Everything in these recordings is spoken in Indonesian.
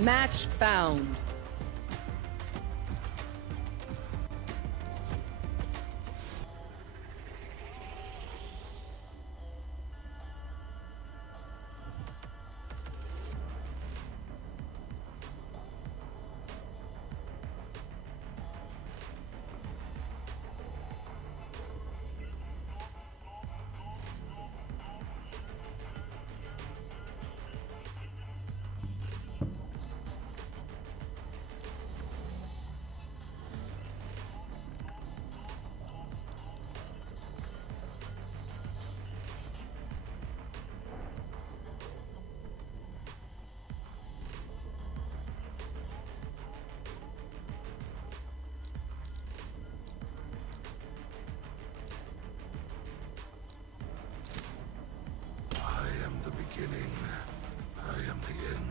Match found. The beginning. I am the end.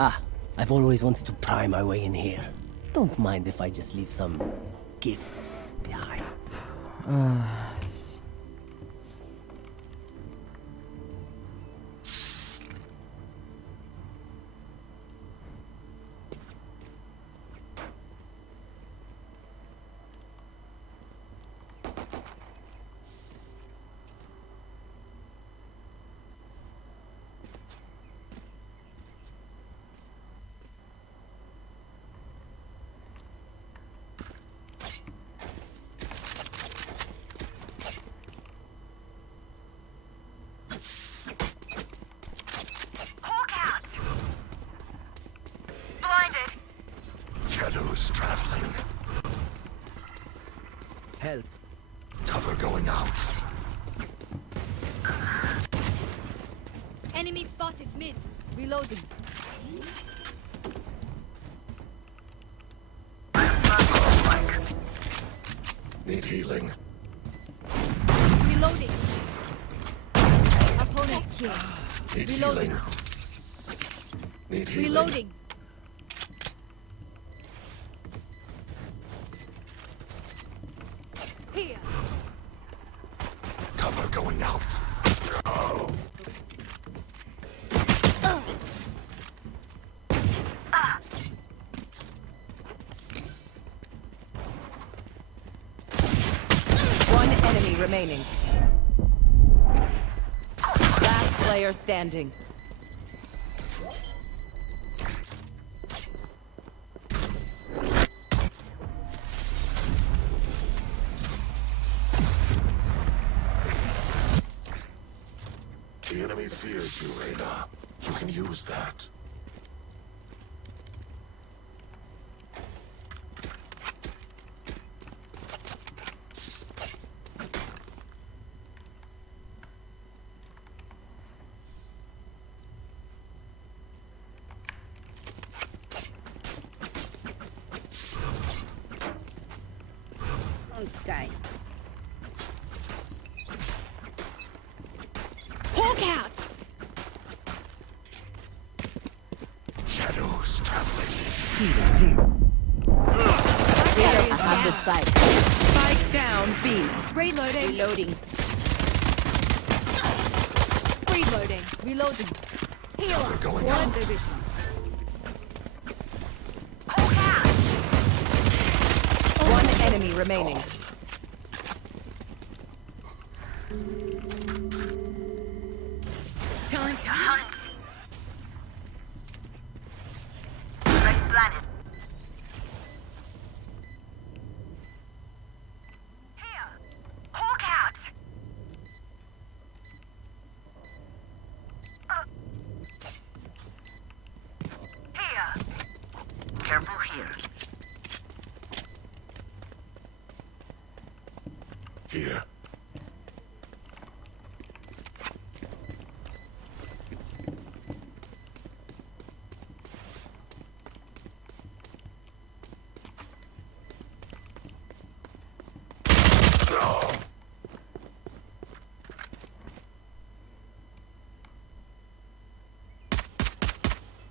Ah, I've always wanted to pry my way in here. Don't mind if I just leave some gifts behind. Shadows traveling. Help. Cover going out. Enemy spotted mid. Reloading. Need healing. Reloading. Opponent killed. Need Reloading. healing. Need healing. Reloading. Here. Cover going out. Oh. One enemy remaining. Last player standing. The enemy fears you, Reyna. You can use that. Sky. Hawk out. Shadows traveling. Have this bike. Spike down B. Reloading. Reloading. Reloading. Heal. Going One out. division. One enemy remaining. Time to hunt. Red planet. Here. Hawk out. Here. Careful here. Here.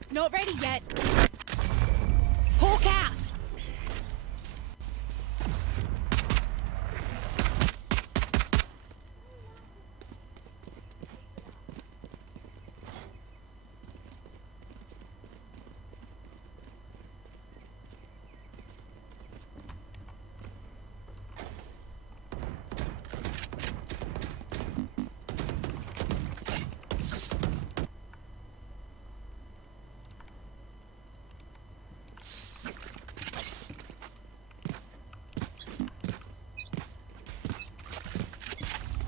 Not ready yet. Hawk out.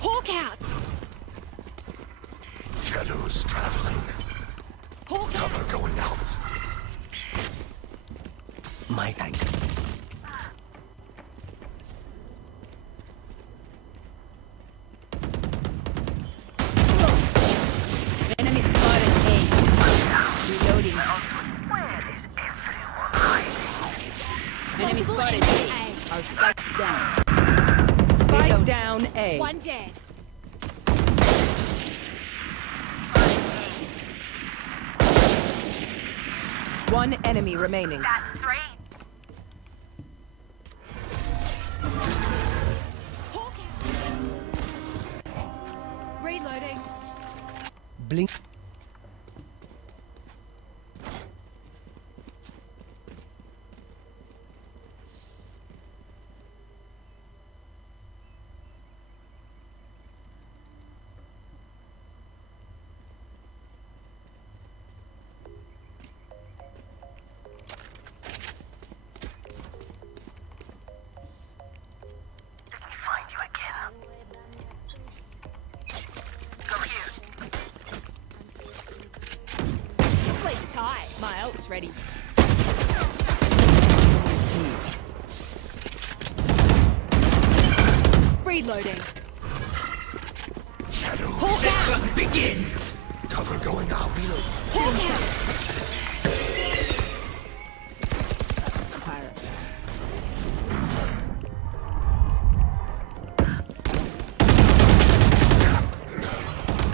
Hawk out. Shadows traveling. Hawk out. Cover going out. My thanks. Enemy spotted A. Reloading. Where is everyone hiding? Enemy spotted A. Our spike's down. Spike down A. One dead. One enemy remaining. That's three. Hawk out. Reloading. Blink. Let me find you again. Go here. Sleep tight. My ult's ready. Reloading. Shadows. Hawk out. begins. Cover going out. Hawk out.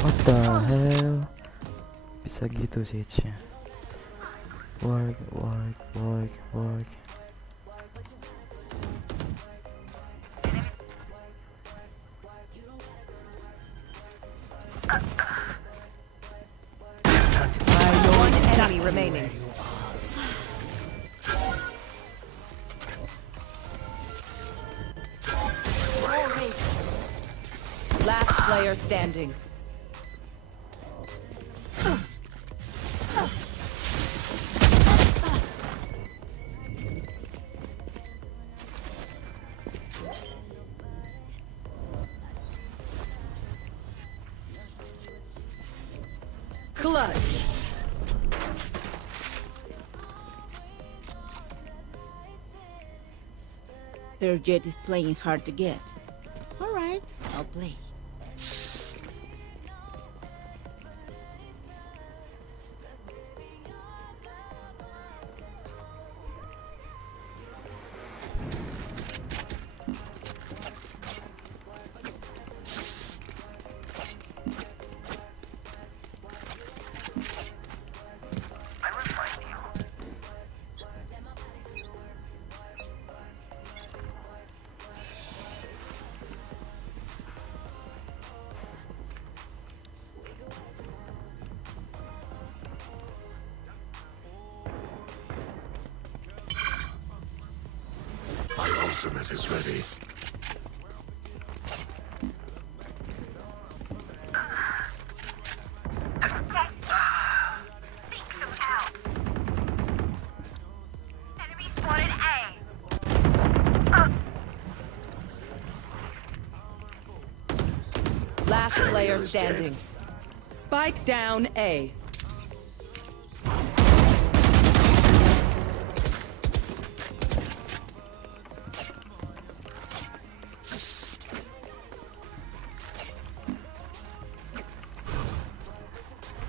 What the hell? Bisa gitu sih, Ci. Work. One enemy remaining. Last player standing. Clutch. Their jet is playing hard to get. All right, I'll play. I will find you. ultimate is ready. Seek some outs. Enemy spotted A. Last player is dead. standing. Spike down A.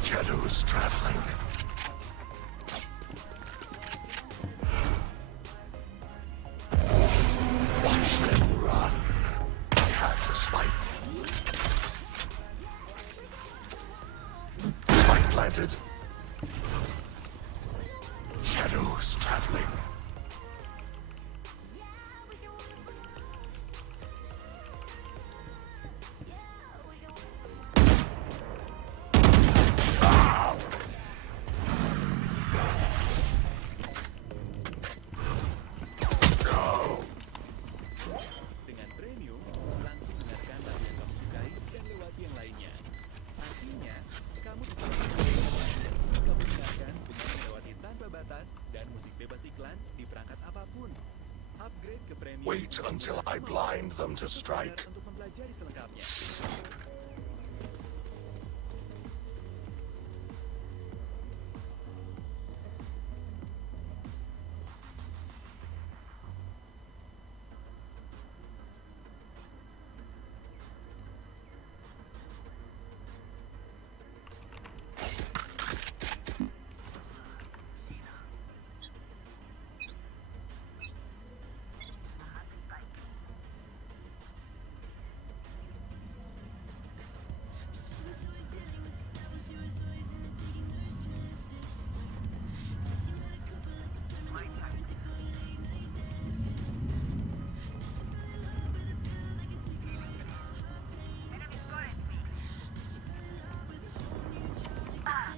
Shadows traveling. Watch them run. I have the spike. Spike planted. Shadows traveling. Dengan premium, langsung dengarkan lagu yang kamu sukai dan lewati yang lainnya. Artinya, kamu bisa kamu dengarkan dengan melewati tanpa batas dan musik bebas iklan di perangkat apapun. Upgrade ke premium. Wait until I blind them to strike. Untuk mempelajari selengkapnya.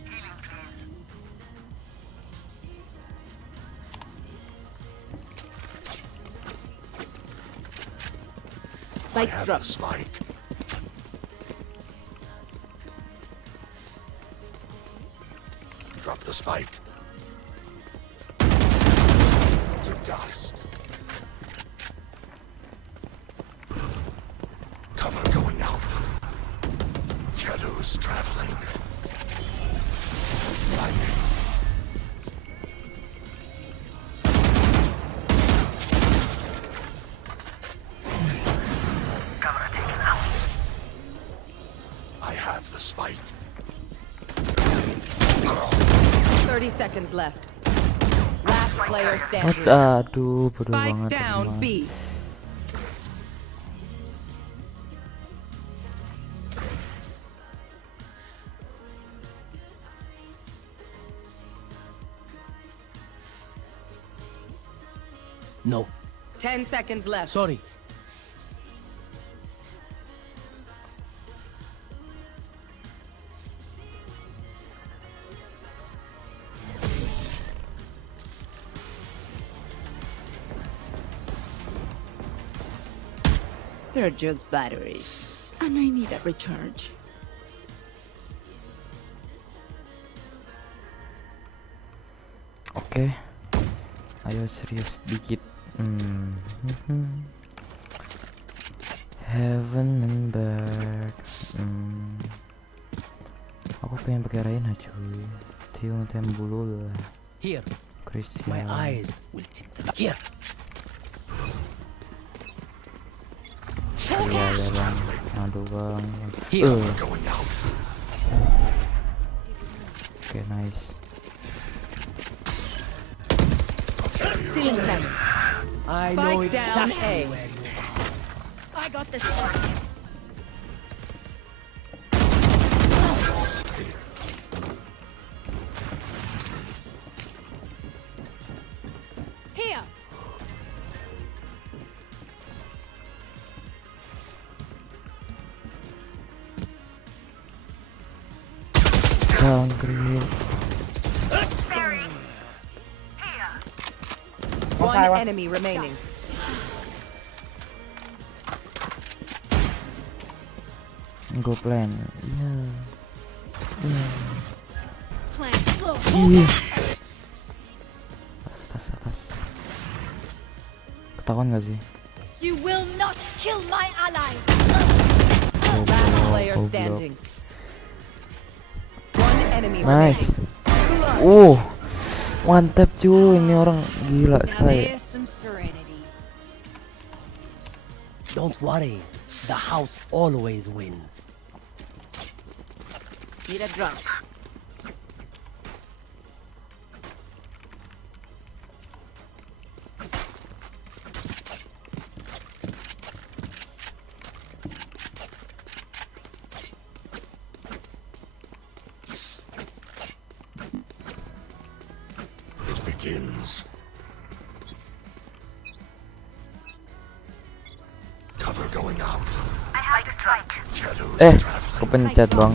Healing, please. I Spike have drop. the spike. Drop the spike. To dust. Cover going out. Shadows traveling. Blinding. Cover taken out. I have the spike. 30 seconds left. Last player standing. Aduh, bodoh Spike banget. down teman. B. No. 10 seconds left. Sorry. They're just batteries. And I need a recharge. Oke. Ayo serius dikit. Heaven and Bird. Aku pengen pakai Reyna cuy. Tiung Tembulul. Here. Christian. My eyes will tip the Here. Iya ya bang. Aduh bang. Here. Going out. Oke nice. I know Spike down exactly A. where you are. I got the spike. Here. Downgrade. Buried. Here. One enemy remaining. Go plan. Iya. Iya. Plant. Iya. Atas. Ketahuan gak sih? You will not kill my allies. Last player Goblok. standing. One enemy Nice. remaining. Mantap cuy, ini orang gila sekali. some serenity. Don't worry, the house always wins. Need a drunk. It begins. Cover going out. I have the strike. Shadows traveling. Kepencet bang.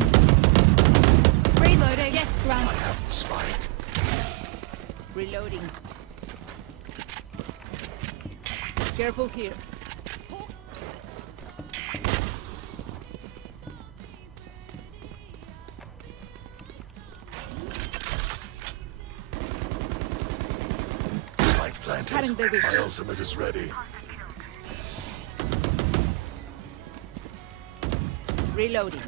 Reloading. Jets ground. I have the spike. Reloading. Careful here. Spike planted. Cutting their vision. My ultimate is ready. Reloading.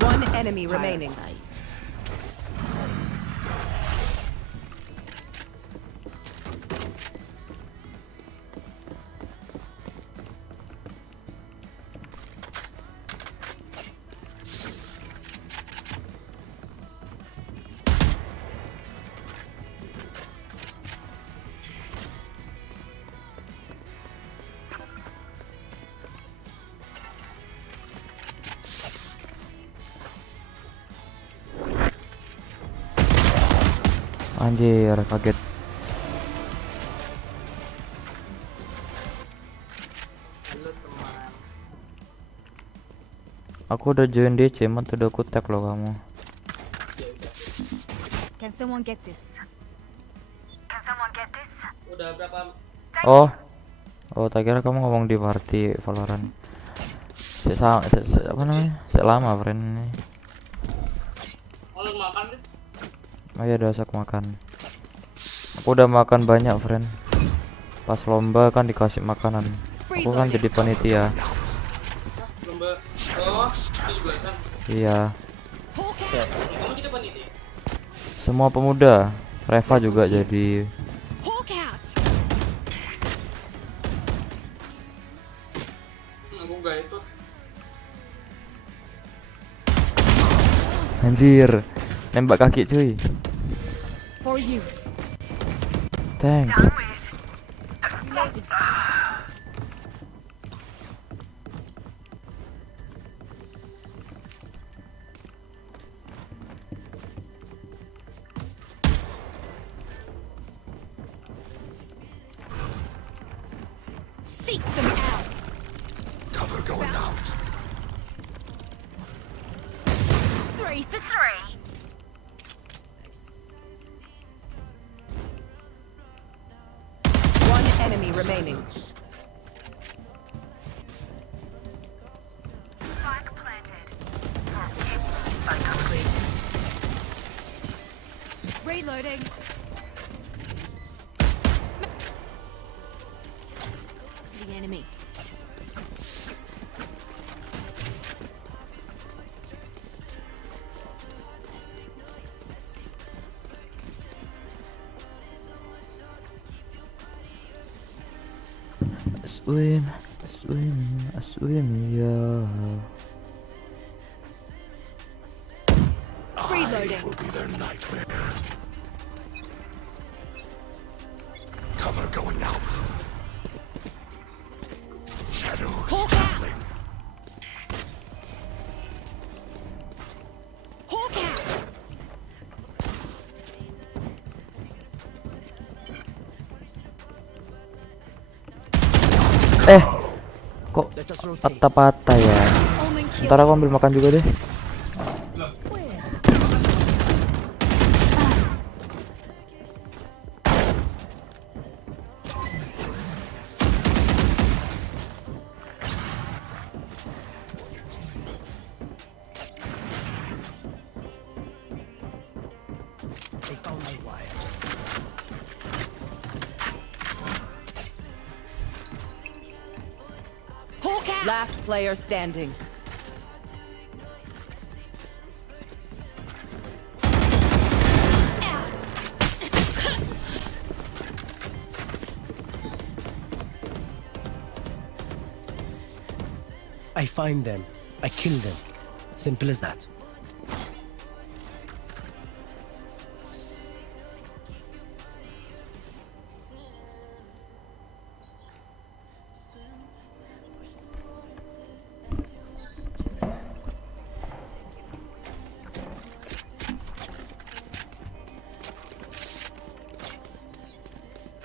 One enemy remaining. Parasite. Anjir, kaget. Aku udah join DC, man, udah aku tag loh kamu. Can someone get this? Can someone get this? Oh, tak kira kamu ngomong di party Valorant. Apa namanya? Lama friend ini. Oh iya, udah aku makan. Aku udah makan banyak friend. Pas lomba kan dikasih makanan. Aku kan jadi panitia. Iya. Semua pemuda. Reva juga jadi. Hawk out. Anjir, nembak kaki cuy. For you. Thanks. Seek them out. Cover going out. 3 for 3. One enemy remaining. Spike planted. Spike upgrade. Reloading. The enemy. Swim, yeah. Reloading. I will be their nightmare. Cover going out. Shadows traveling. Hawk out. Let us rotate. Patah-patah ya. Omen kill. Ntar aku ambil makan juga deh. Last player standing. I find them. I kill them. Simple as that.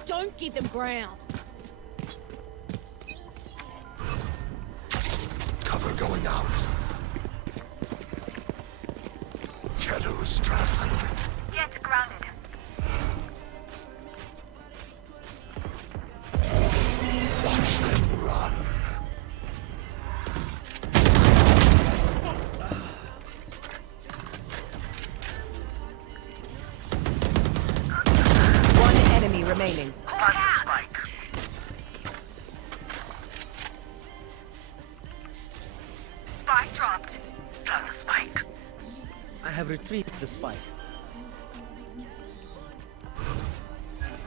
Don't give them ground. Cover going out. Shadows traveling. Jets grounded. Watch them run. One enemy remaining. Plant the spike. Spike dropped. Plant the spike. I have retrieved the spike.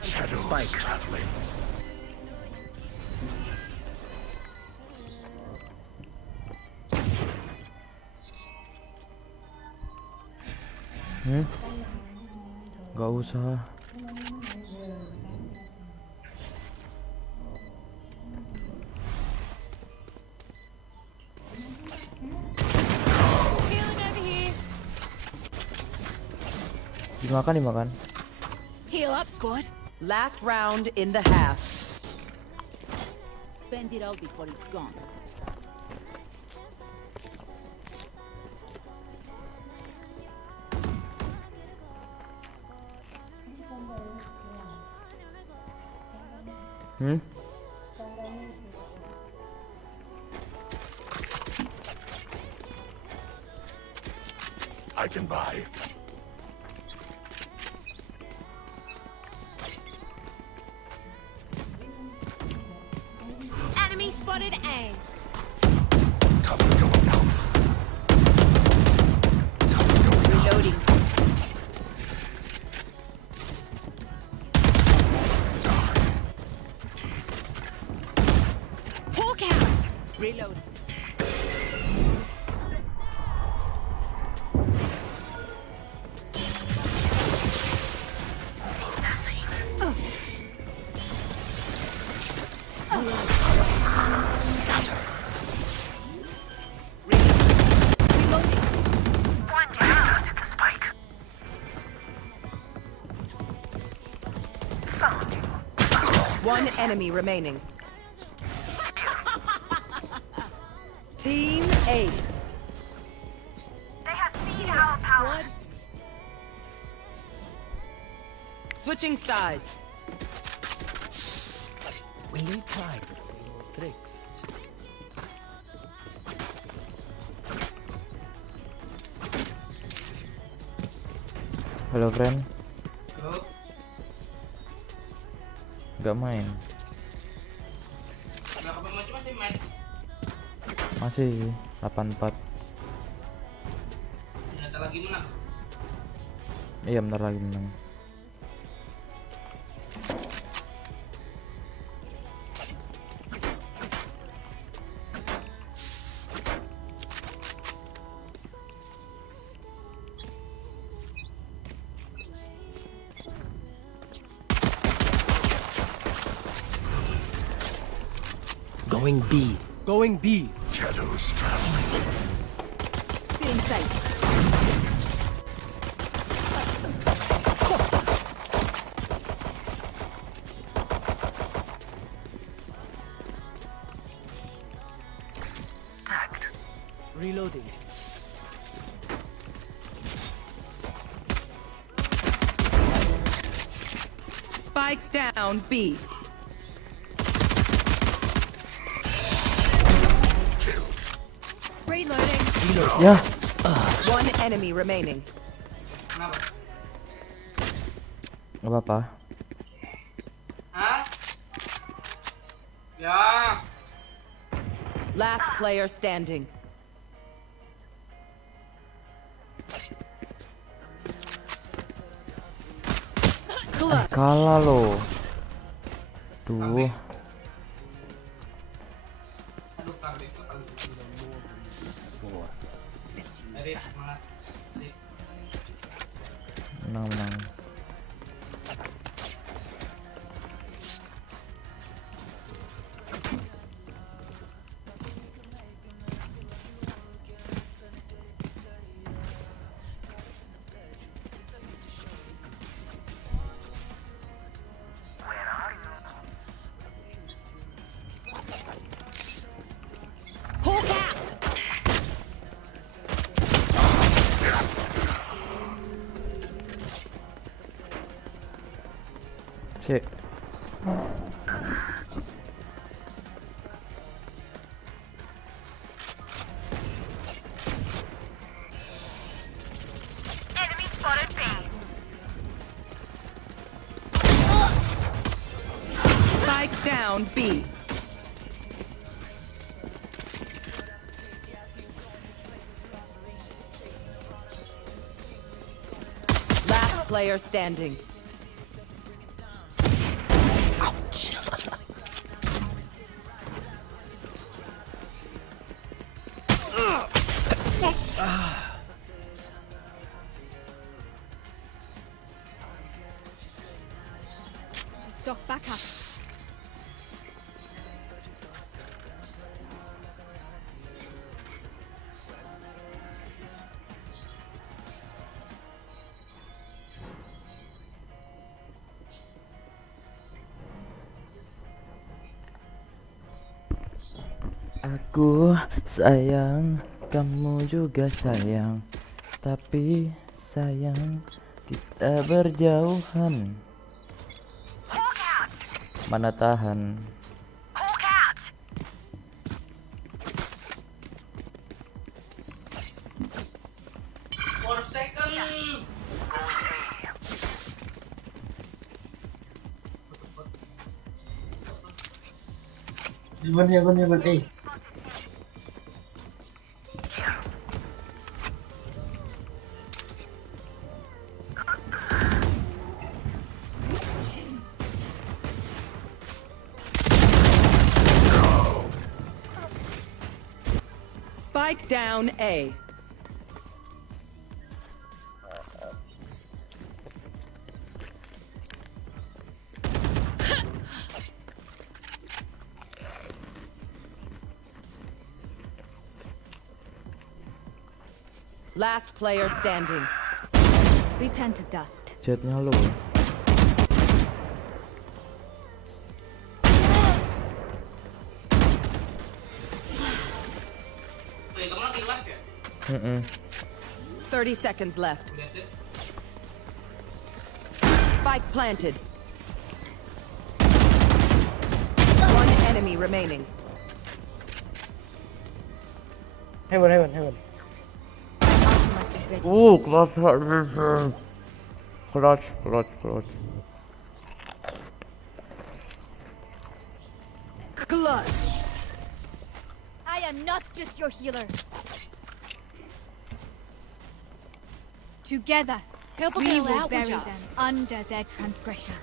Shadows Spike. traveling. Gak usah. Healing over here. Dimakan. Heal up, squad. Last round in the half. Spend it all before it's gone. I can buy. Enemy spotted A. Cover going out. Cover going out. Loading. Hawk out. Reload. Scatter. Reloading. One down. Took the spike. Found you. One enemy remaining. Team Ace. They have seen our power. Squad. Switching sides. Will they try the same tricks? Halo friend. Gak main. Masih 84. Iya bentar lagi menang. Going B. Going B. Shadows traveling. Still inside. Tagged. Reloading. Spike down B. Reloading. Ya, One enemy remaining. nggak apa-apa. Hah? Ya. Last player standing. Kalah lo. Duh. Menang. Hawk out! Cek. Enemy spotted B. Spike down B. Last player standing. Ouch. Stock back up. Aku sayang, kamu juga sayang, tapi sayang kita berjauhan. Hawk out! Mana tahan. Hawk out! Spike down A. Last player standing. We turn to dust. Jetnya lo. Mm-mm. 30 seconds left. Spike planted. One enemy remaining. Heaven. Ultimate is ready. Clutch. Clutch. I am not just your healer. Together, we will bury them under their transgression.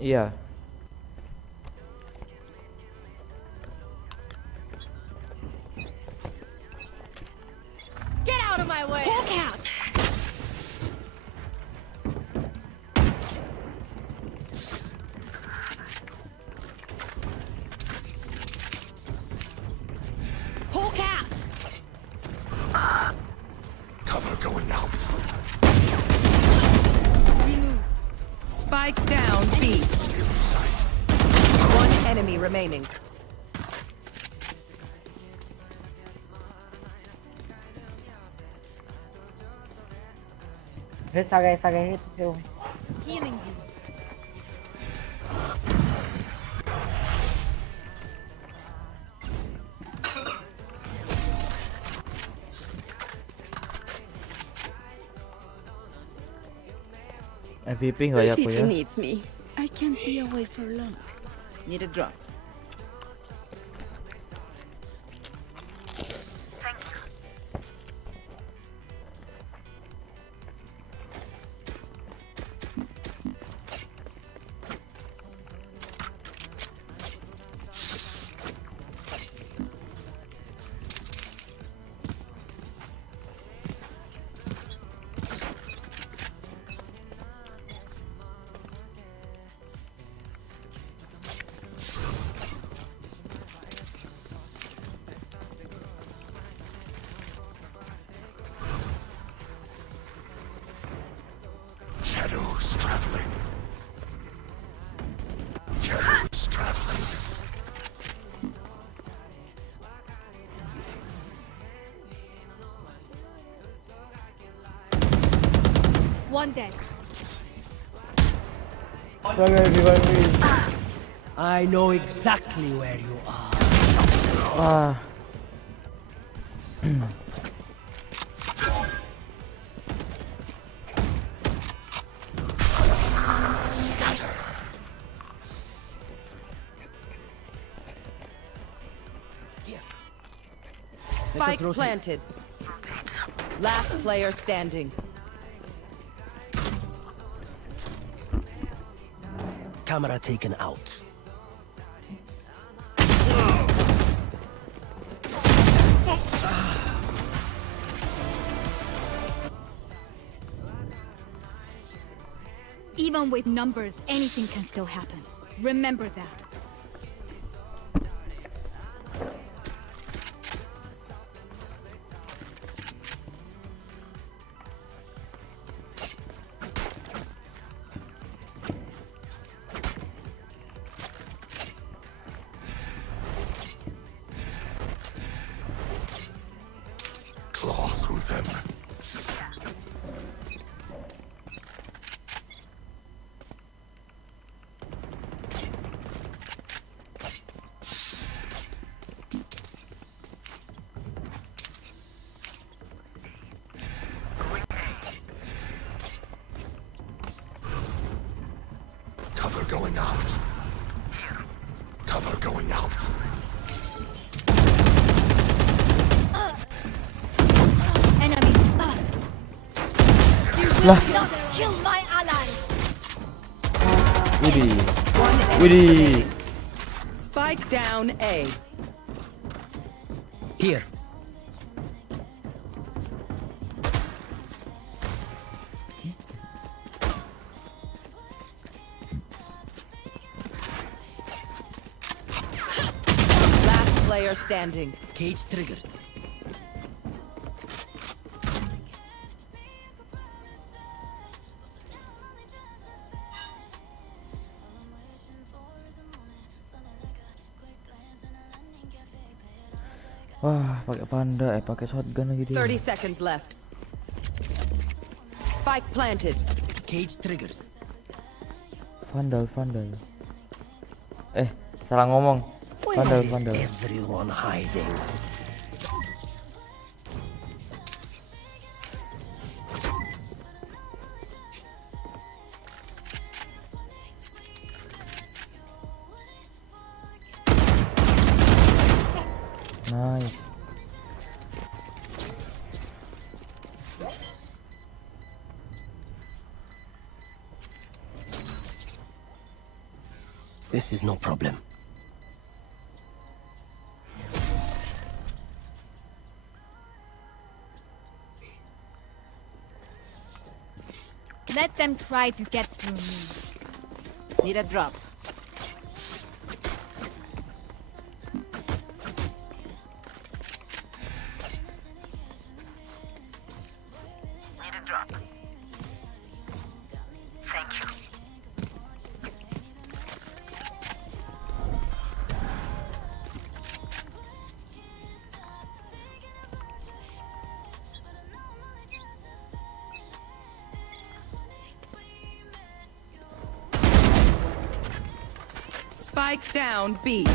Iya. Get out of my way! Hawk out! Hawk out! Cover going out. Remove. Spike down B. Stealing sight. One enemy remaining. Healing you. MVP nggak ya aku ya? needs me. I can't be away for long. Need a drop. Shadows traveling. Shadows traveling. One dead. I know exactly where you are. Wah. Scatter. Spike planted. Last player standing. Camera taken out. Even with numbers, anything can still happen. Remember that. Claw through them. Cover going out. Cover going out. Enemy. You will not kill my allies. Widih. One enemy Widih. remaining. Spike down A. Here. Last player standing. Cage triggered. Wah, pakai panda, pakai shotgun lagi dia. 30 seconds left. Spike planted. Cage triggered. Vandal. Salah ngomong. Where Vandal. is everyone hiding? Nice. This is no problem. Let them try to get through me. Need a drop. Need a drop. Thank you. Spike down B.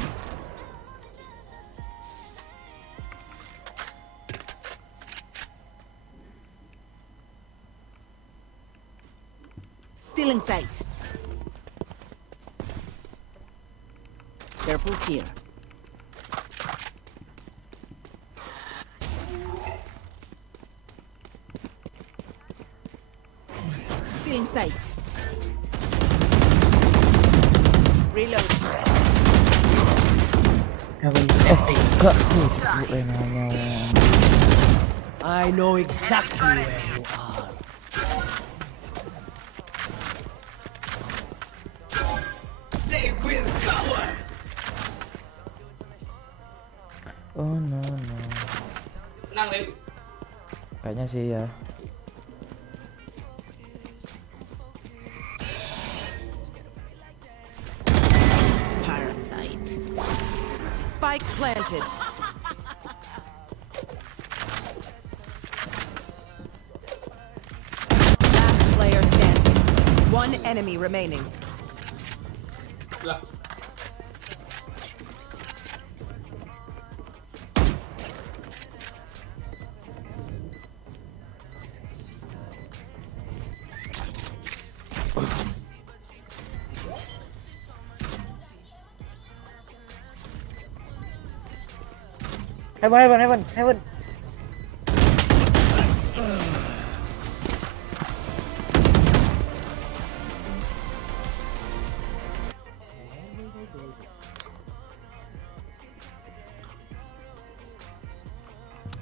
Stealing sight. Careful here. Stealing sight. Reload. Enggak tuh Renanya. I know exactly where you are. Oh no no. Kayaknya sih ya. Parasite. Spike planted. Last player standing. One enemy remaining. Heaven.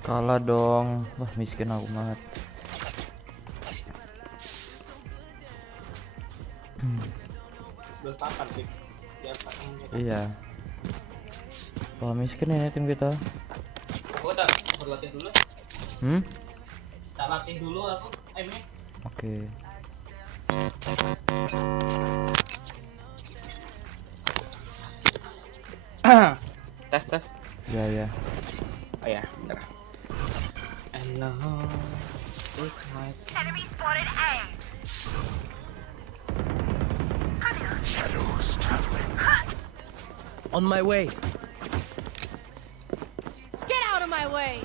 Kalah dong. Wah, miskin aku banget. Iya. Wah, miskin ya tim kita. Aku tak berlatih dulu. Tak latih dulu aku aimnya. Oke. Tes. Ya. Oh ya, bentar. Hello. It's my Enemy spotted A. Shadows traveling. On my way. Get out of my way!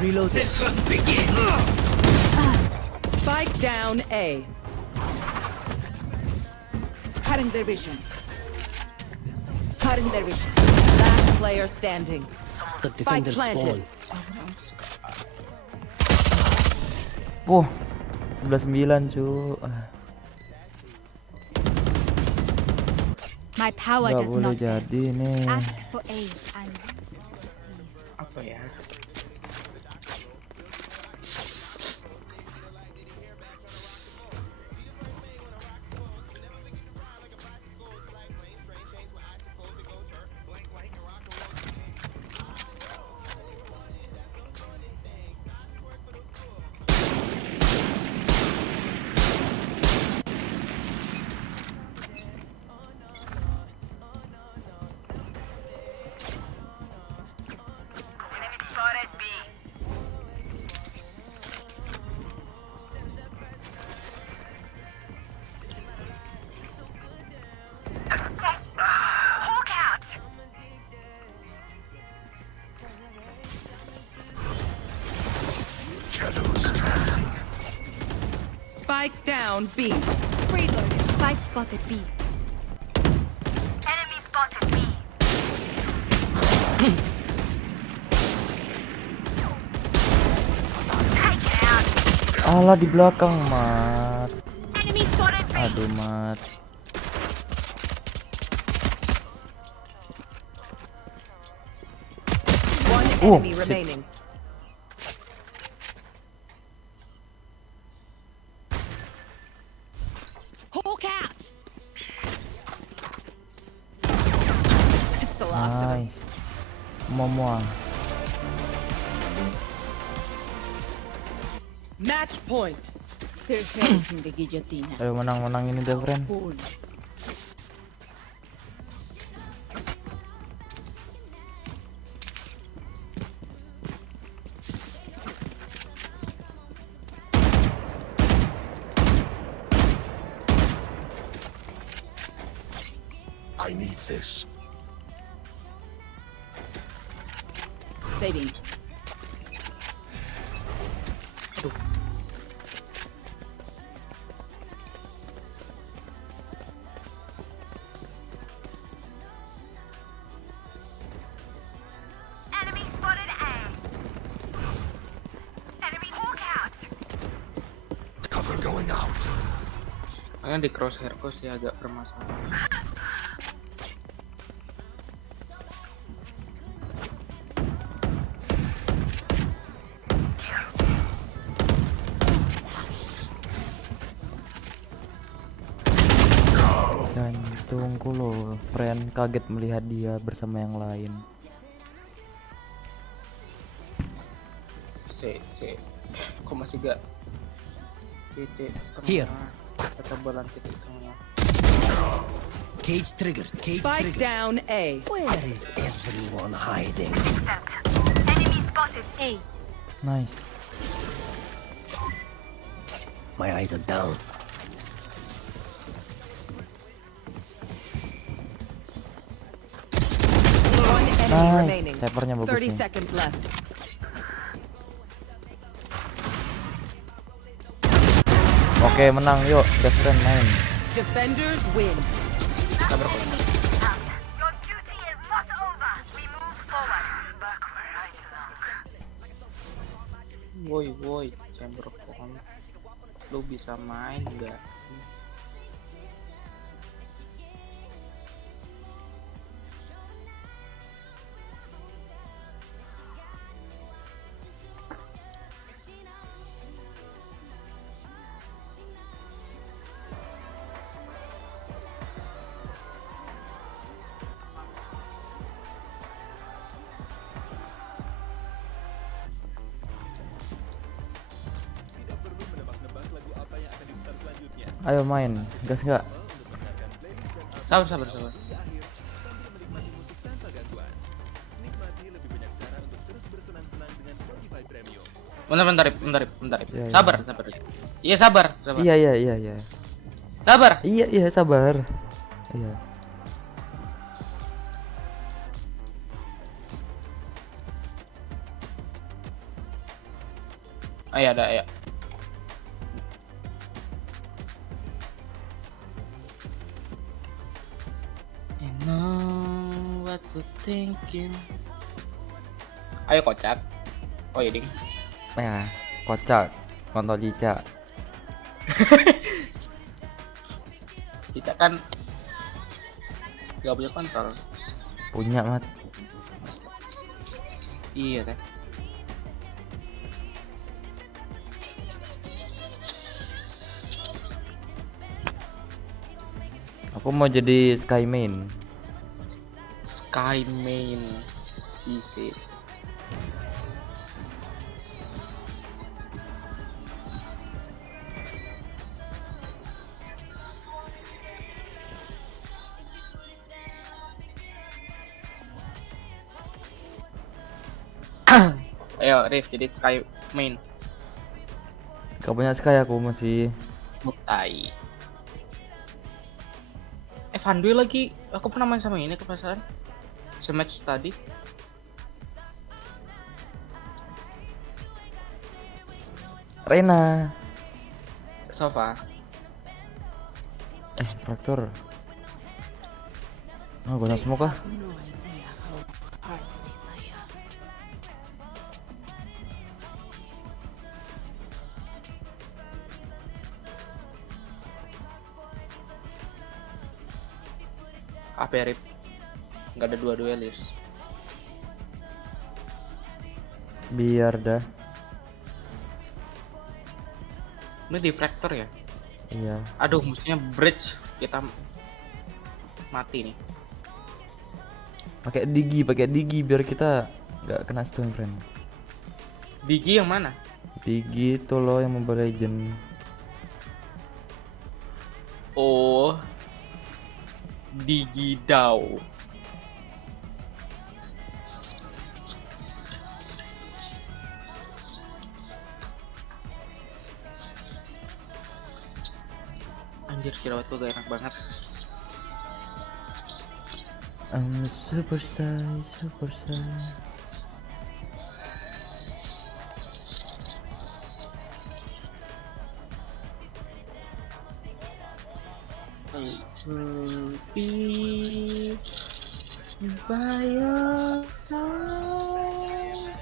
Reloaded. Spike down A. Cutting their vision. Cutting their vision. Last player standing. The Spike defenders planted. spawn. Wah, 11-9 cu. My power Nggak does boleh not end. jadi nih. Ask for aid and apa ya? Enemy spotted B. Hawk out. Shadows traveling. Spike down B. reload. Spike spotted B. Enemy spotted B. Take it out. Alah di belakang, Mat. Enemy spotted B. Aduh, Mat. One enemy shit. remaining. Hawk out! It's the last of them. Nice. Momoa. Match point. Their head is in the guillotine. Ayo menang ini deh, friend. Cool. I need this. Saving. Enemy spotted A. Enemy hawk out. Cover going out. Kalian di crosshairku sih agak bermasalah. Jantungku loh, friend kaget melihat dia bersama yang lain. Kok masih gak titik Here. tengah, ketebalan titik tengah. Cage trigger. Cage Spike trigger. down A. Where is everyone hiding? Enemy spotted. A. Nice. My eyes are down. One enemy Nice. remaining. Snipernya bagus 30 nih. seconds left. Oke, menang yuk, best friend main. Defenders win. Your duty is not over. We move forward. Back where I belong. Woi, chamber pohon. Lu bisa main nggak sih? Ayo main, gas nggak? Sabar. Bentar. Ya. Sabar. Iya sabar. Iya. Sabar. Iya, sabar. Iya. Ayo. I know what you thinking. Ayo kocak. Oh iya ding. Ya, kocak. Kontol cicak. Kita kan gak punya kontol. Punya mat. Iya teh. Aku mau jadi Sky main. Sky main CC. Ayo Rif jadi Sky main. Gak punya Sky, aku masih. Tai. Van Duy lagi. Aku pernah main sama ini keperasaan. Sematch tadi. Rena. Sofa. Fraktur. Oh, gua smoke kah? Apa ya Rip? Nggak ada dua duelis. Biar dah. Ini deflector ya? Iya. Aduh, musuhnya bridge. Kita mati nih. Pakai digi biar kita nggak kena stun, friend. Digi yang mana? Digi itu loh yang Mobile Legend. Oh, Digi Dao. Anjir, jerawat tuh gak enak banget. I'm super shy. Be by your side.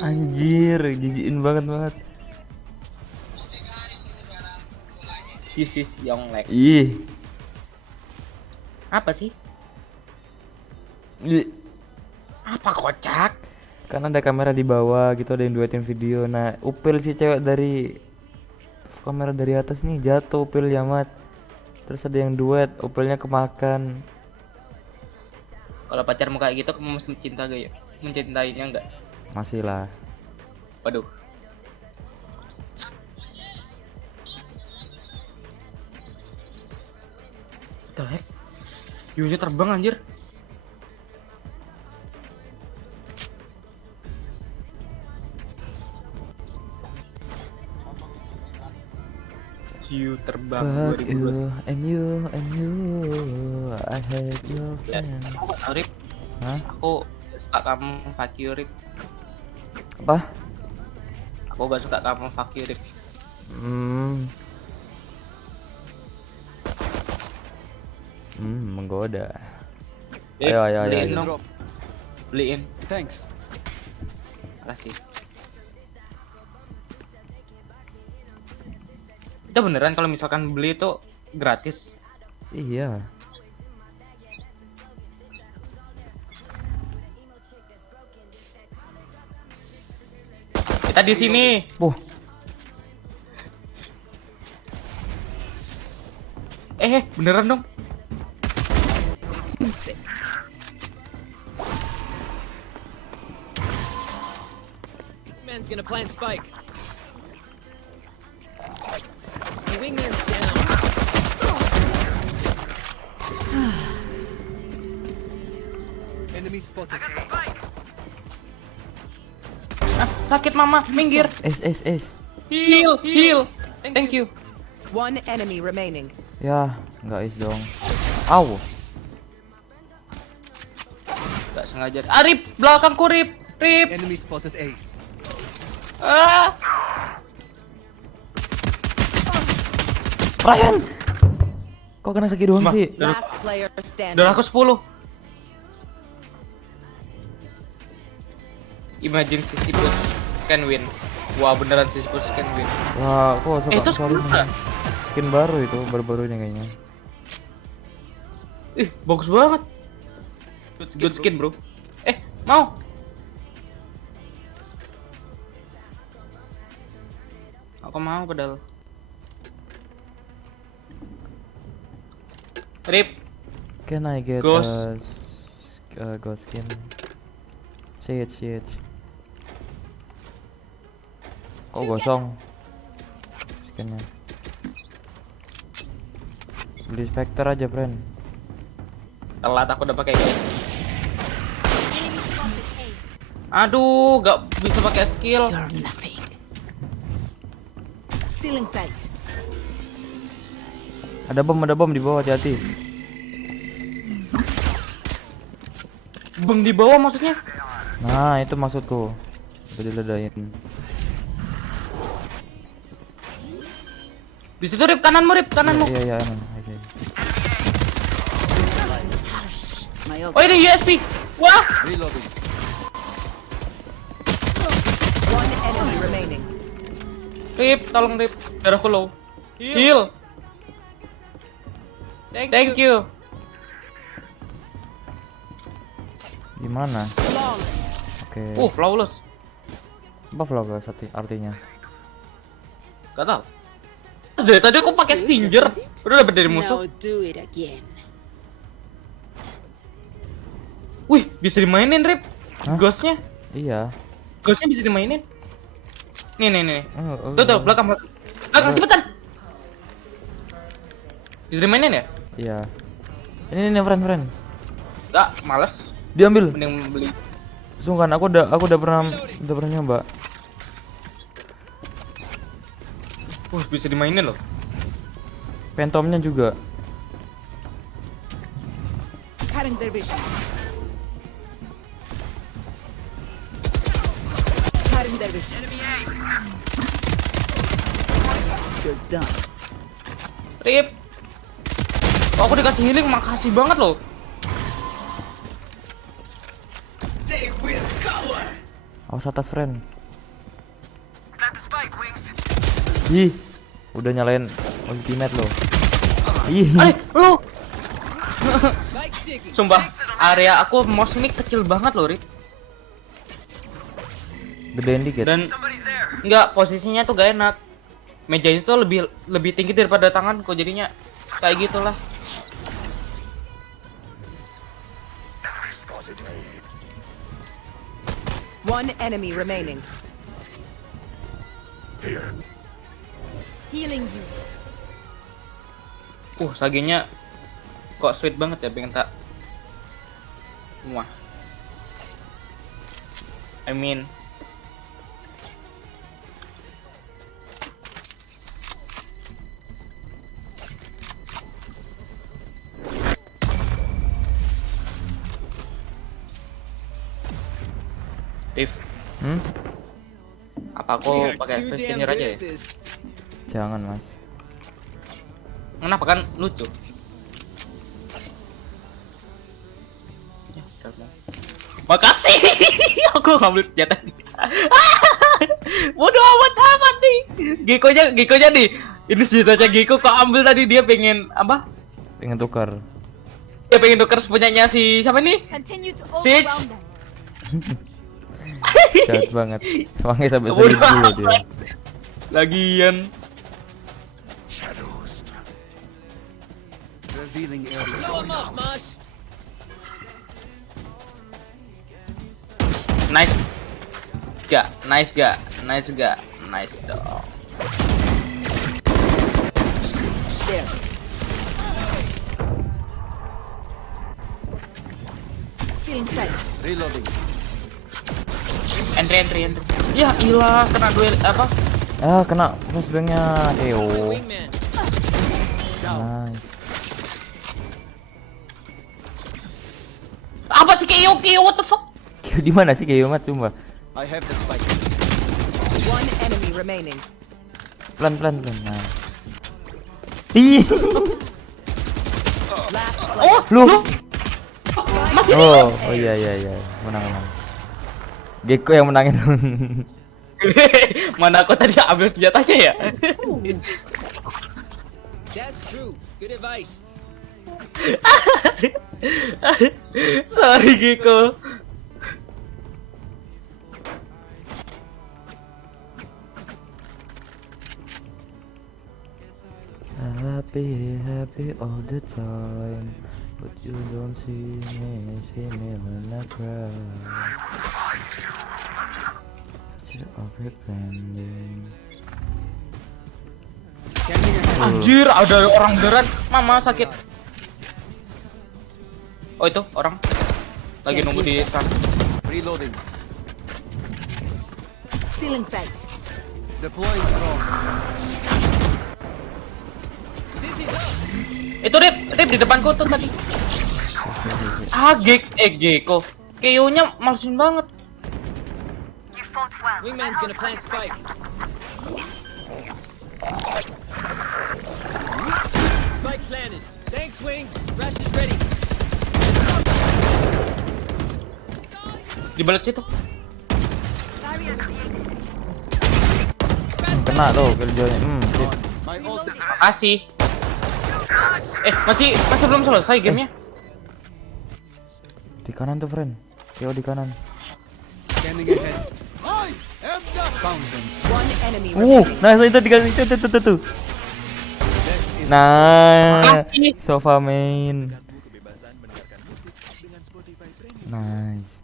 Anjir, jijikin banget. This is young leg. Ih. Apa sih? Ih. Apa kocak? Kan ada kamera di bawah gitu, ada yang duetin video. Nah, upil si cewek dari kamera dari atas nih jatuh upil Yamat. Terus ada yang duet, upilnya kemakan. Kalau pacarmu kayak gitu, kamu masih mencintainya enggak? Masih lah. Waduh. What the heck? Yunya terbang anjir. Yu terbang Fuck 2002. you and you, I hate your Ya, friend. Rip, Hah? aku suka kamu fuck you Rip. Apa? Aku gak suka kamu fuck you Rip. Menggoda. Rip, Ayo. beliin dong. Beliin. Thanks. Makasih. Itu beneran kalau misalkan beli itu gratis? Iya. Kita di sini. Beneran dong. Man's gonna plant spike. The wingman's down. Enemy spotted. Ah, sakit mama, minggir. Es. Heal. Thank you. One enemy remaining. Ya, nggak is dong. Au. Gak sengaja. Rip, belakangku Rip. Enemy spotted A. Ah. Ryan. Kok kena kaki doang sih? Last player standing. Darah aku 10. Imagine Sisyphus can win. Wah, beneran Sisyphus can win. Wah, kok suka Itu sekali sepuluh. skin baru itu, baru-baru ini kayaknya. Ih, bagus banget. Good skin, bro. Mau? Aku mau padahal. Rip. Can I get Ghost. ghost skin? Shit. Kok gosong skinnya? Beli Spectre aja, friend. Telat aku udah pakai ini. Aduh, gak bisa pakai skill. You're nothing. Still in sight. Ada bom di bawah, hati-hati. Bom di bawah maksudnya? Nah, itu maksudku. Udah diledain. Di situ Rip, kananmu Rip, kananmu. Iya, emang. Oke. My ult. Oh, ini USP. Wah. Reloading. One enemy remaining. Rip, tolong Rip. Darahku low. Heal. Thank you. Gimana? Flawless. Oke. Flawless. Apa flawless artinya? Gak tau. Dari tadi aku pakai Stinger. Udah dapet dari musuh. Now do it again. Wih, bisa dimainin Rip. Hah? Ghostnya. Iya. Ghostnya bisa dimainin. Nih. Oh, Tuh, belakang. Belakang, cepetan. Bisa dimainin ya? Iya. Ini friend. Gak, males. Diambil. Mending beli. Sungkan, aku udah pernah nyoba. Bisa dimainin loh. Phantomnya juga. Blurring their vision. Cutting their vision. You're done. Rip. Oh, aku dikasih healing, makasih banget loh. Awas atas, friend. Ih, udah nyalain ultimate lo. Ih, Lo. Sumpah, area aku mouse ini kecil banget loh, Rip. gedein dikit. Dan enggak, posisinya tuh gak enak. Meja itu lebih tinggi daripada tanganku, jadinya kayak gitulah. One enemy remaining. Here. Healing you. Saginya kok sweet banget ya, pengen tak. Wah. I mean, Rif, apa aku pakai face changer aja ya? Jangan, Mas. Kenapa, kan lucu? Ya, udah. Makasih. Aku ngambil senjata. Bodoh amat nih. Geko-nya nih. Ini senjatanya Geko kok ambil tadi, dia pengen apa? Pengen tukar. Dia pengen tukar punyanya si siapa nih? Continue to Sage. overwhelm them. Jahat banget. Wangi sampai 1000 loh dia. Lagian. Shadows. Revealing area. Nice dong. There. Still inside. Reloading. Entry. Ya ilah, kena duel apa? Kena flashbangnya. Nice. Apa sih Kyo, what the fuck? Di mana sih Kyo, Mat, coba. I have the spike. One enemy remaining. Pelan. Nah. Ih. Last Lu. Masih Oh iya. Menang. Geko yang menangin. Mana aku tadi ambil senjatanya ya? That's true. Good advice. Sorry Geko. Happy all the time, but you don't see me when I cry. Of pretending. Anjir, ada orang beneran. Mama sakit. Oh itu orang lagi nunggu di sana. Reloading. Still inside. Deploying drone. Itu Rip di depanku tuh tadi. Geko. Kyo-nya malesin banget. You fought well. Wingman's gonna plant spike. Spike planted. Thanks, Wings. Rush is ready. Di balik situ. Barrier created. Kena tuh killjoy. Sip. My ult is Makasih. Masih belum selesai gamenya. Di kanan tuh, friend. Kyo di kanan. scanning ahead. I am the found them. One enemy remaining. Nah itu dikasih tuh. Nah, Makasih. sofa main. Nice.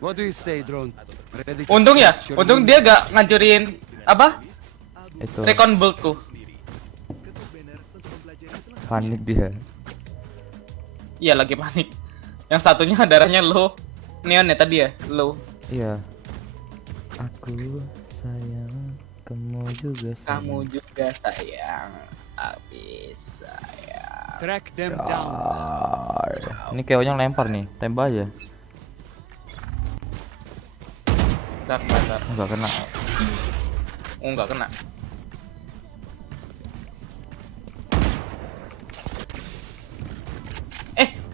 What do you say, drone? Ready to Untung ya, stretch your untung limits? dia gak ngancurin apa? Itu Recon build-ku. panik dia. Iya lagi panik. Yang satunya darahnya low. Neon ya tadi ya, low. Iya. Aku sayang, kamu juga sayang. Kamu juga sayang, habis sayang. Track them down. Ini keonya lempar nih, tembak aja. Bentar. Enggak kena. Oh, nggak kena.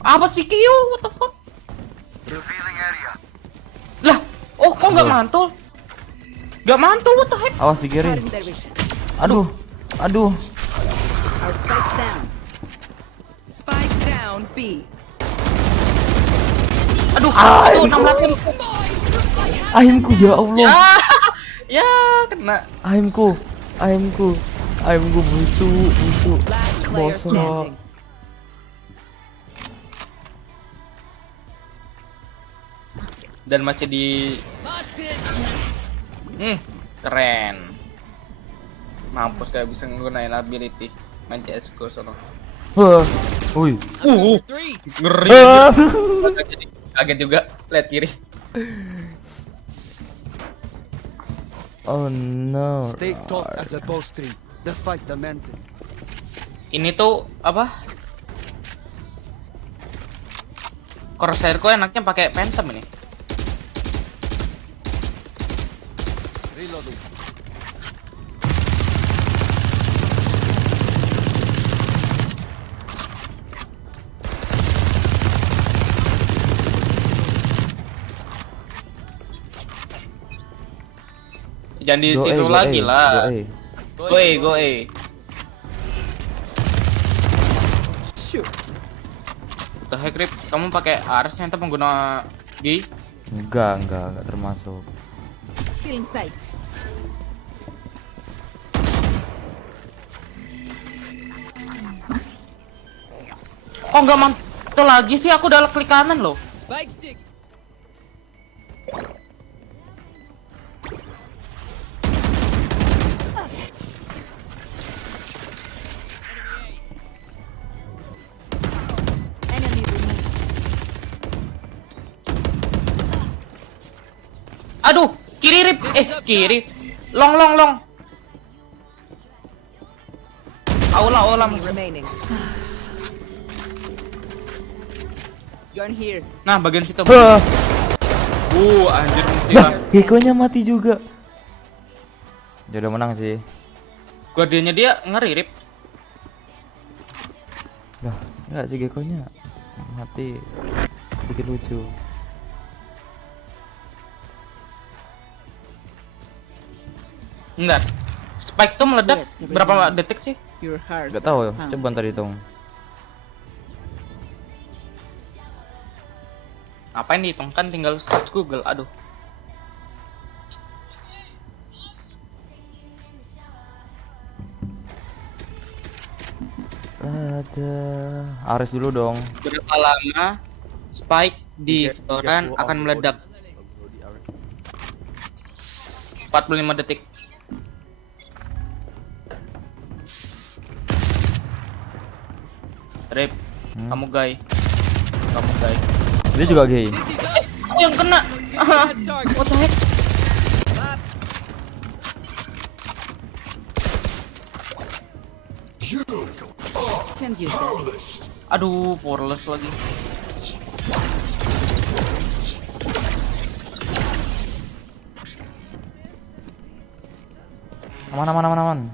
Apa sih Kyo? What the fuck? Lah, oh kok nggak mantul? Nggak mantul, what the heck? Awas di kiri. Aduh. Our spike's down. Spike down B. Aduh, itu 16. Aimku ya Allah. Ya, kena. Aimku busuk. Last player Bosok. standing. Dan masih di keren. Mampus kayak bisa nggunain ability main CS:GO sono. Wah. Wih. Ngeri. Kaget juga lihat kiri. Oh no. Stay taut as a bowstring. The fight demands it. Ini tuh apa? Corsairku enaknya pakai Phantom ini. Reloading. Jangan di situ lagi lah. Go. Shoot. The heck, Rip? Kamu pakai Ars yang pengguna G? Enggak termasuk. Feeling sight. Kok nggak mantul lagi sih? Aku udah klik kanan loh. Spike stick. Enemy removed. Aduh, kiri Rip. Kiri. Long. Aula. Enemy remaining. You're here. Nah, bagian situ. Hah. Anjir musila. Gekkonya mati juga. Dia udah menang sih. Guardiannya dia ngeri, Rip. Lah, enggak sih Gekkonya mati. Sedikit lucu. Enggak. Spike tuh meledak berapa detik sih? Your heart. Enggak tahu, coba ntar hitung. Ngapain dihitung, kan tinggal search Google. Aduh. Ada Ares dulu dong. Berapa lama Spike di Valorant akan meledak? 45 detik. Rip, kamu gay. Dia juga gay. Aku yang kena. What the heck? Can't use that. Aduh, powerless lagi. Aman.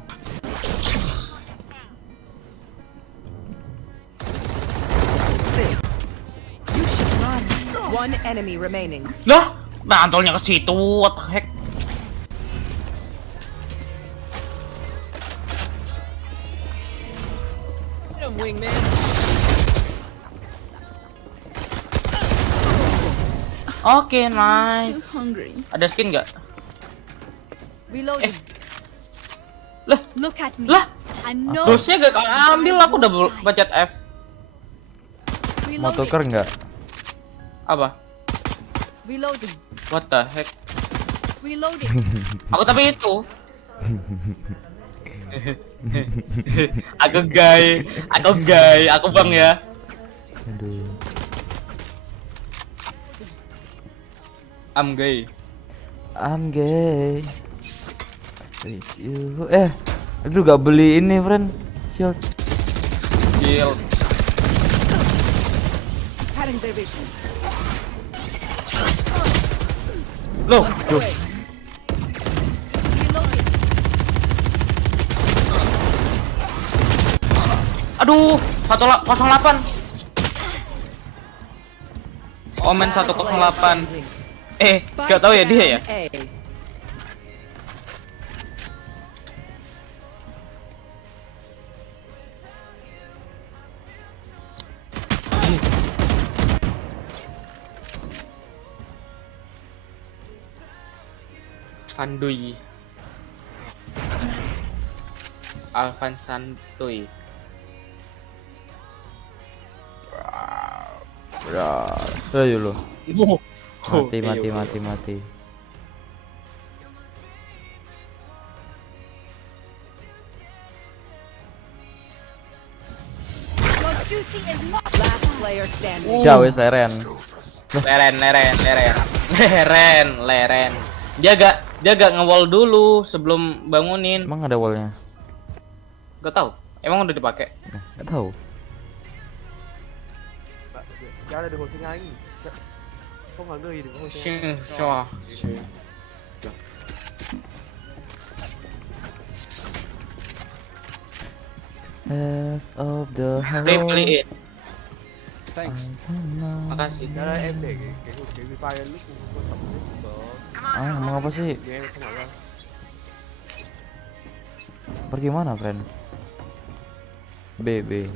One enemy remaining. Lah, mantolnya ke situ. What the heck? Wingman. Oke, nice. Still hungry. Ada skin nggak? Reloading. Lah, Look at me. lah. I'm no. Terusnya gak ambil, aku udah bacet F. Mau tuker nggak? Apa? Reloading. What the heck? Reloading. Aku tapi itu. Aku gay, aku bang ya. Aduh. I'm gay. With you. Aduh gak beli ini, friend. Shield. Cutting their vision. Loh, aduh, 108. Omen 108. Gak tahu ya dia ya. A. Santuy. Alvan Santuy. Ayo lo. Mati. Mati. Your duty is not Last player standing. Jauh wes leren. Leren. Dia gak nge-wall dulu sebelum bangunin. Emang ada wallnya? Gak tahu. Emang udah dipakai? Gak tahu. Head of the Rip, beliin. Thanks. Makasih. Emang apa sih? Pergi mana, friend? B. B.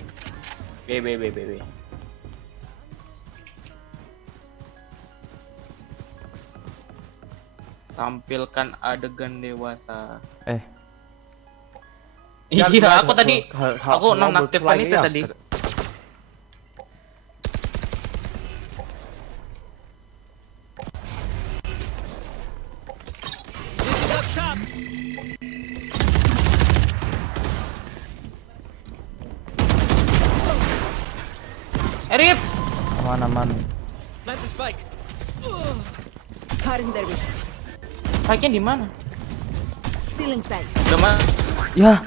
Tampilkan adegan dewasa. Iya, aku tadi nonaktifkan itu tadi. Rip, Aman. Cutting their vision. spike-nya di mana? Stealing sight. Udah mah. Ya.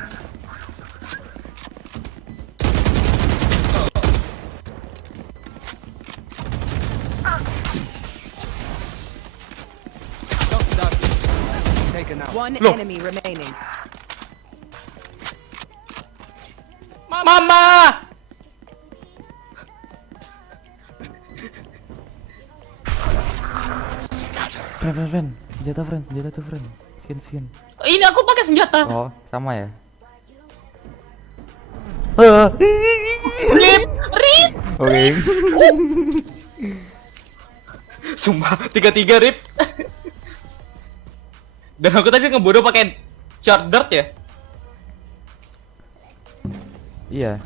Taken out. One enemy remaining. Mama. Friend. Senjata tuh, friend. Skin. Ini aku pakai senjata. Oh, sama ya. Rip. Oke. Sumpah 3-3 Rip. Dan aku tadi ngebodoh pakai short dart ya. Iya.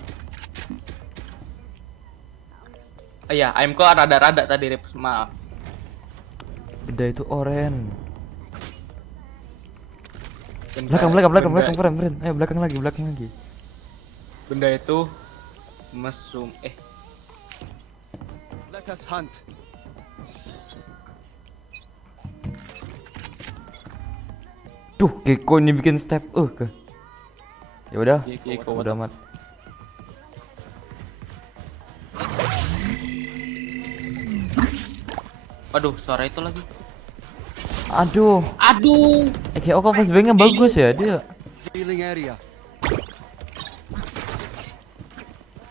Iya, aimku rada-rada tadi Rip, maaf. Beda itu oren. Benda- Belakang, benda- friend. Ayo belakang lagi. Benda itu mesum. Let us hunt. Duh, Gecko ini bikin step. Ya udah. Gecko. Udah amat. Aduh, suara itu lagi. Aduh. Kayak kok flashbang-nya bagus ya dia. Healing area.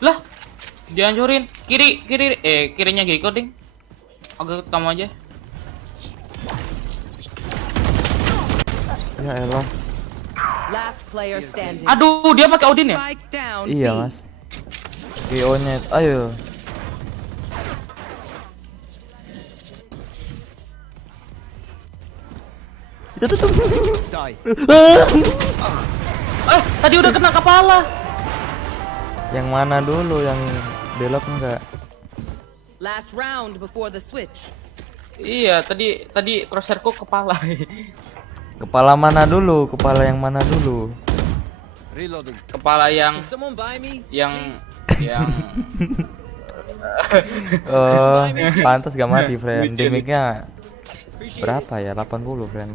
Lah, dihancurin. Kirinya Gecko, ding. Agak kamu aja. Ya elah. Last player standing. Aduh, dia pakai Odin ya? Spike down. Iya, B. Mas. GO-nya. Ayo. Die. Tadi udah kena kepala. Yang mana dulu, yang belok enggak? Last round before the switch. Iya, tadi crosshairku kepala. Kepala mana dulu? Kepala yang mana dulu? Reloading. Kepala yang Someone buy me? yang Oh, pantas gak mati, friend. Damage-nya berapa ya? 80, friend.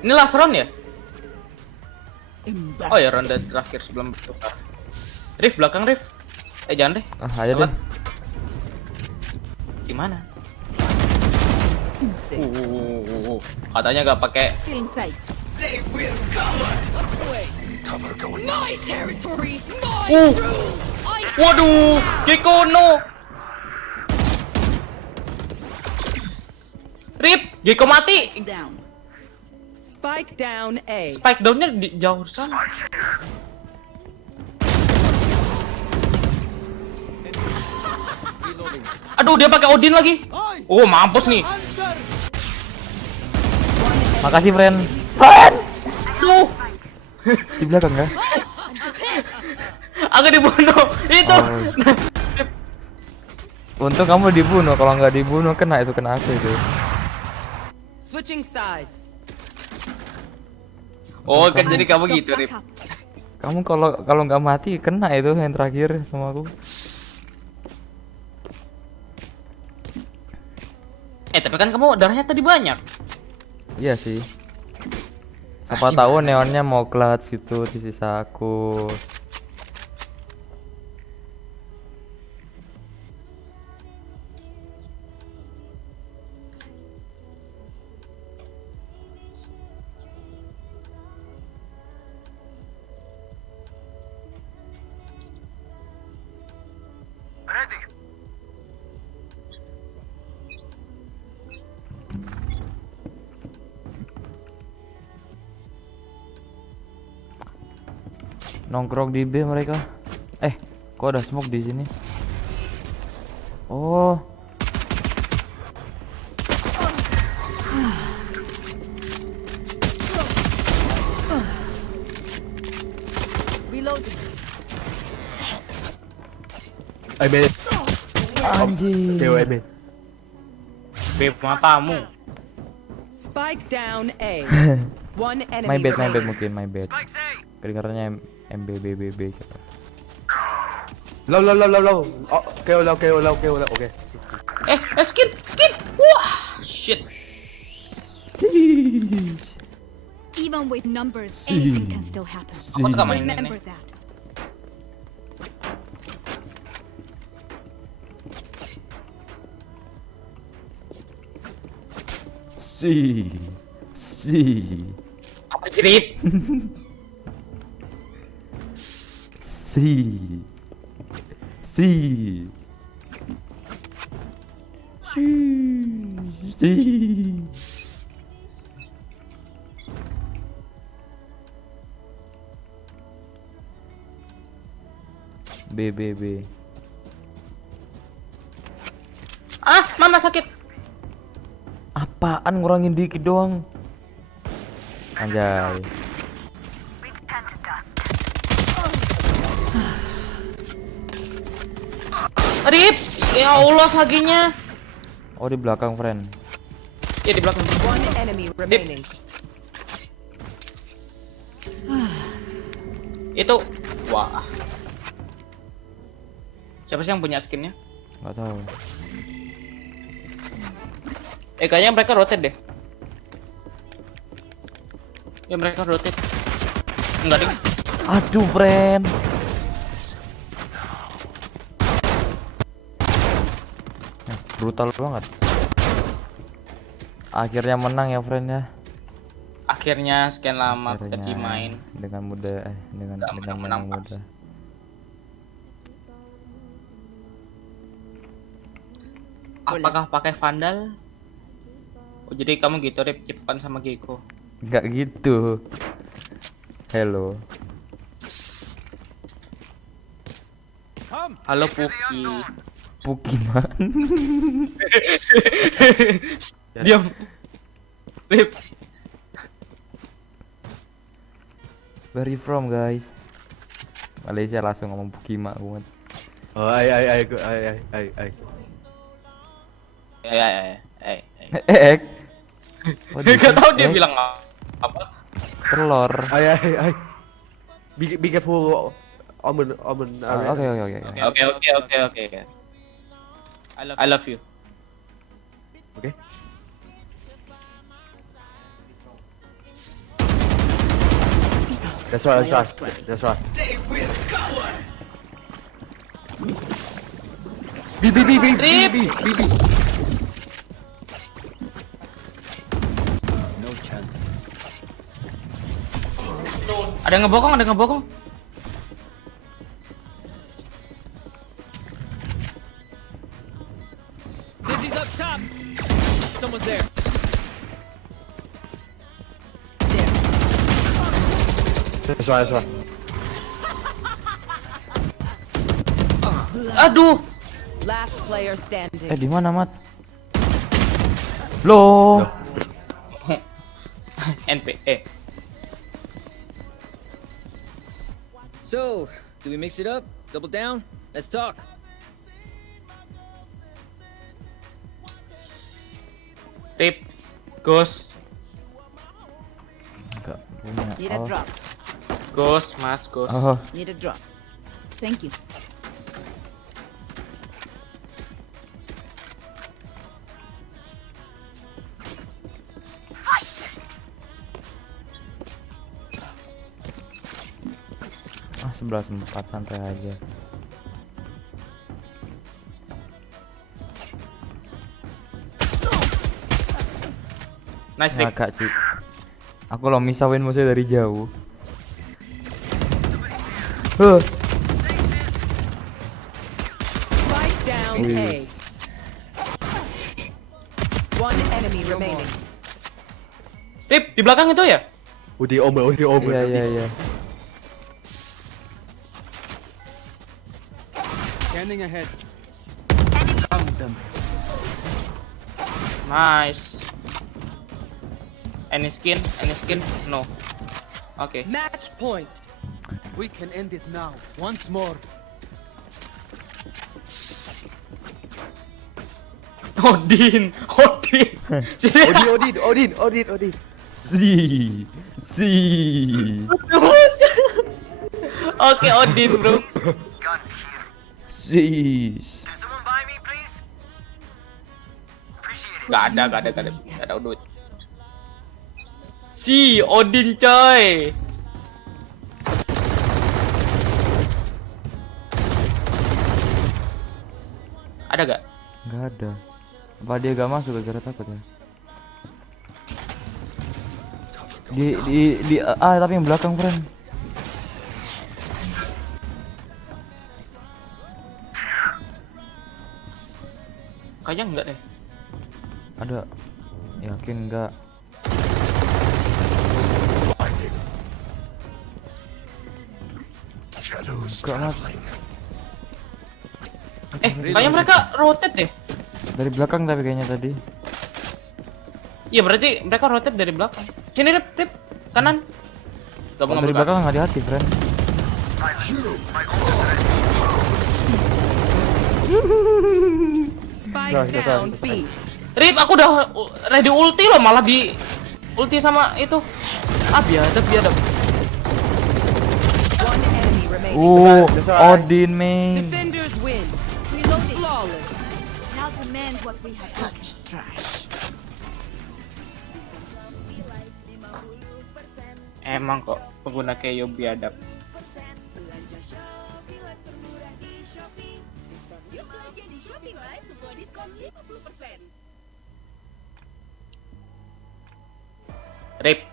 Ini last round ya? Oh ya, ronde terakhir sebelum bertukar. Riff belakang Riff. Jangan deh. Ayo deh. Di mana? Insane. Katanya gak pakai. Feeling sight. Cover going My territory, my Uh. rules. Waduh, Gekko no. Rip, Gekko mati. Down. Spike down A. Spike downnya di jauh sana. Aduh, dia pakai Odin lagi. Oh, mampus nih. Makasih, friend. Duh, Di belakang ya? aku dibunuh. Itu. Untung kamu dibunuh, kalau nggak dibunuh kena aku itu. Switching sides. Oh, kan jadi kamu Stop gitu, Rip. backup. Kamu kalau nggak mati kena itu yang terakhir sama aku. Tapi kan kamu darahnya tadi banyak. Iya sih. Siapa tahu neonnya mau clutch gitu di sisa aku. Nongkrong di B mereka. Kok ada smoke di sini? Oh. Reloading. I made it. Anjing. Okay, I made. Beb matamu. Spike down A. One enemy. My bad remaining. mungkin my bad. Kedengarannya MBBBB gitu. Low. Oh, KO low. Okay. Skip. Wah, shit. Even with numbers, anything can still happen. Aku suka main ini. Remember that. Si. Apa sih, Rip? Si. B. Ah, mama sakit. Apaan ngurangin dikit doang. Anjay. Return to dust. Rip, ya Allah saginya. Oh di belakang friend. Ya di belakang. One enemy remaining. Itu, wah. Siapa sih yang punya skinnya? Nggak tahu. Kayaknya mereka rotate deh. Ya mereka rotate. Enggak ding. Aduh friend. Brutal banget. Akhirnya menang ya friend ya. Akhirnya sekian lama kita Akhirnya dimain. dengan mudah dengan menang mudah. Apakah pakai Vandal? Oh jadi kamu gitu Rip, cipokan sama Gekko. Enggak gitu. Hello. Halo Puki. Pukiman. Diam. Rip. Where you from guys? Malaysia langsung ngomong Pukima banget. Oh, I. Oh, Gak tau dia bilang apa. telur. I. Be careful. Omen. Oke. Oke. I love you. Okay. That's right. B. Rip. Ada yang ngebokong, ada yang ngebokong. Dizzy's up top. Someone's there. Aduh. Last player standing. Di mana, Mat? Loh. NPE. So, do we mix it up? Double down? Let's talk. Rip. Ghost. Enggak punya. Need a drop. Ghost, Mas, Ghost. Oh, Need a drop. Thank you. ah 11-4 santai aja. Nice, Rip. Agak sih. Aku lo misawin musuhnya dari jauh. Spike down A. One enemy remaining. Rip, di belakang itu ya? Iya. Scanning ahead. Nice. Any skin? Any skin? No. Oke. Match point. We can end it now. Once more. Odin. Odin. Si. Oke, Odin, bro. Si. Someone buy me, please? Appreciate it. Gak ada duit. Si Odin, coy. Ada gak? Nggak ada. Apa dia gak masuk gara-gara takut ya? Di tapi yang belakang, friend. Kayaknya enggak deh. Ada. Yakin enggak? Shadows Enggak, Mas. traveling. Kayaknya mereka rotate deh. Dari belakang tapi kayaknya tadi. Iya, berarti mereka rotate dari belakang. Sini, Rip. Kanan. Gak Oh, dari belakang nggak hati, friend. Spike down B. Rip, aku udah ready ulti loh, malah di ulti sama itu. Biadab. One enemy remaining. Odin main. Defenders win. Flawless. Now demand what we have done. Emang kok pengguna Keio biadab. Rip,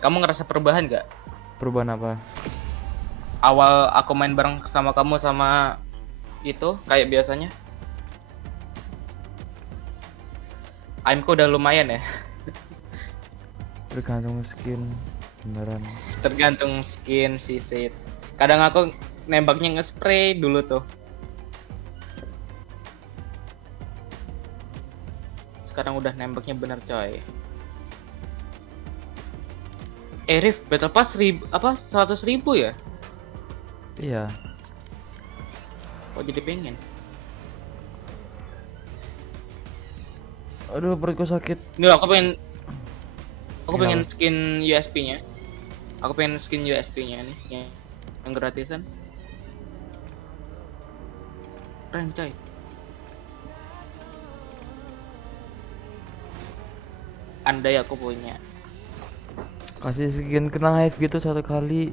kamu ngerasa perubahan gak? Perubahan apa? Awal aku main bareng sama kamu sama itu kayak biasanya. Aimku udah lumayan ya. Tergantung skin beneran. Tergantung skin si Sid. Kadang aku nembaknya nge-spray dulu tuh. Sekarang udah nembaknya bener, coy. Rif, Battle Pass 100.000 ya? Iya. Kok jadi pengen? Aduh, perutku sakit. Nih, aku pengen skin USP-nya. Aku pengen skin USP-nya nih, yang gratisan. Keren, coy. Andai aku punya. Kasih skin kena hive gitu satu kali.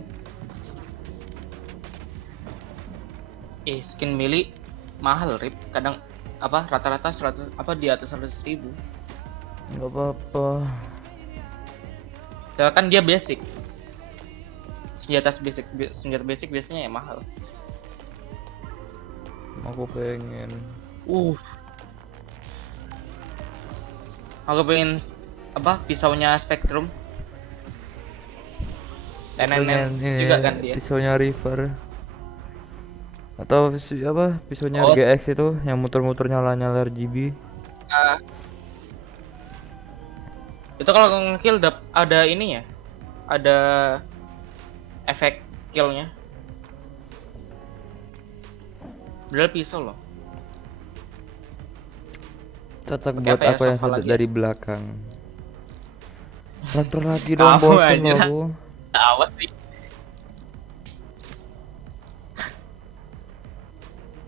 Skin melee mahal, Rip. Kadang rata-rata 100 di atas 100.000. Nggak apa-apa. Soalnya kan dia basic. Senjata basic biasanya ya mahal. Aku pengen. Aku pengen apa? Pisaunya Spectrum. Pengen juga kan dia. pisaunya River. Atau apa? Pisaunya Oh. GX itu yang muter-muter nyala-nyala RGB. Itu kalau nge-kill ada ini ya. Ada efek killnya. Padahal pisau loh. Cocok Pakai buat apa ya, aku yang Sova lagi ya? dari belakang. Traktor lagi dong, Kamu bosen aja. loh aku. Awas sih.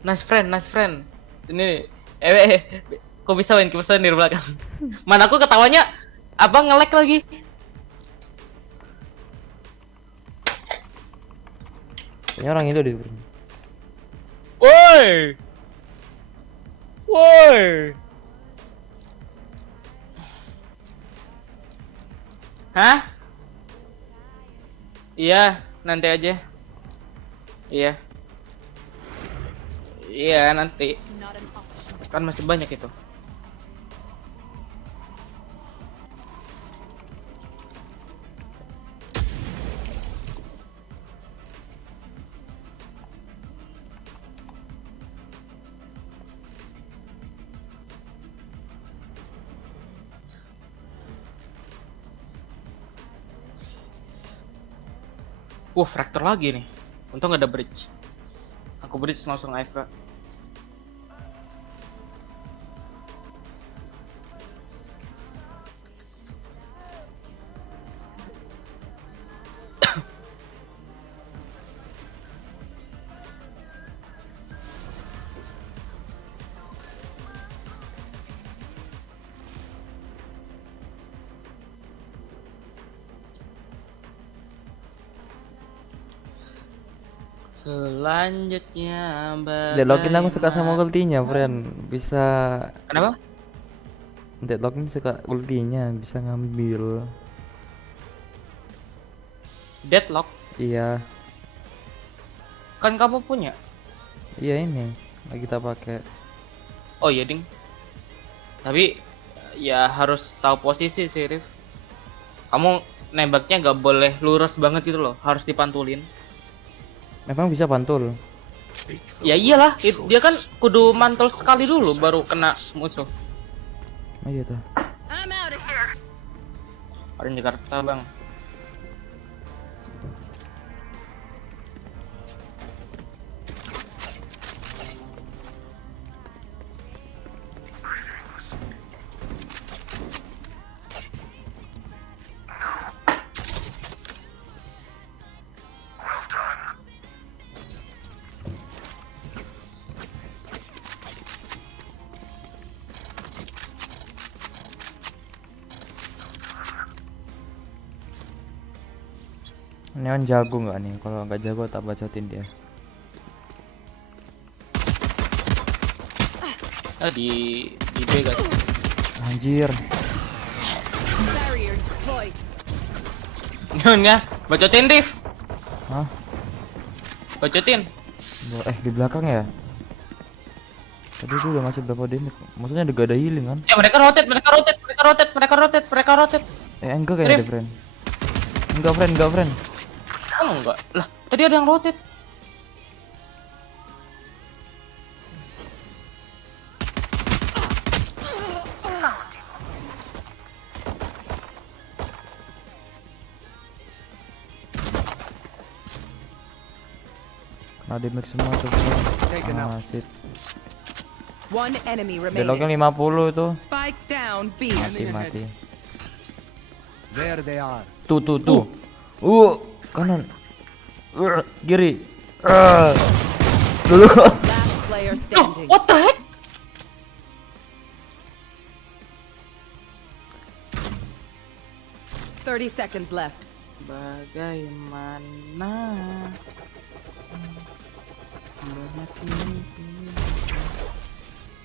Nice friend. Ini kok bisa main dari belakang? Mana aku ketawanya apa nge-lag lagi? Kayaknya orang itu di Woi. Hah? Iya, nanti aja. Iya. Iya, nanti. Kan masih banyak itu. Fracture lagi nih. Untung gak ada bridge. Aku bridge langsung AFK. Selanjutnya Deadlock ini aku suka sama ultinya, friend. Bisa. Kenapa? Deadlock ini suka ultinya, bisa ngambil. Deadlock? Iya. Kan kamu punya? Iya ini lagi kita pakai. Oh iya ding. Tapi ya harus tahu posisi sih, Rif. Kamu nembaknya gak boleh lurus banget gitu loh, harus dipantulin. Memang bisa pantul. Ya iyalah, dia kan kudu mantul sekali dulu baru kena musuh. Oh iya tuh. I'm out of here. Orang Jakarta, Bang. Neon jago nggak nih? Kalau nggak jago tak bacotin dia. Di B guys. Anjir. Barrier deployed. Neonnya, bacotin Rif. Hah? Bacotin. Di belakang ya? Tadi tuh udah ngasih berapa damage? Maksudnya udah gak ada healing kan? Mereka rotate. Enggak kayaknya deh, friend. Enggak, friend. Oh enggak. Lah, tadi ada yang rotate. Kena damage semua tuh. Sip. One enemy remaining. Deadlocknya 50 tuh. Spike down B. Mati. There they are. Tuh. Kanan. Kiri. Dulu. Last player standing. What the heck? Thirty seconds left. Bagaimana?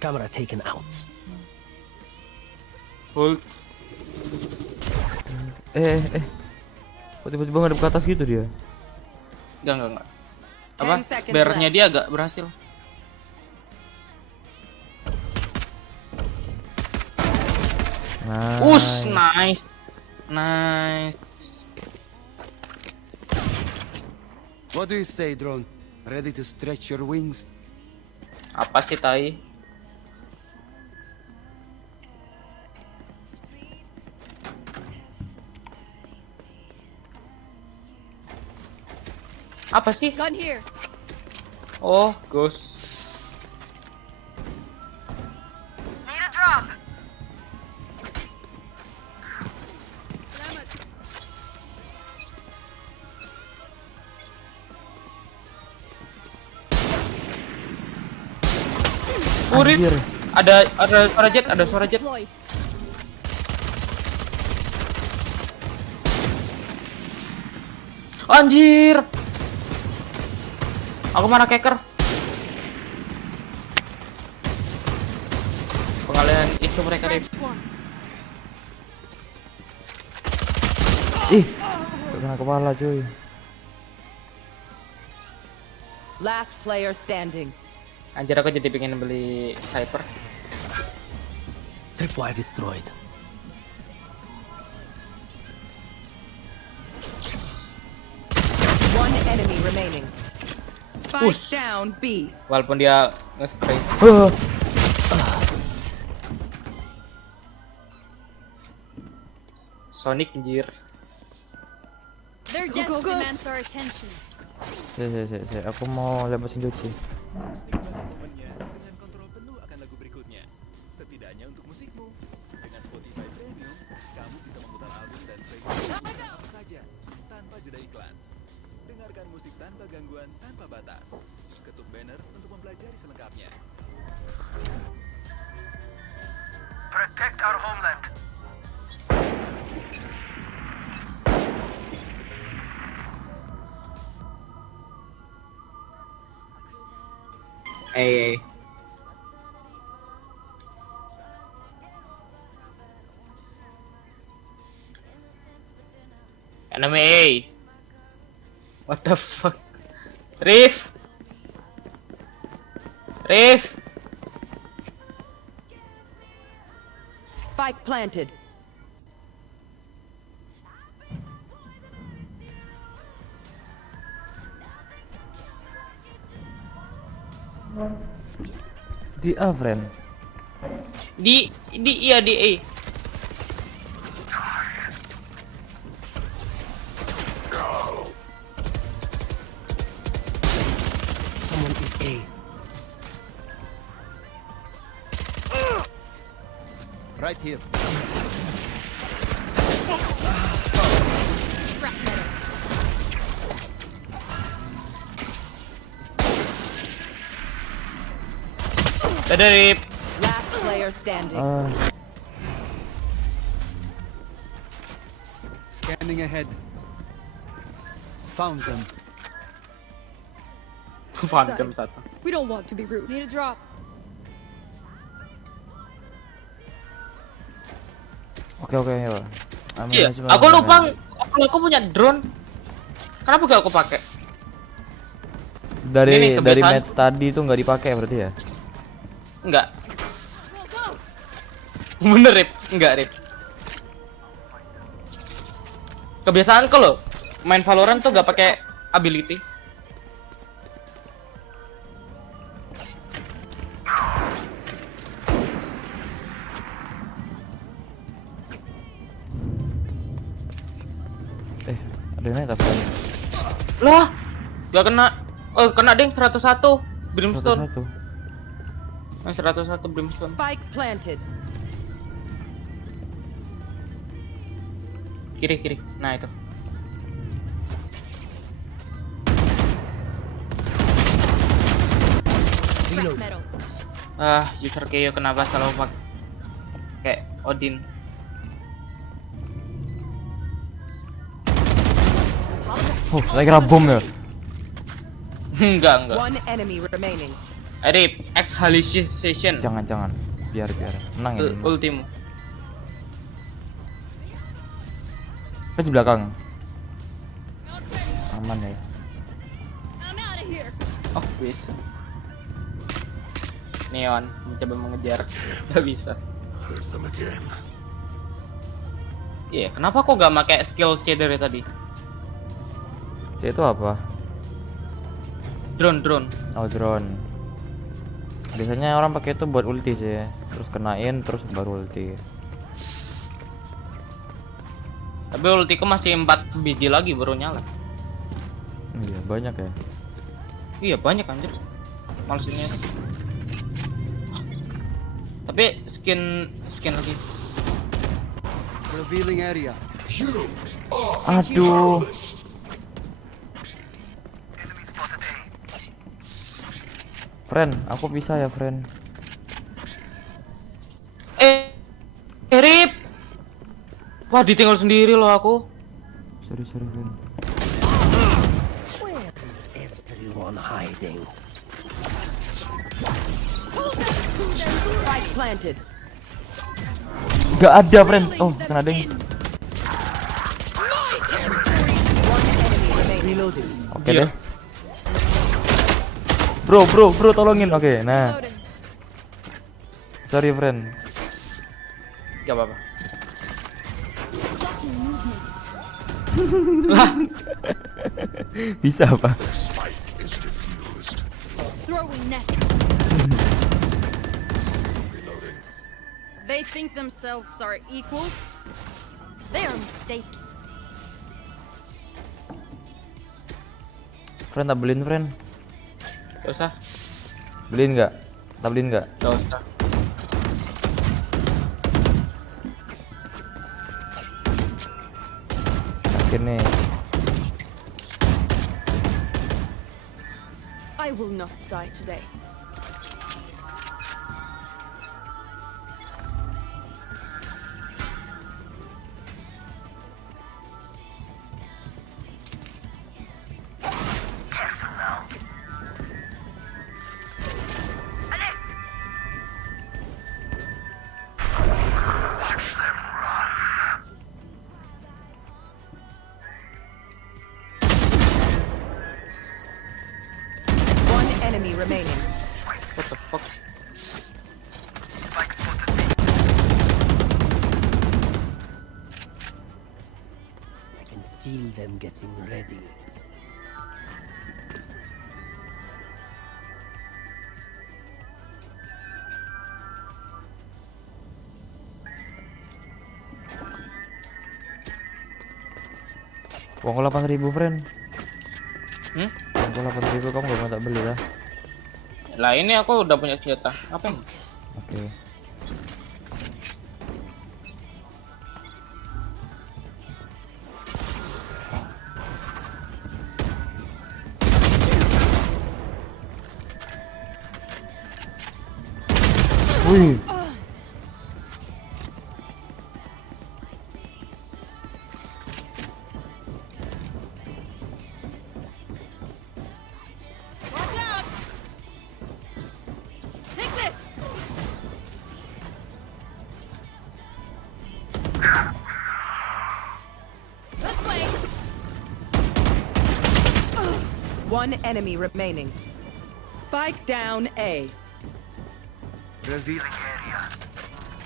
Camera taken out. Hold. Kok tiba-tiba ngadep ke atas gitu dia? Enggak. Apa? 10 seconds Barrelnya left. dia agak berhasil. Nice. Nice. What do you say, drone? Ready to stretch your wings? Apa sih tai? Apa sih? Gun here. Oh, ghost. Need a drop. Urit. Anjir. Ada suara jet. Deployed. Anjir. Aku mana keker. Pengalihan isu mereka deh. First one. Ih, kena kepala cuy. Last player standing. Anjir, aku jadi pengen beli Cypher. Tripwire destroyed. One enemy remaining. Spike Push. down B. Walaupun dia nge-spray. Sonic anjir. Their death demands our attention. Aku mau lihat mesin cuci. Momennya dengan kontrol penuh akan lagu berikutnya. Setidaknya untuk musikmu. Dengan Spotify Premium, kamu bisa memutar album dan playlist apa saja tanpa jeda iklan. Dengarkan musik tanpa gangguan, tanpa batas. Ketuk banner untuk mempelajari selengkapnya. Protect our homeland. Hey. Enemy A. What the fuck? Riff. Spike planted. Di A, friend. Di A. Someone is A. Right here. Scrap metal. Dadah, Rip. Last player standing. Scanning ahead. Found them. Phantom satu. We don't want to be rude. Need a drop. Oke, ya. Iya, aku lupa aku punya drone. Kenapa gak aku pakai? Dari Ini kebiasaan. match tadi itu nggak dipakai berarti ya? Enggak. Bener, Rip. Enggak, Rip. Kebiasaan kok lo main Valorant tuh gak pakai ability. Ada yang naik apa? Lah, gak kena. Oh, kena ding 101 Brimstone. 101 Brimstone. Spike planted. Kiri. Nah, itu. Scrap metal. User Keyo kenapa selalu pakai Odin? Saya kira bom ya. Enggak. One enemy remaining. Rip, exhalation. Jangan. Biar. Menang ini. Ultimu. Kan di belakang. aman ya. I'm out of here. Oh, wis. Neon mencoba mengejar, nggak bisa. Hurt them again. Iya, kenapa kok gak pakai skill C dari tadi? C itu apa? Drone. Oh, drone. Biasanya orang pakai itu buat ulti sih, terus kenain terus baru ulti. Tapi ultiku masih 4 biji lagi baru nyala. Iya, banyak ya. Iya, banyak anjir. Malesinnya itu. Tapi skin lagi. Revealing area. Aduh. Friend, aku bisa ya, friend. Rip. Wah, ditinggal sendiri loh aku. Sorry, friend. Where is everyone hiding? Spike planted. Gak ada, friend. Oh, kena deng. Reloading. Oke deh. Bro, tolongin. Oke, nah. Sorry, friend. Gak apa-apa. Lah, Bisa apa? Throwing net. They think themselves are equals. They are mistaken. Friend, tak beliin, friend. gak usah. Beliin nggak? Tak beliin nggak? Gak usah. Yakin nih. I will not die today. One enemy remaining. What the fuck? I can feel them getting ready. Uang 8.000, friend. Uang 8.000 kamu gak mau tak beli ya? Lah ini aku udah punya senjata. Apa yang? Oke. Wih. Watch out! Take this! This way! One enemy remaining. Spike down A. Revealing area.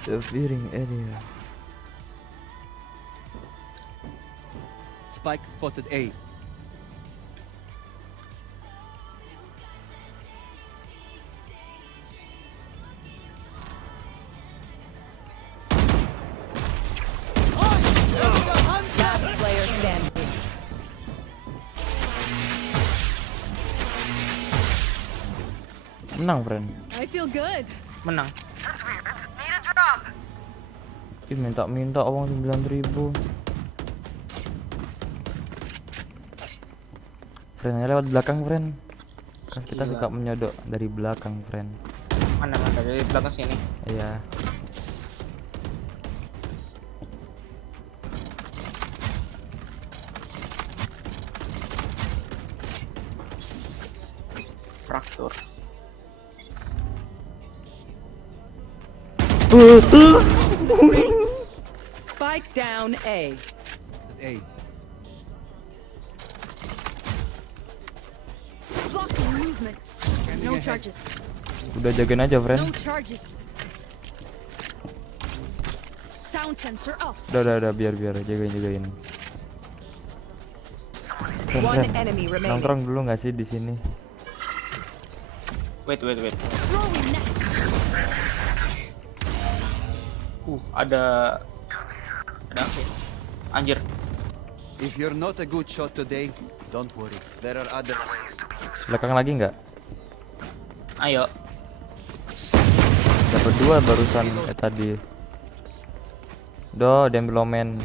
The viewing area. Spike spotted A. Last player standing. Menang, friend. I feel good. Menang. Need a drop. Ih, minta uang 9.000. Friend, lewat belakang, friend. Kan kita Gila. suka menyodok dari belakang, friend. Mana dari belakang sini. Iya. Fraktur. Spike down A. A. movement. No charges. Udah jagain aja, friend. No charges. Sound sensor off. Udah, biar jagain. Friend, One friend. enemy remaining. Nongkrong dulu nggak sih di sini? Wait. Throwing next. Ada apa ya? Anjir. If you're not a good shot today, don't worry. There are other ways to be useful. Belakang lagi nggak? Ayo. Dapat 2 barusan tadi. Diambil omen.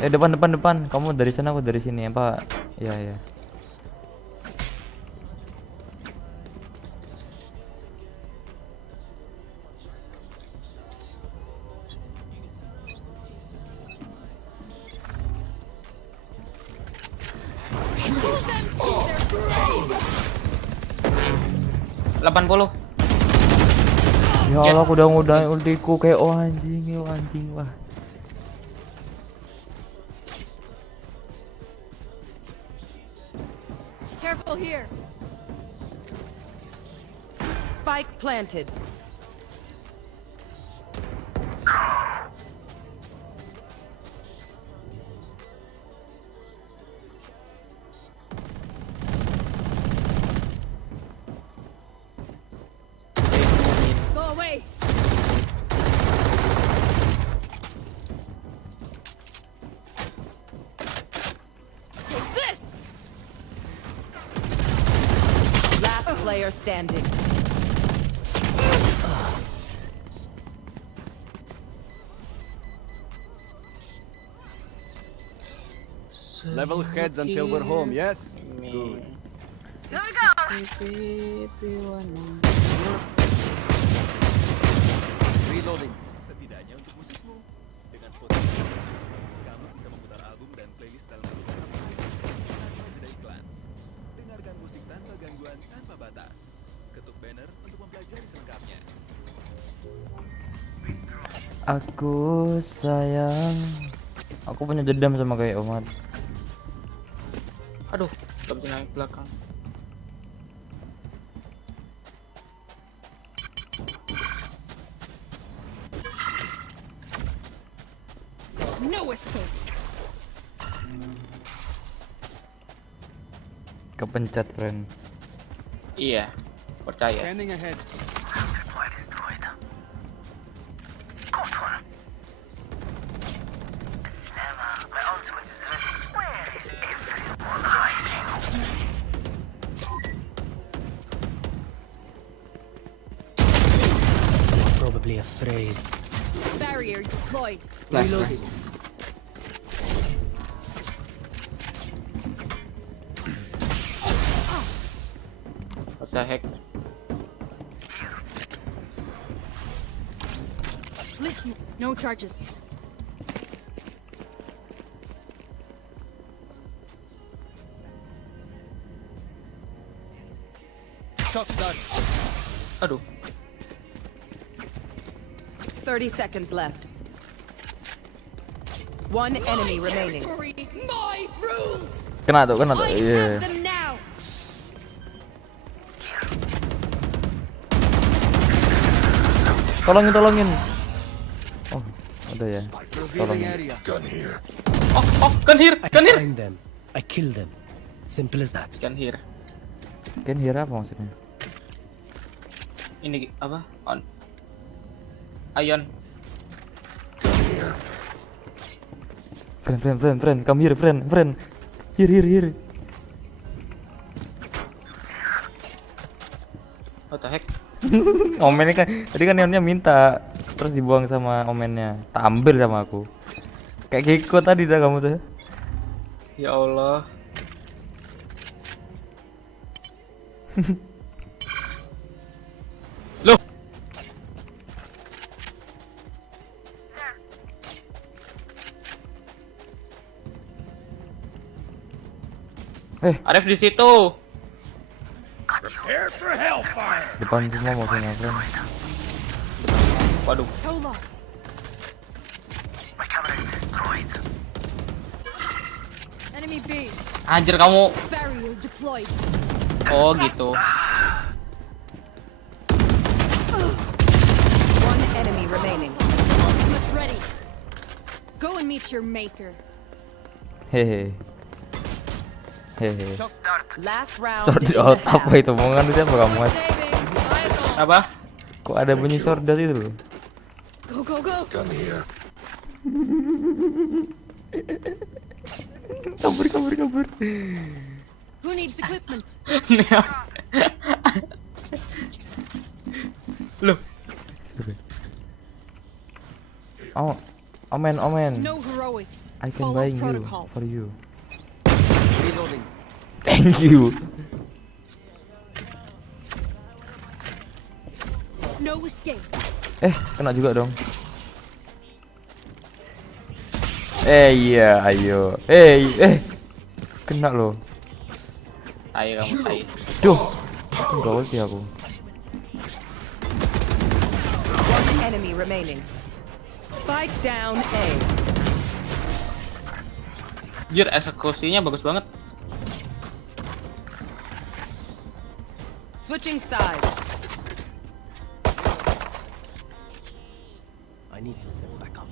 Depan. Kamu dari sana, aku dari sini, apa? Ya. Pull them to their graves. 80. Ya Allah, aku udah ngudahin ultiku kayak anjing, wah. Careful here. Spike planted. Go away. Take this. Last player standing. Level heads until we're home, yes? Good. Here we go. Reloading. Setidaknya untuk musikmu. Dengan Spotify, kamu bisa memutar album dan playlist dalam hitungan apa saja tanpa jeda iklan. Dengarkan musik tanpa gangguan, tanpa batas. Ketuk banner untuk mempelajari selengkapnya. Aku sayang. Aku punya dendam sama kayak Omar. Aduh, gak bisa naik belakang. No escape. Kepencet, friend. Iya, percaya. Scanning ahead. Probably afraid. Barrier deployed. Reloading. What the heck? Listen. No charges. Shot start. Aduh. 30 seconds left. One enemy remaining. Territory. My rules. Kena tuh. I Iya. have them now. Tolongin. Oh, udah ya. Revealing area. Gun here. Kan here. I find them. I kill them. Simple as that. Kan here. Kan hira apa maksudnya? Ini apa? On. Ion. Friend, come here, friend. Here. What the heck? Omennya kan, tadi kan neonnya minta, terus dibuang sama omennya, tak ambil sama aku. Kayak Geko tadi dah kamu tuh. Ya Allah. Loh. Arif di situ. Prepare for hellfire. Depan semua maksudnya, friend. Waduh. So long. My camera is destroyed. Enemy B. Anjir kamu. Barrier deployed. Oh gitu. One enemy remaining. Ultimate ready. Go and meet your maker. Hehe. Hehe. Last round Sword in out the half. apa itu? Omongan siapa kamu? Mas? Apa? Kok ada bunyi sword out itu loh? Go, go, go. Gun here. Kabur. Who needs equipment? Loh, Oh, omen. No heroics. I can Follow buy you protocol. for you. Reloading. Thank you. No escape. Kena juga dong. Iya, ayo. Kena loh. ayo kamu tai. Duh. Enggak ulti aku. One enemy remaining. Spike down A. Jujur eksekusinya bagus banget. Switching sides. I need to set back up.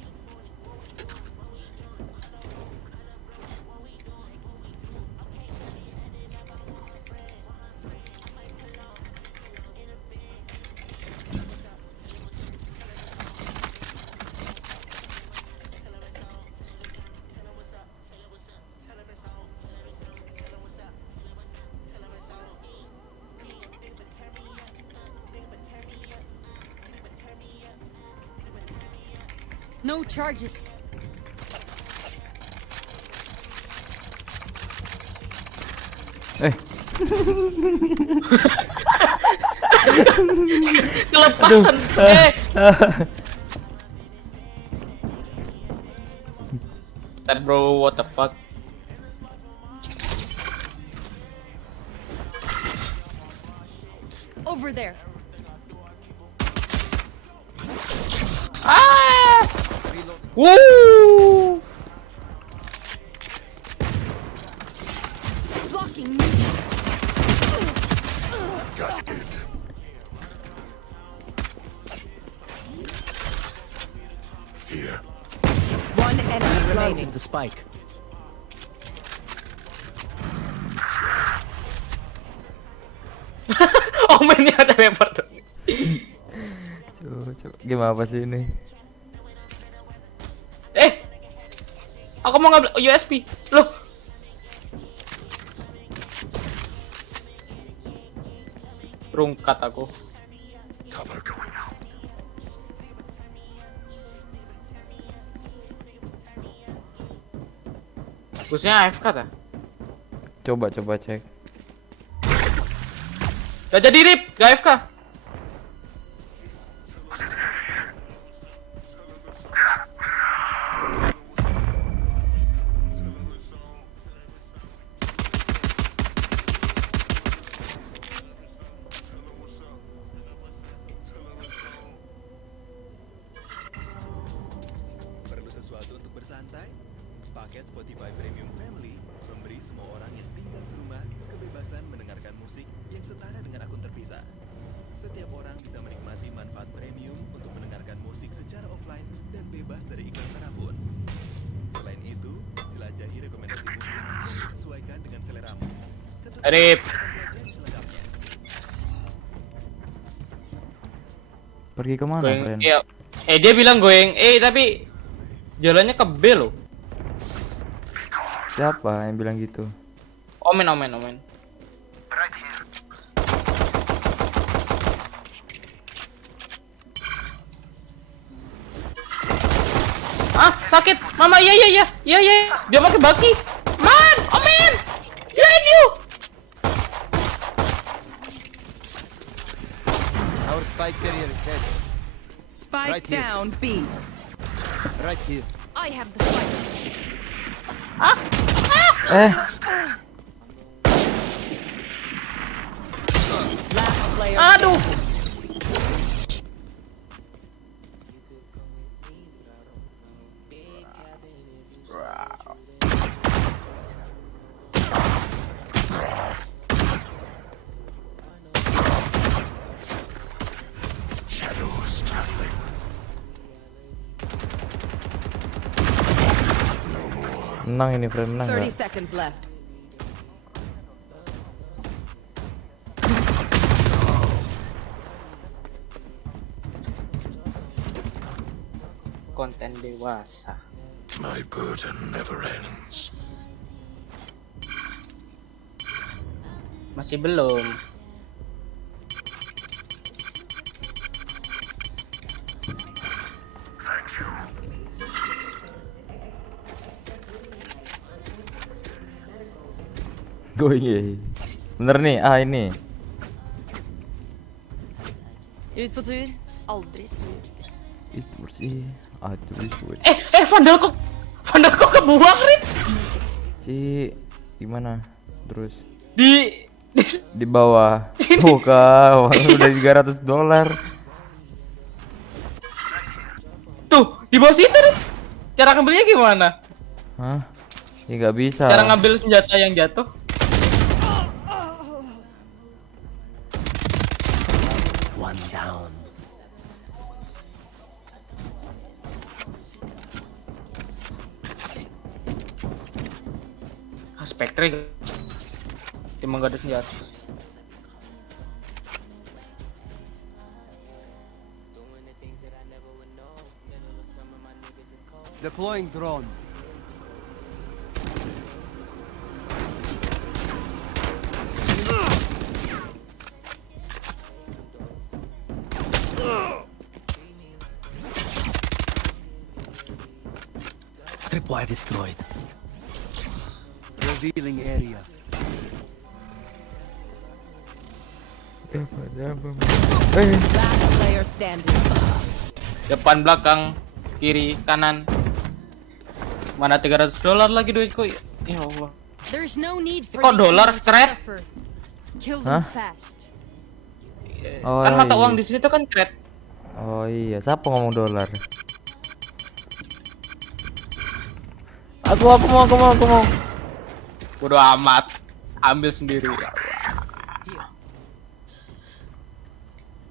No charges. Kelepasan. That bro, what the fuck? Over there. Ah! Woo! Blocking movement. Got it. Here. One enemy remaining. Planted the spike. Omennya ada lempar tuh. Coba. Gimana apa sih ini? Aku mau ngambil USB. Loh. Rungkat aku. Cover going out. Busnya AFK ta? Coba cek. Gak jadi rip, gak AFK. Perlu sesuatu untuk bersantai? Paket Spotify Premium Family memberi semua orang yang tinggal serumah kebebasan mendengarkan musik yang setara dengan akun terpisah. Setiap orang bisa menikmati manfaat premium untuk mendengarkan musik secara offline dan bebas dari iklan manapun. Selain itu, jelajahi rekomendasi musik yang disesuaikan dengan seleramu. Rip. Pelajari selengkapnya. Pergi kemana, Going, friend? iya. Dia bilang going tapi jalannya ke B loh. Siapa yang bilang gitu? Omen. Ah, sakit. Mama, iya. Dia pakai baki. Man, Omen. Behind you. Our spike carrier is dead. Spike Right here. down B. Right here. I have the spike. Last player. Aduh. Menang ini, friend, menang 30 nggak? seconds left. Konten dewasa. My burden never ends. Masih belum. Gue bener nih, ini. Ut på tur, aldri sur. Itu bersih. Aduh, gue. Vandal kok kebuang, Rin? Gimana? Terus Di di bawah. Buka, udah $300. tuh, di bawah situ, Rin. Cara ngambilnya gimana? Hah? Ya nggak bisa. Cara ngambil senjata yang jatuh? One down. Spectre emang gak ada senjata. Deploying drone. Tripwire destroyed. Revealing area. Last player standing. Depan, belakang, kiri, kanan. Mana $300 lagi duitku? Ya Allah. There's no need for Kok the dolar enemy to keren? suffer. Kill them Hah? fast. Oh, Kan mata iya. uang di sini tuh kan kred. Oh iya, siapa ngomong dolar? Aku mau. Bodo amat. Ambil sendiri.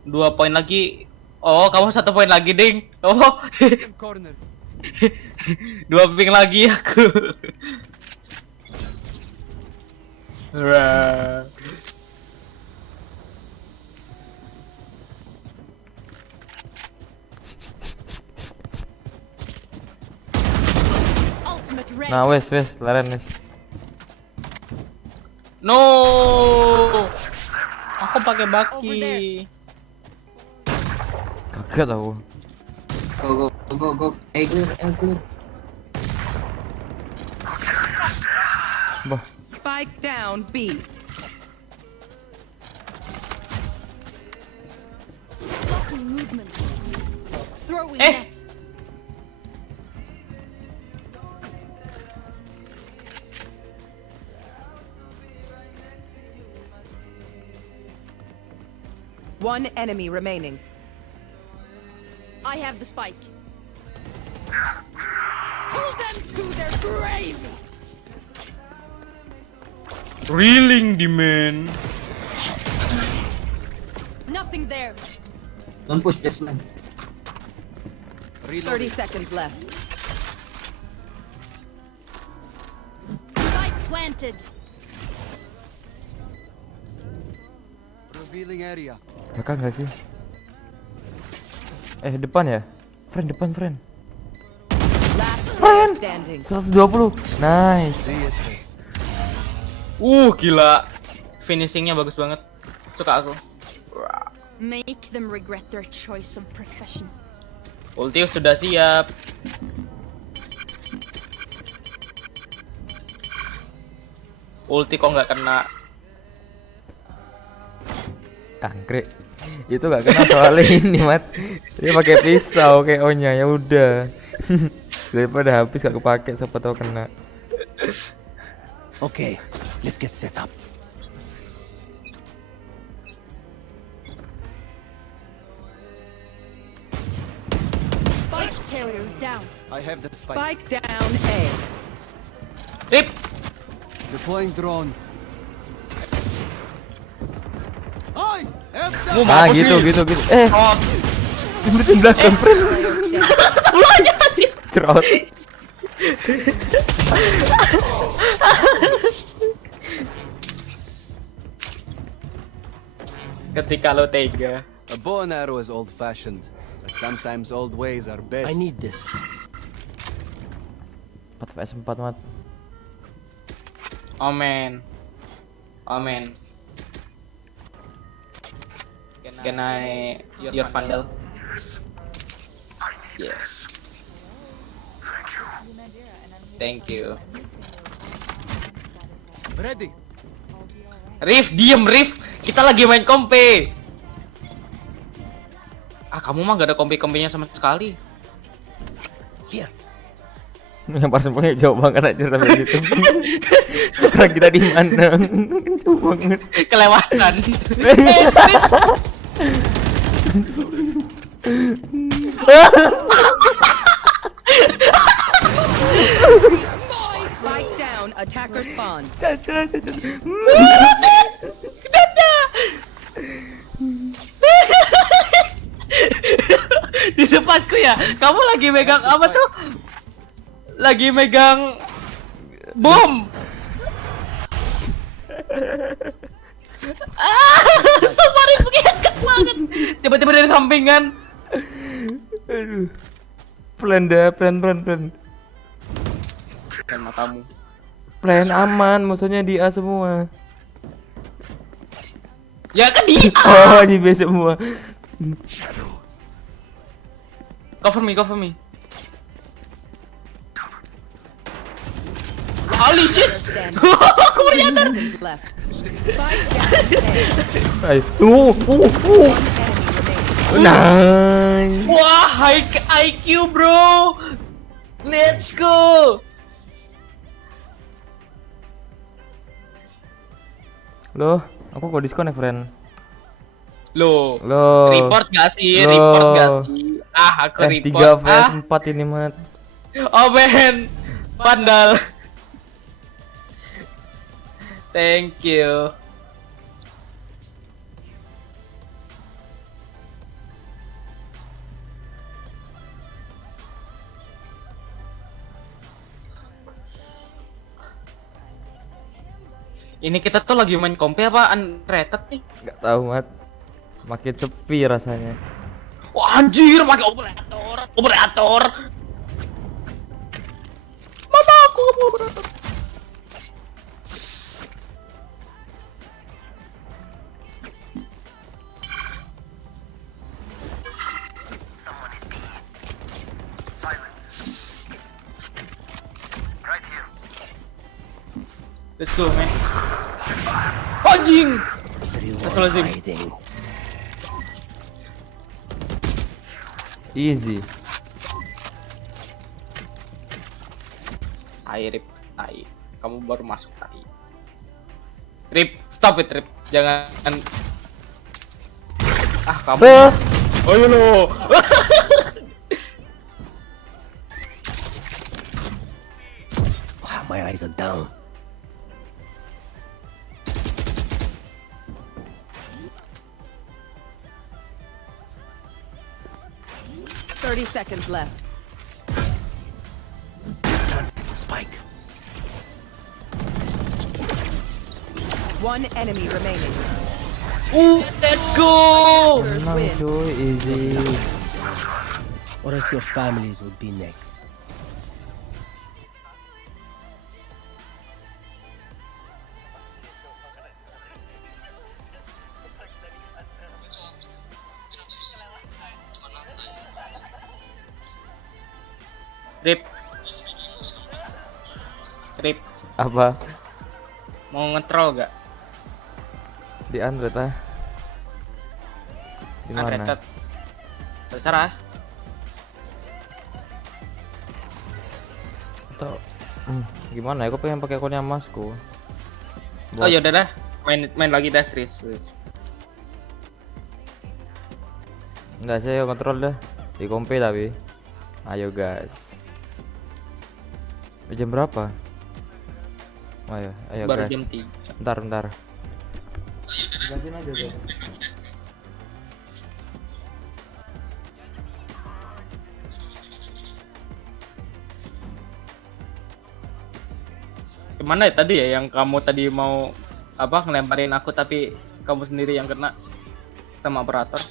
2 poin lagi. Oh, kamu 1 poin lagi, Ding. Oh. Corner. 2 ping lagi aku. Wah. Ultimate ready. Nah, wes, laren wes. No. Aku pakai Over baki. Kaget aku. Go. Clear. Bah, Spike down B. Blocking movement. Throwing Eh. net. One enemy remaining. I have the spike. Pull them to their grave. Reeling demand. Nothing there. Don't push this man. 30 seconds left. Spike planted. Revealing area. belakang nggak sih? Depan ya? Depan. Last player standing. 120. Nice. Gila. Finishingnya bagus banget. Suka aku. Make them regret their choice of profession. Ulti sudah siap. Ulti kok nggak kena. Kangkrik. Itu gak kena soalnya ini, Mat. Dia pakai pisau kayak Onya, ya udah. Daripada habis gak kepake, siapa tahu kena. Okay, let's get set up. Spike carrier down. I have the spike. Spike down A. Rip. Deploying drone. I have the Ah, gitu. Oh, Di belakang, friend. sebelahnya sih. Cerot. Ketika lo tega. A bow and arrow is old-fashioned, but sometimes old ways are best. I need this. 4 vs 4 mat. Omen. Omen. Can I your vandal? Yes. Thank you. Ready. Rif, diem Rif. Kita lagi main kompe. Ah, kamu mah gak ada kompe-kompenya sama sekali. Here. Yang pas sempurna jauh banget aja sampai gitu. Orang kita di mana? Jauh banget. Kelewatan. Spike down. Attacker spawn. Caca. Di sepatku ya. Kamu lagi megang apa tuh? Lagi megang bom. Safari pengen banget. Tiba-tiba dari sampingan. Aduh. Plan dah, plan. Dan matamu. Plan aman, musuhnya di A semua. Ya kan di A. Oh, di B semua. Cover me. Holy shit. Aku bernyata. Seconds left. Spike down. Ayo. Nice. Wah, high IQ bro. Let's go. Loh, aku kok diskon ya, friend? Loh. Loh. Report gak sih? Loh. Report gak sih? Ah, aku report. 3 vs 4 ini, Mat. Oh man. Pandal. Thank you. Ini kita tuh lagi main kompe apa unrated nih? Gak tahu, Mat. Makin sepi rasanya. Wah anjir, pakai operator. Mama aku mau operator. Let's go, man. Anjing. Astagfirullahaladzim. Easy. Rip. Kamu baru masuk tai. Rip, stop it, Rip. Jangan. Ah, kamu. Oh, you know. Wow, my eyes are down. Thirty seconds left. Planted the spike. One enemy remaining. Let's go. Menang cuy, easy. Or else your families would be next. Rip, Apa? mau ngetrol gak? Di Android ah. Di mana? Unrated. Terserah. Atau gimana ya? Aku pengen pakai akunnya Masku. Oh ya udah dah, main lagi dah serius. Enggak sih, yo kontrol dah. Di kompe tapi. Ayo guys. Jam berapa? Ayo Baru guys. jam 3. Bentar. Jelasin aja guys. Gimana ya tadi ya yang kamu tadi mau apa ngelemparin aku tapi kamu sendiri yang kena sama operator?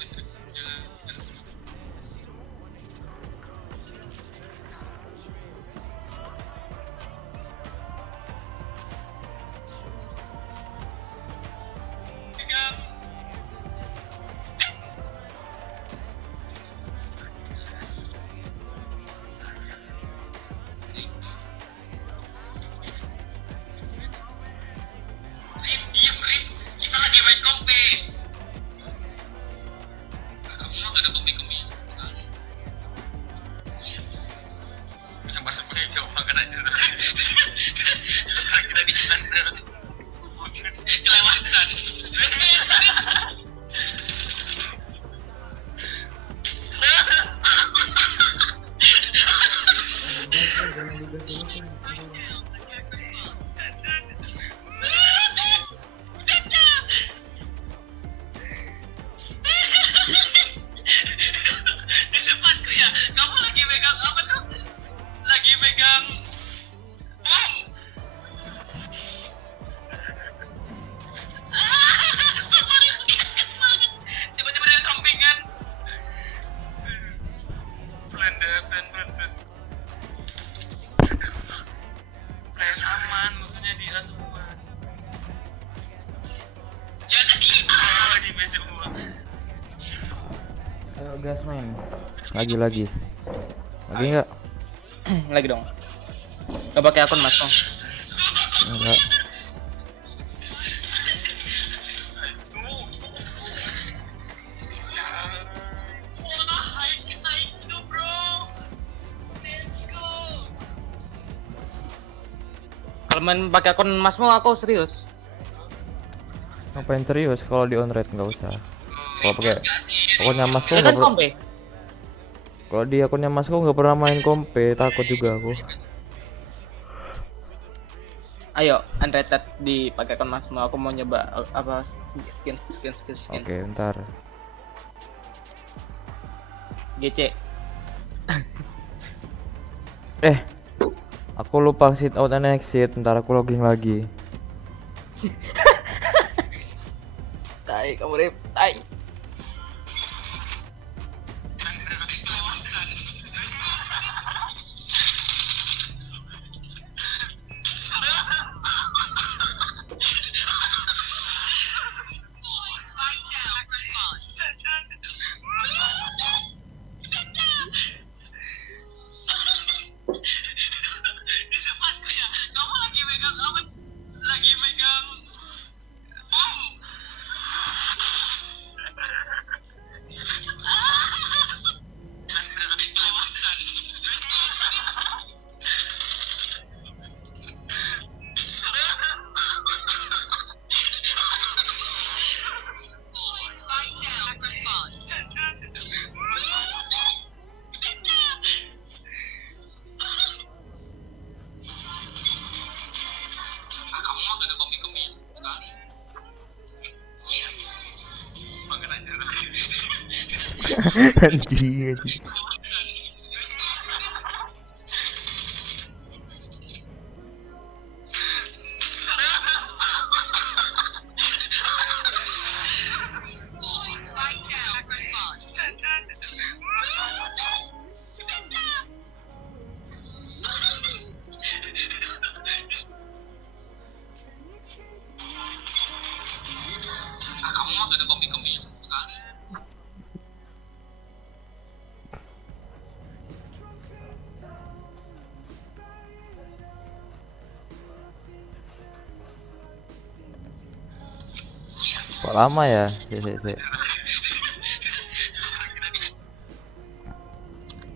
Ayo gas main. Lagi nggak? Lagi dong. Gak pakai akun Mas Kong. Enggak. Kalau main pakai akun Masmu aku serius. Ngapain serius kalau di on raid nggak usah. Kalau pakai akunnya Masku Ini nggak kan kompe. Kalau di akunnya Masku nggak pernah main kompe, takut juga aku. Ayo, unrated dipakai akun Masmu. Aku mau nyoba apa skin. Oke, bentar. GC. Aku lupa exit out and exit, bentar aku login lagi. Tai kamu Rip, tai. Anjing. Kok lama ya? Si.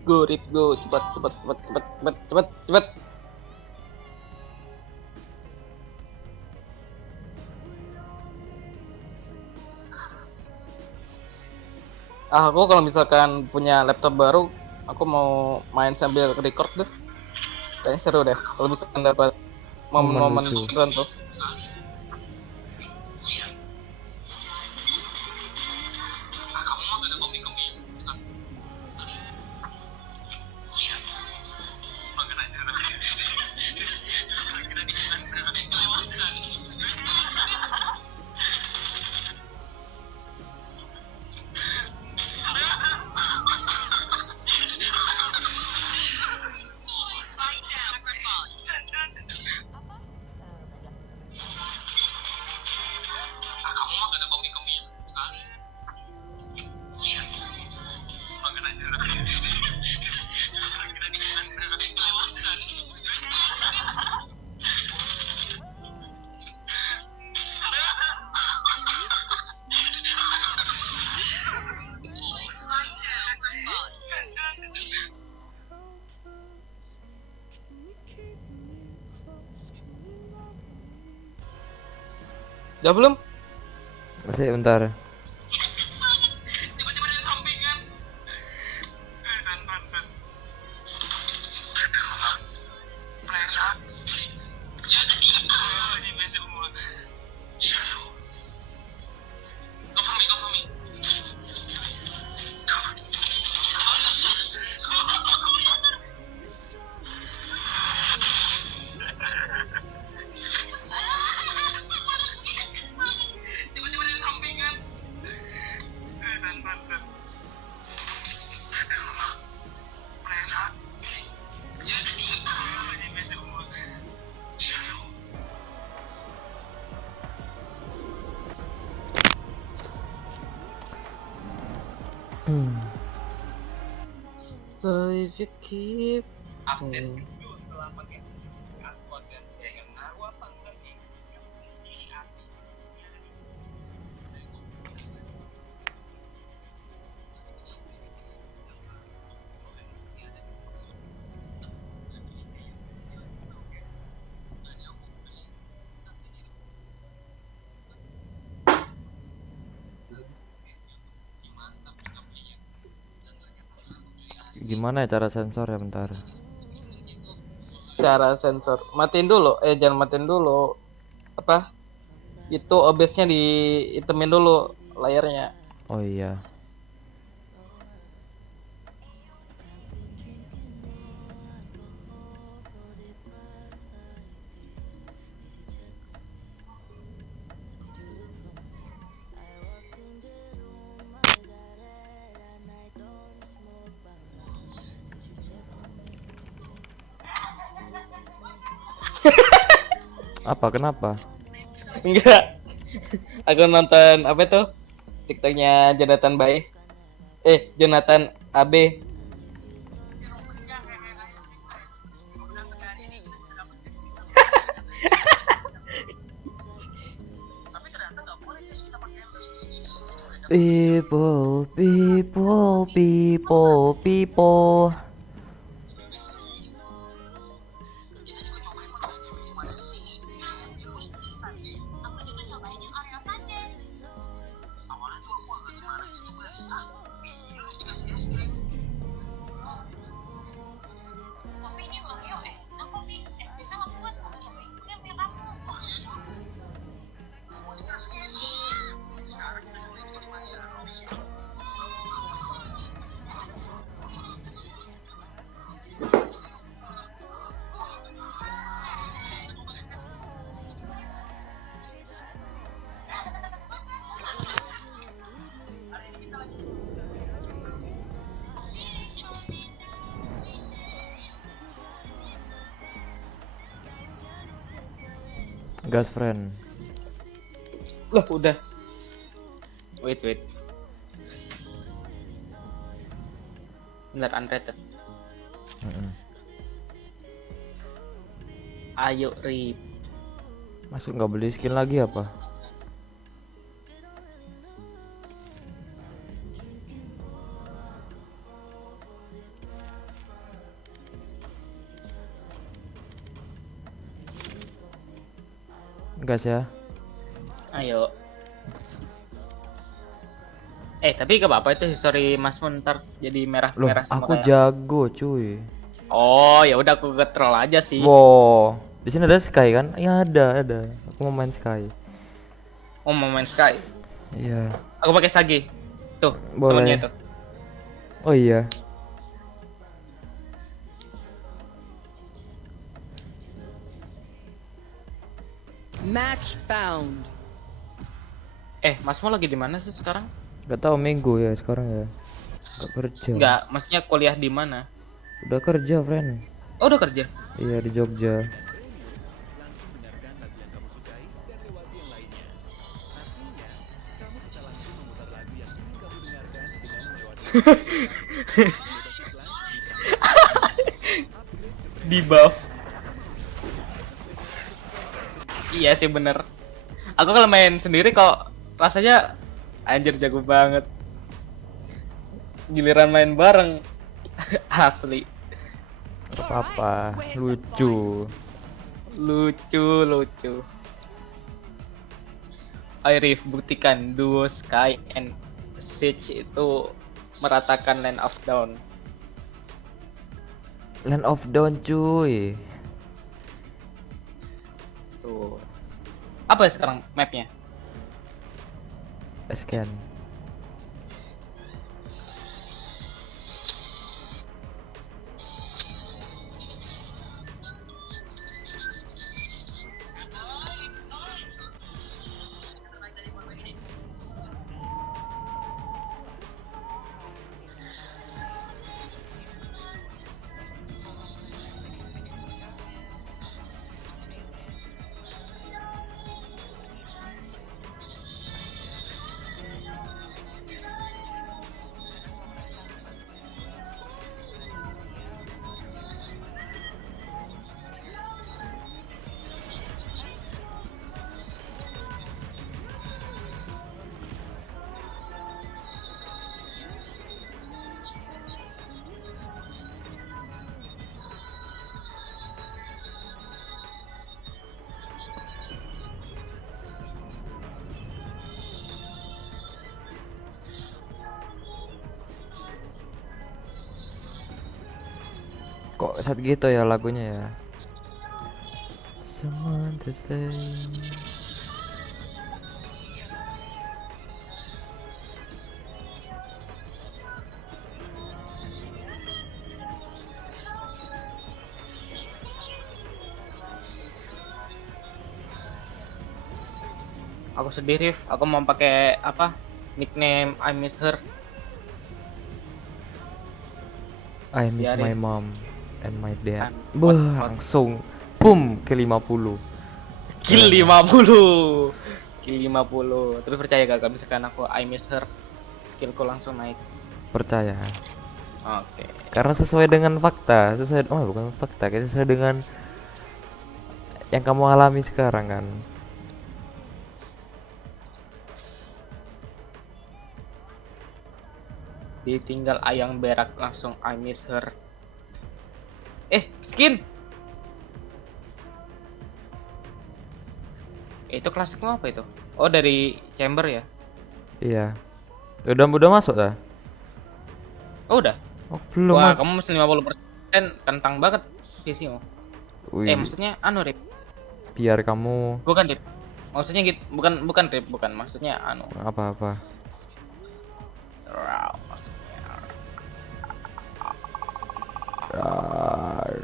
Go Rip, go cepet. Aku kalau misalkan punya laptop baru, aku mau main sambil record deh. Kayaknya seru deh kalau misalkan dapat momen-momen tertentu. Udah belum? Masih bentar. So if you keep Gimana ya cara sensor ya, bentar. cara sensor, matiin dulu, jangan matiin dulu, apa? Itu OBS-nya diitemin dulu layarnya. Oh iya. Apa kenapa? Enggak. Aku nonton apa tuh? TikToknya Jonathan Bay. Jonathan AB. People, people, people, people. Gas friend. Loh, udah. Wait. Benar unrated. Ayo rip. Masuk nggak beli skin lagi apa? Gas ya. Ayo. Tapi gak apa-apa itu history Mas Mun ntar jadi merah-merah Loh, aku kayak. jago cuy. Oh, ya udah aku nge-troll aja sih. Wow, di sini ada Sky kan? Ya ada. Aku mau main Sky. Oh, mau main Sky. Iya. Aku pakai Sagi. Tuh, Boleh. temennya tuh. Oh iya. Match found. Mas Mun lagi di mana sih sekarang? Gak tahu minggu ya sekarang ya. Gak kerja. Enggak, maksudnya kuliah di mana? Udah kerja, friend. Oh, udah kerja. Iya di Jogja. Langsung dengarkan lagu yang kamu sukai dan lewati yang lainnya. Artinya, kamu bisa langsung memutar lagu yang ingin kamu dengarkan dengan melewati Di buff. Iya sih bener. Aku kalau main sendiri kok rasanya anjir jago banget. Giliran main bareng asli. Apa? Lucu. Rif, buktikan duo Sky and Siege itu meratakan Land of Dawn. Land of Dawn cuy. Tuh. Apa ya sekarang mapnya? Scan. Kok saat gitu ya lagunya ya? Someone to stay. Aku sedih Rif, aku mau pakai apa? Nickname I miss her. I miss my Biarin. mom and my dad. What- Bah, langsung boom ke 50. Kill 50. Kill 50. Tapi percaya gak kalau misalkan aku I miss her, skillku langsung naik. Percaya. Oke. Karena sesuai dengan fakta, bukan fakta, kayak sesuai dengan yang kamu alami sekarang kan. Ditinggal ayang berak langsung I miss her. Skin. Itu klasikmu apa itu? Oh, dari chamber ya? Iya. Udah masuk dah? Oh, udah. Oh, belum. Wah, Mat. kamu masih 50%, kentang banget visimu. Wih, Maksudnya anu Rip. biar kamu Bukan Rip. Maksudnya gitu, bukan Rip, bukan. Maksudnya anu. apa-apa. Maksudnya. Rar.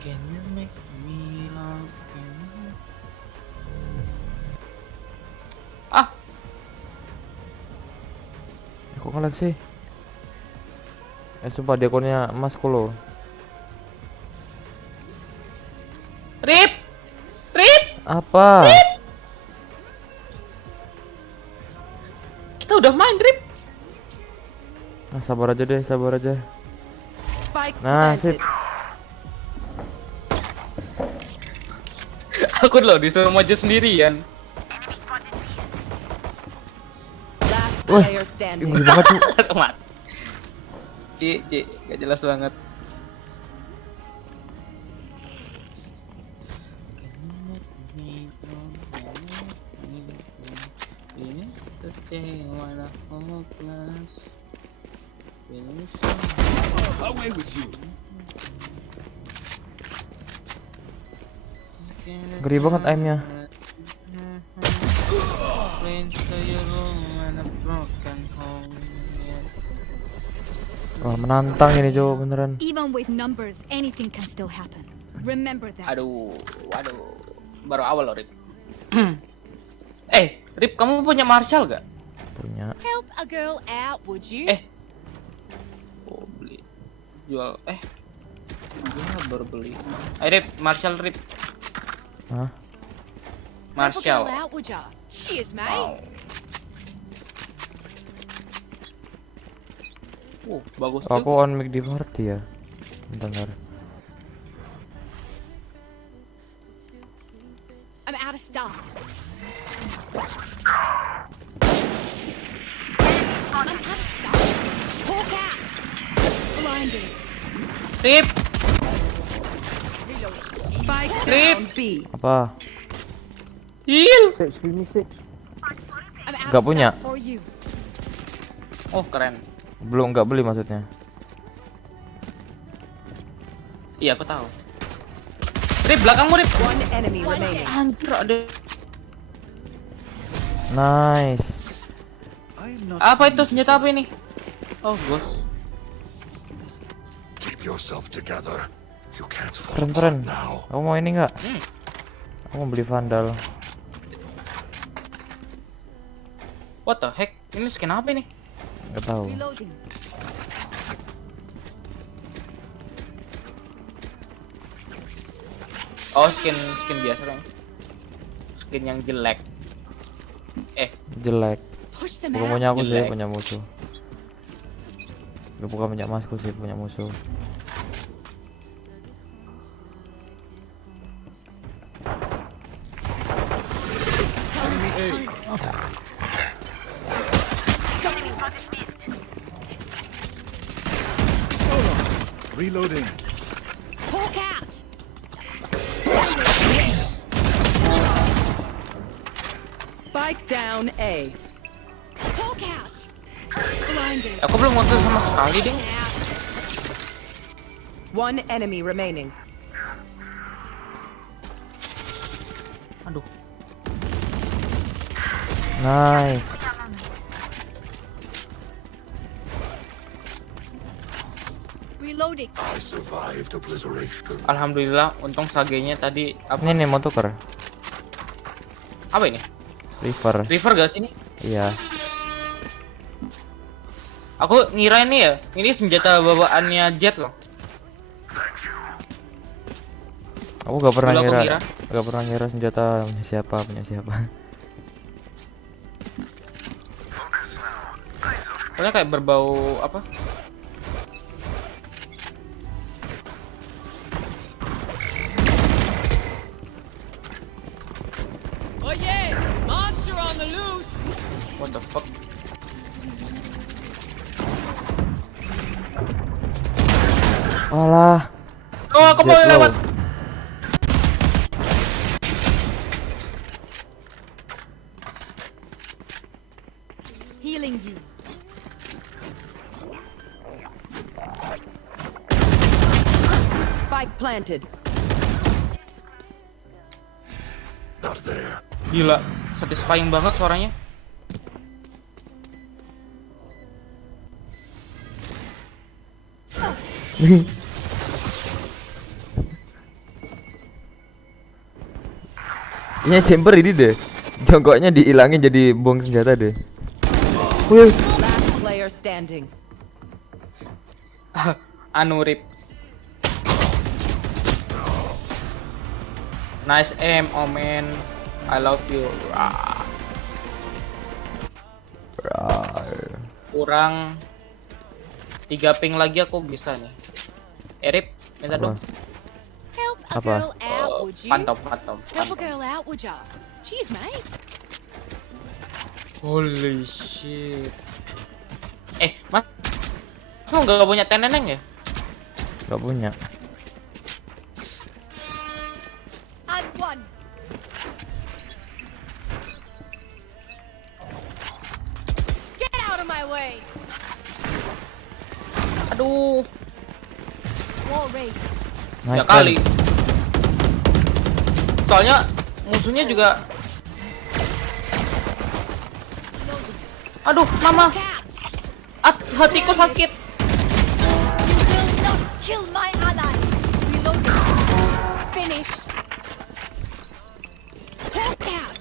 Can you make me love you? Kok ngelag sih? Sumpah di akunnya Mas Kulo. Rip! Rip! Apa? Kita udah main, Rip. Nah, sabar aja deh, sabar aja. Spike Nah, planted. sip. Aku loh disuruh maju sendirian. Last Wah, player standing. Ngeri banget tuh. Langsung mati. Ci, gak jelas banget. Away with you. Ngeri banget aimnya. Wah, menantang ini cowok beneran. Even with numbers, anything can still happen. Remember that. Aduh, waduh. Baru awal loh, Rip. Rip, kamu punya Marshall gak? Punya. Help a girl out, would you? Oh, beli. Jual, Gua baru beli. Rip, Marshall, Rip. Hah? Help a girl Marshall. out, would ya? Cheers, mate. Wow. Bagus Aku juga. on mic di party ya. Bentar. I'm out of stuff. I'm out of stuff. Hawk out. Blinded. Rip, Spike Rip. down B. Apa? Heal. Sage, give me Sage. Nggak punya. For you. Oh keren. Belum, nggak beli maksudnya. Iya aku tahu. Rip belakangmu Rip. One enemy remaining. Anjir ada. Nice. Apa itu senjata apa ini? Oh ghost. Keep yourself together. You can't fall Keren. now. Kamu mau ini nggak? Aku mau beli Vandal. What the heck? Ini skin apa ini? Nggak tahu. Reloading. Oh skin biasa dong. Skin yang jelek. Jelek. Push them Bukan out. punya aku sih, Jelek. punya musuh. Bukan punya masku sih, punya musuh. Reloading. Hawk out. Spike down A. Hawk out. Blinded. Aku belum ngontrol sama sekali deh. One enemy remaining. Aduh. Nice. Reloading. I survived obliteration. Alhamdulillah untung sagenya tadi apa? Ini nih mau tuker. Apa ini? River. River gak sih ini? Iya. Aku ngira ini ya. Ini senjata bawaannya Jet loh. Aku gak pernah Dulu aku ngira. ngira. Gak pernah ngira senjata punya siapa. Soalnya kayak berbau apa? Oh yeah! Monster on the loose! What the fuck? Alah. Oh aku mau Jet lewat. low. Healing you. Spike planted. Not there. Gila, satisfying banget suaranya. Ini chamber ini deh. Jongkoknya dihilangin jadi bom senjata deh. Wih. Last player standing. Anu Rip. Nice aim, oh man. I love you. Rah. Kurang 3 ping lagi aku bisa nih. Rip, minta dong. Help a Apa? girl out, would you? Pantau. Help a girl out, would ya? Cheers, mate. Holy shit. Mas, kamu nggak punya teneneng ya? Gak punya. And one. Get out of my way. Aduh, Wall raised. ya Nice kali. kan? Soalnya musuhnya juga. Aduh, mama. Cat. Hatiku sakit. You will not kill my ally. Reloading. Finished. Hawk out.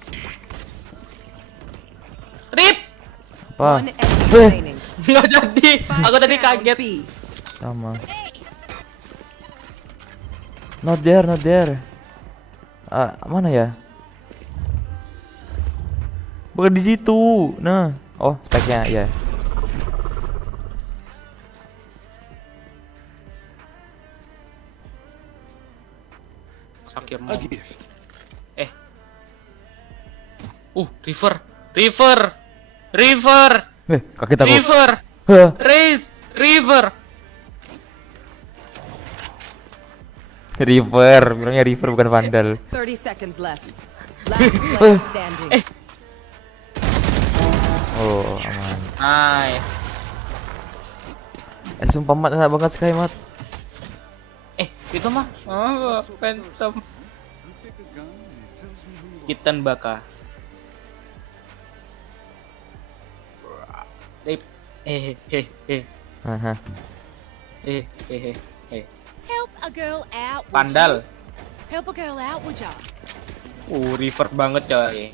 Apa? One enemy Eh. remaining. Nggak jadi. Aku tadi Down kaget. B. Sama. Not there. Ah, mana ya? Bukan di situ. Nah, oh, speknya ya. Sakit A mau. gift. River. Kaget aku. River. Hah. River. River, bilangnya River bukan Vandal. 30 seconds left. Last player standing. Oh, aman. Nice. Sumpah Mat, enak banget Sky Mat. Itu mah. Oh, Phantom. Kitten Baka. Haha. Help a girl out. would Pandal. you? Help a girl out, would ya? Revert banget coy.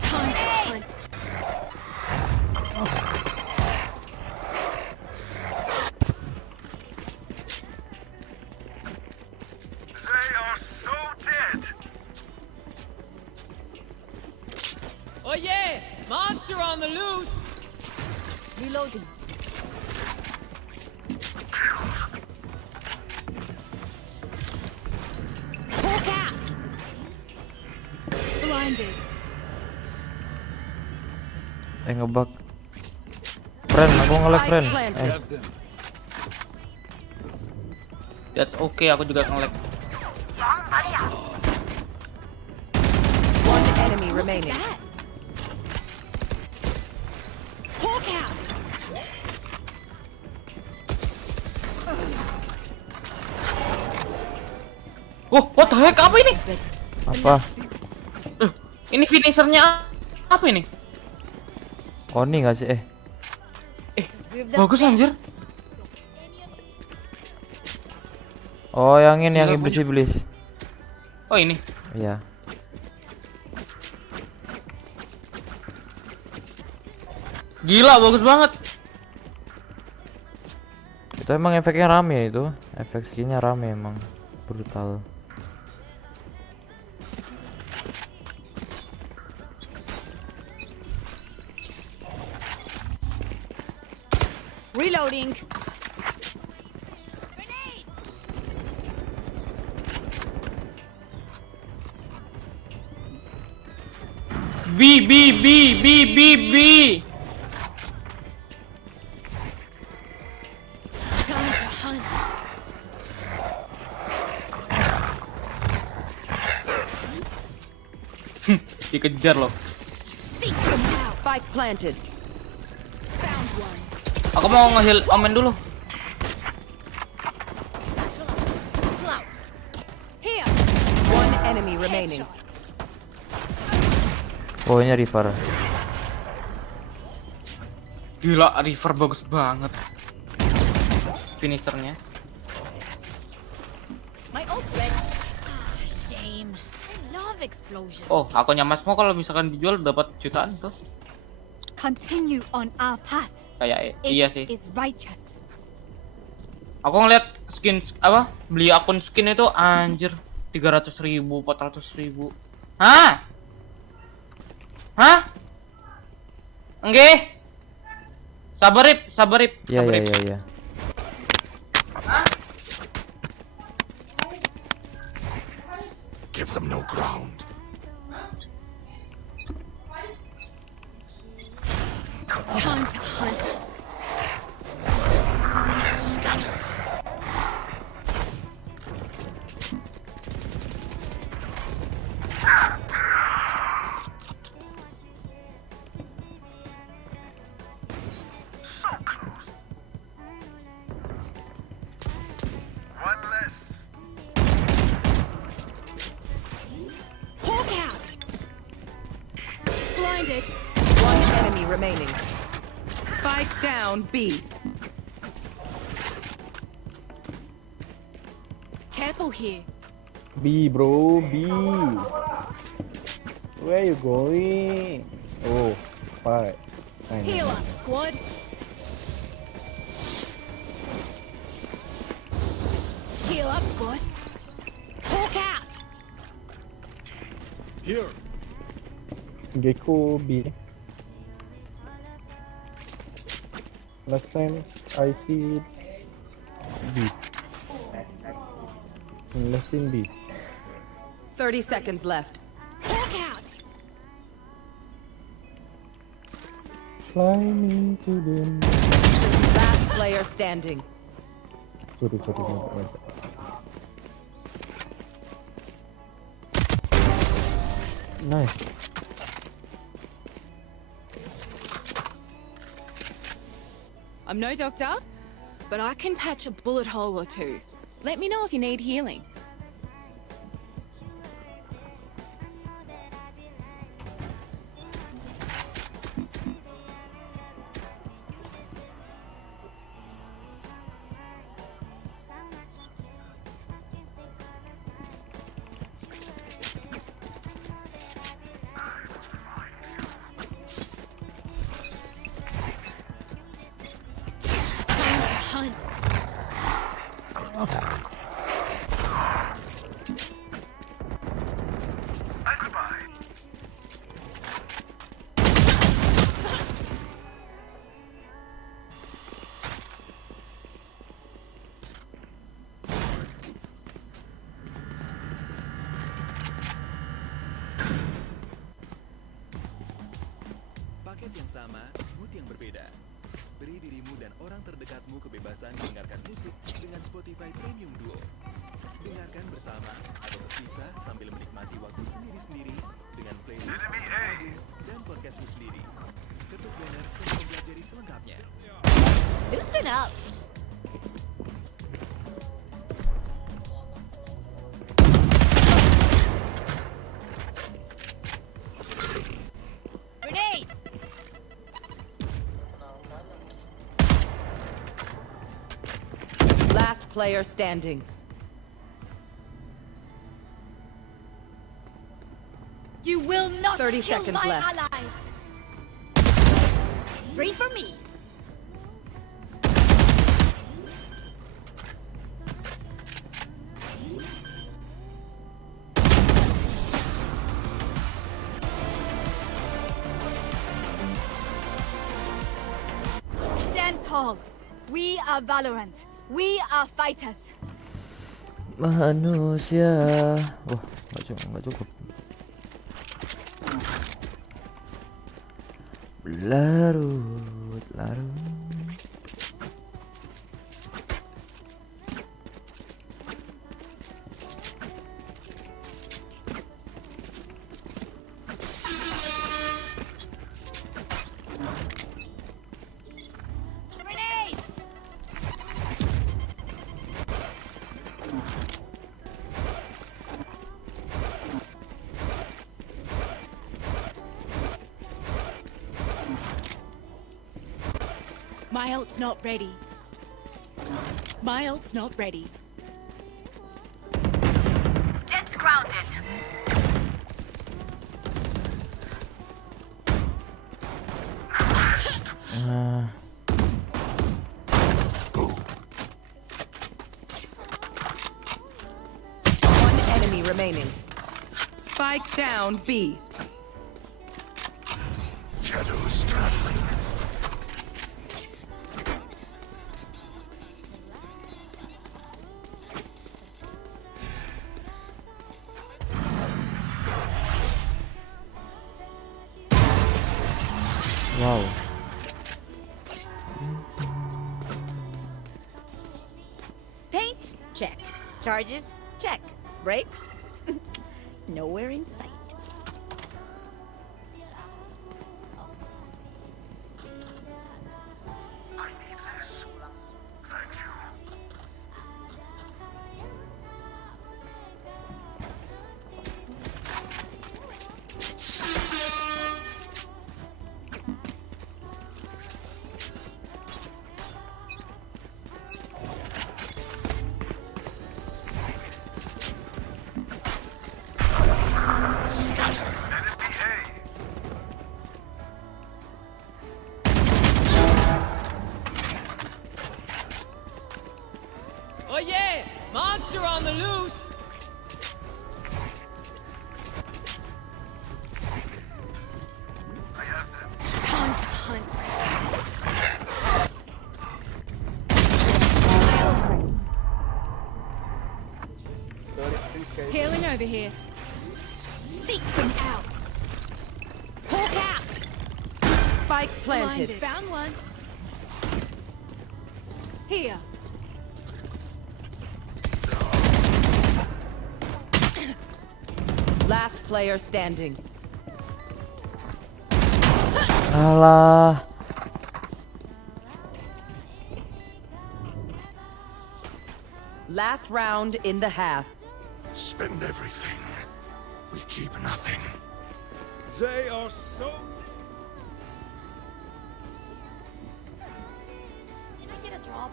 Time to hunt. Oh yeah! Monster on the loose! Reloading. Hawk out. Blinded. Ngebug. Friend, aku nge-lag friend. That's okay, aku juga nge-lag. One enemy remaining. Hawk out. Oh, what the heck? Apa ini? Apa? Ini finishernya apa ini? Oni gak sih? Bagus anjir. Oh, yang ini, yang iblis-iblis. Oh, ini. Iya. Gila, bagus banget. Itu emang efeknya rame itu. Efek skinnya rame emang. Brutal. Reloading. B. Time to hunt. Dikejar loh. Seek them out. Spike planted. Found one. Aku mau nge-heal Omen dulu. Clout. Here. One enemy remaining. Pokoknya Reaper. Gila, River bagus banget. Finishernya. My ult ready. Shame. I love explosions. Oh, akunnya Mas Mo kalau misalkan dijual dapat jutaan tuh. Continue on our path. Kayak It iya sih. is righteous. Aku ngeliat skin apa? Beli akun skin itu anjir 300.000, 400.000. Hah? Enggak. Sabar Rip. Iya. Give them no ground. Time to hunt. Scatter. Hawk out. Blinded. One enemy remaining. Spike down B. Careful here. B, bro, B. Where you going? Oh, fine. Heal up, squad. Heal up, squad. Hawk out. Here. Gecko B. Last time I see B. Last time B. 30 seconds left. Hawk out. Fly me to the moon. player standing. Sorry, mantap. Nice. I'm no doctor, but I can patch a bullet hole or two. Let me know if you need healing. Hunt. Paket yang sama, mood yang berbeda. Beri dirimu dan orang terdekatmu kebebasan mendengarkan musik dengan Spotify Premium Duo. Dengarkan bersama atau terpisah sambil menikmati waktu sendiri-sendiri dengan playlist, album, dan podcastmu sendiri. Ketuk banner untuk mempelajari selengkapnya. Loosen up. Grenade. Last player standing. You will not 30 kill seconds my left. allies. Pray for me. Stand tall. We are Valorant. We are fighters. Manusia. Wah, nggak cukup. Larut. Grenade. My ult's not ready. My ult's not ready. Jets grounded. One enemy remaining. Spike down B. Shadows traveling. Wow. Paint? Check. Charges? Check. Brakes? Nowhere in sight. I need this. Thank you. Oh yeah! Monster on the loose! Time to hunt. Healing over here. Seek them out. Hawk out. Spike planted. Blinded. Found one. Here. Last player standing. Alah. Last round in the half. Spend everything. We keep nothing. They are so. Can I get a drop?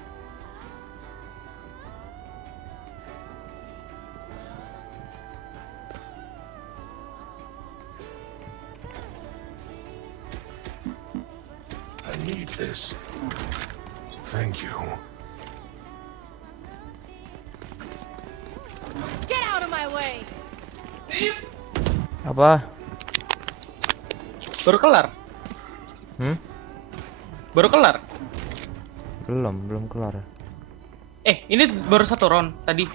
I need this. Thank you. Get out of my way! Apa? Baru kelar. Baru kelar. Belum kelar. Ini baru 1 round tadi.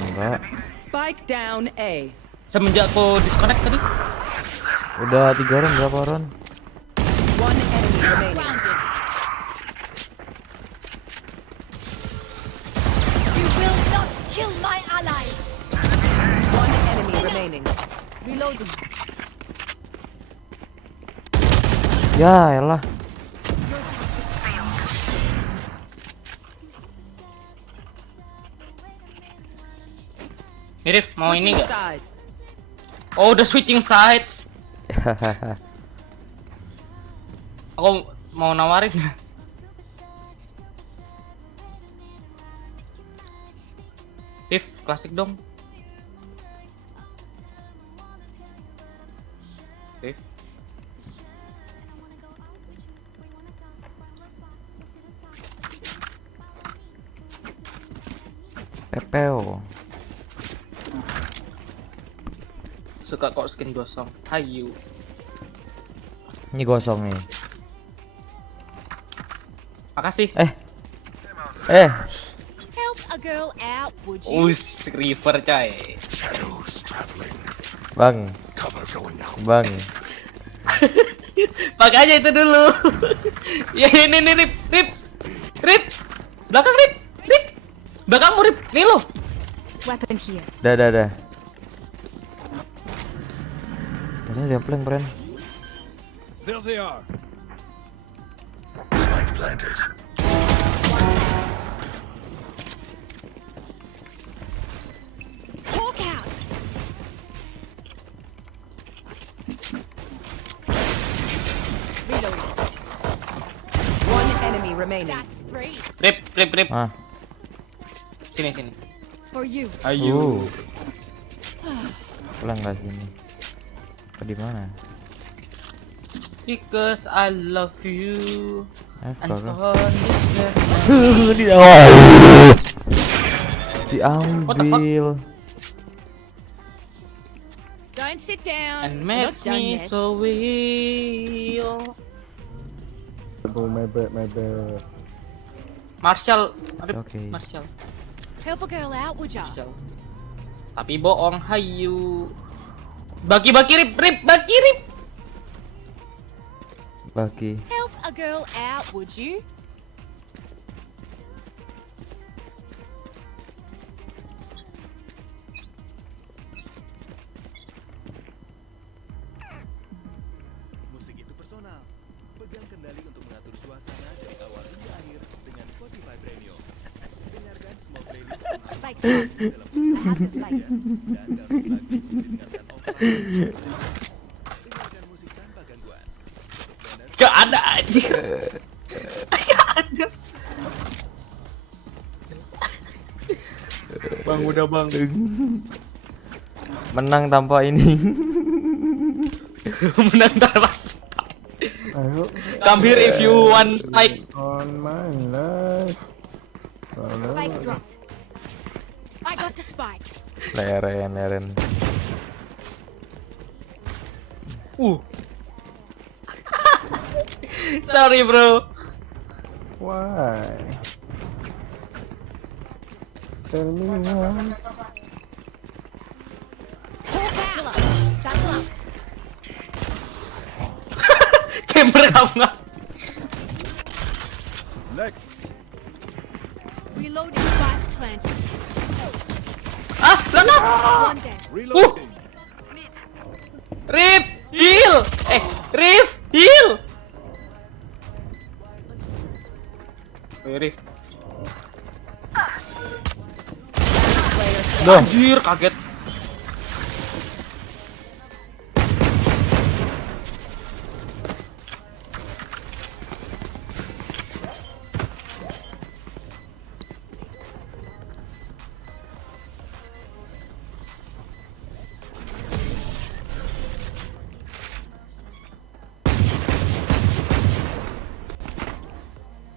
Enggak. Spike down A. Semenjak aku disconnect tadi. Udah 3 round, berapa round? One enemy remaining. You will not kill my allies! One enemy remaining. Reloading. Ya elah. Mirip mau ini Switching nggak? sides. Oh udah switching sides. Aku mau nawarin. Rif, klasik dong. Rif. Pepeo. Suka kok skin gosong. Hayu. Ini gosong nih. Makasih. Help a girl out, would you? River coy. Shadows traveling. Bang. Cover going out. Bang. Pakai aja itu dulu. Ya ini nih Rip. Belakang Rip. Belakangmu Rip. Nih lo. Weapon here. Dah. Padahal dia plank, Bren. There they are. Spike planted. Hawk out. Reloading. One enemy remaining. That's 3. Rip. Ah. Sini. For you. Ayo. Pulang nggak sini? Apa di mana? Because I love you. Diambil. Don't sit down. And You're makes not done me yet. so real. Aduh, my bad. Marshall, Okay. Marshall. Help a girl out, would ya? Tapi bohong, hayu. Bagi Rip. Bagi. Help a girl out, would you? Musik itu personal. Pegang kendali untuk mengatur suasana dari awal hingga akhir dengan Spotify Premium. Dengarkan semua playlist Spike down. dalam I have the spike. dan download lagu didengarkan offline. Dengarkan musik tanpa gangguan. Gak ada anjir. Bang udah bang. Menang tanpa ini. Menang tanpa spike. Ayo. Come here if you want spike. On my life. Spike dropped. I got the spike. Leren. Sorry bro. Why? Tell me why. Hawk out. Satchel up. Chamber kamu nggak? Next. Reloading. Spike planted. Ah, lengkap. One dead. Reloading. Rip, heal. Rip, heal. Rip. Duh. Anjir, kaget.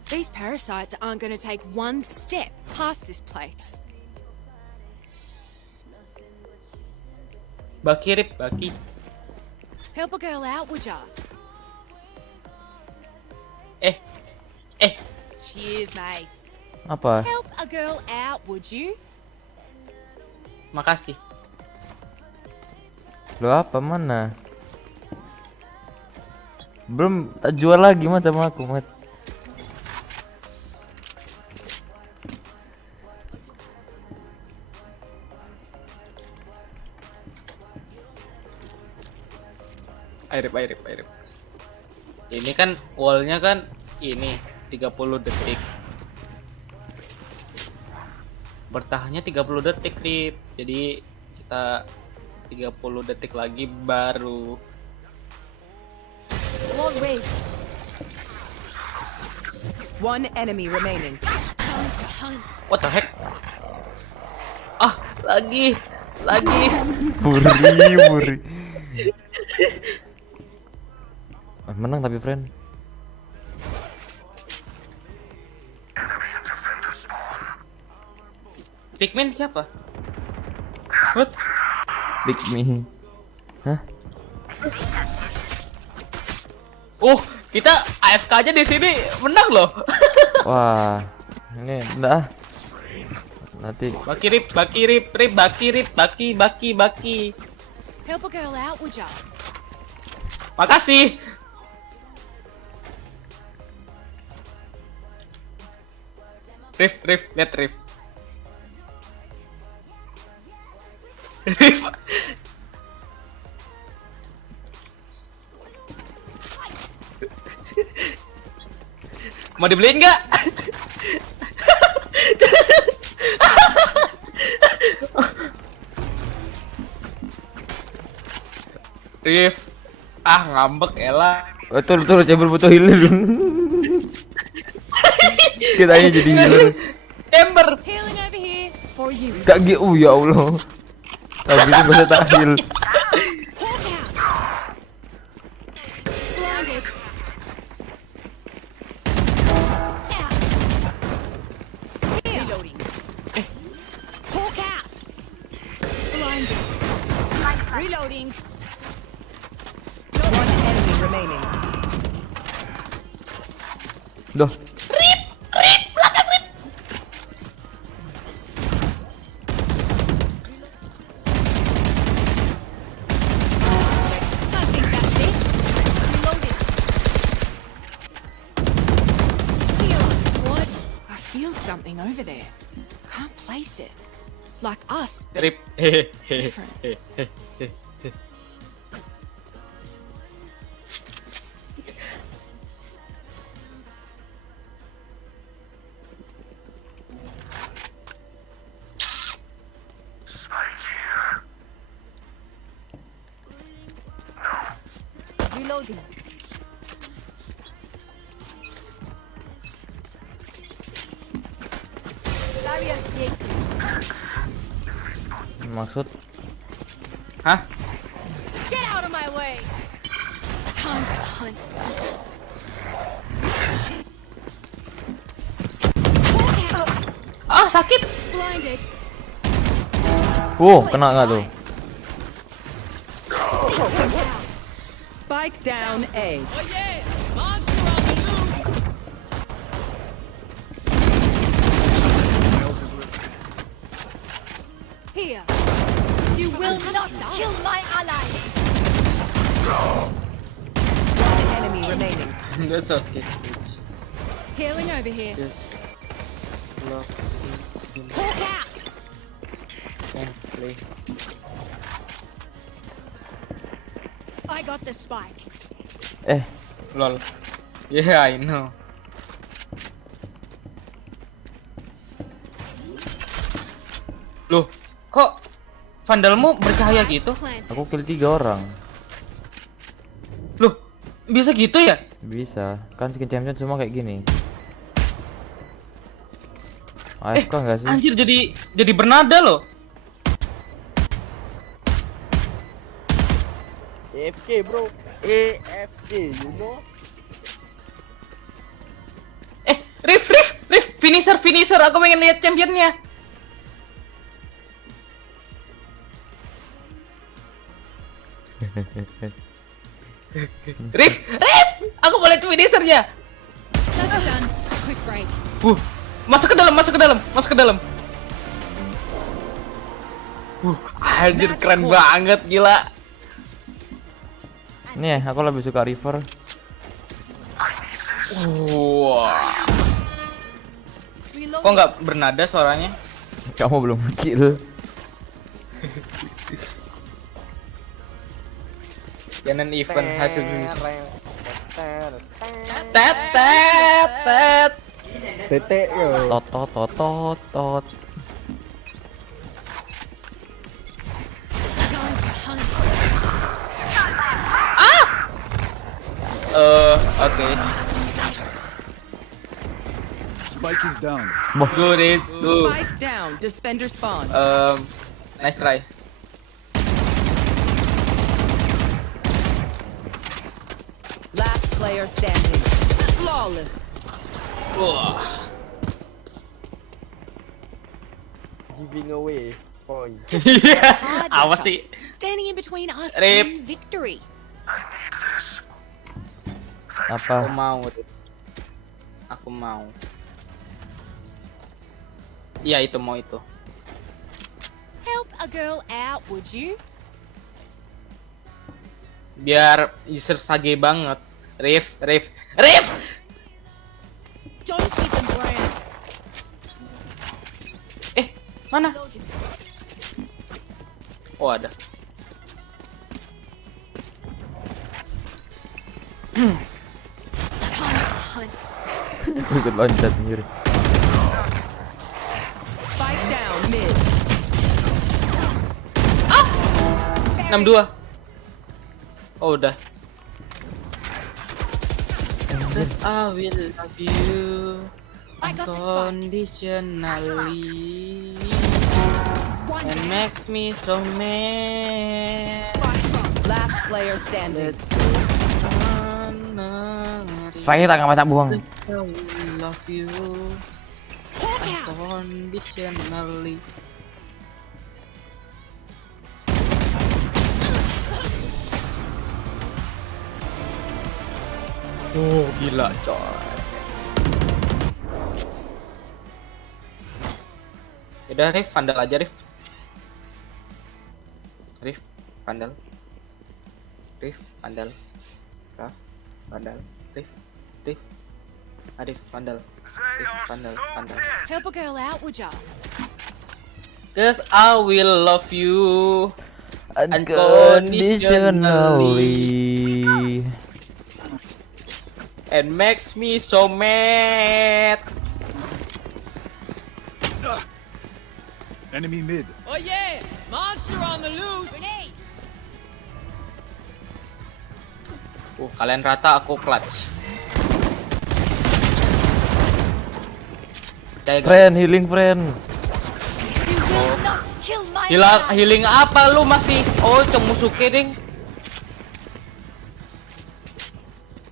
These parasites aren't going to take one step past this place. Baki, Rip, Baki. Help a girl out, would ya? Eh. Cheers, mate. Apa? Help a girl out, would you? Makasih. Lo apa mana? Belum tak jual lagi mat sama aku mat. Airip. Ini kan wallnya kan ini 30 detik. Bertahannya 30 detik, Rip. Jadi kita 30 detik lagi baru. Wall raised. One enemy remaining. What the heck? Ah, lagi. Buri. Menang tapi friend. Pikmin siapa? What? Big me. Hah? Oh, kita AFK aja di sini menang loh. Wah, ini enggak. Nanti. Baki. Help a girl out, would ya? Makasih. Rif, lihat Rif. Rif. Mau dibeliin nggak? Rif, ngambek Ella. Betul, Cebur butuh healer. Kita ini jadi healer. Chamber. Healing over here for you. Gak gitu, ya Allah. Tahu gitu bisa tak heal. Blinded. Here. Reloading. Hawk out. Blinded. Reloading. One enemy remaining. Duh. I think that's it. Reloading. Heal up, squad. I feel something over there. Can't place it. Like us, but Rip. different. Reloading. Barrier created. Maksud? Hah? Get out of my way. Time to hunt. Sakit. Blinded. Kena nggak tuh? Spike down A. Here. You will not kill my ally. One enemy remaining. That's okay. Healing over here. Just love Hawk out. and play. I got the spike. Lol. Yeah, I know. Loh, kok vandalmu bercahaya gitu? Aku kill 3 orang. Loh, bisa gitu ya? Bisa, kan skin champion cuma kayak gini. AFK nggak sih? Anjir, jadi bernada loh. AFK bro, AFK, you know? Rif, finisher, aku pengen lihat championnya. Rif, aku boleh finishernya. That's done. Quick break. Masuk ke dalam. Anjir keren banget, gila. Nih, aku lebih suka River. Wah. Kok nggak bernada suaranya? Kamu belum kill. Jangan event hasil Tete yo. Tot. Oke. Spike is down. Good is good. Spike down. Defender spawn. Nice try. Last player standing. Flawless. Wah. Giving away point. Apa sih? Standing in between us Rip. and victory. Apa? Aku mau. Iya, itu mau itu. Help a girl out, would you? Biar user sage banget. Rif. Don't keep them ground. Mana? Oh, ada. Time to hunt. Ikut loncat sendiri. Spike down mid. 62. Oh, udah. Cause I will love you I got the spike. unconditionally and makes me so mad. Last player standing. Saya tak nggak buang. I will love you unconditionally. Oh, gila coy. Udah Rif, vandal aja Rif. Vandal. Rif, vandal. Arif, vandal. Help a girl out, would ya? Cause I will love you Unconditionally. And makes me so mad. Enemy mid. Oh yeah! Monster on the loose! Kalian rata, aku clutch. Friend, healing friend. Healing apa lu masih? Oh, Cemusuke ding.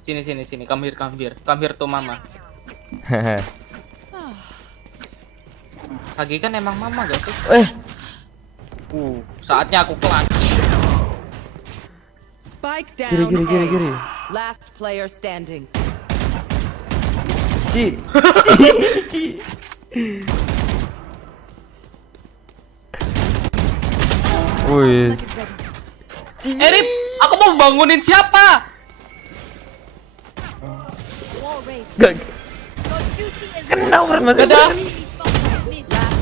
Sini. Come here to mama. Sagi kan emang mama gak sih? Saatnya aku clutch. Spike down. Kiri. Last player standing. Wih. Rif, aku mau bangunin siapa? Gak. Kena Fren masih. Last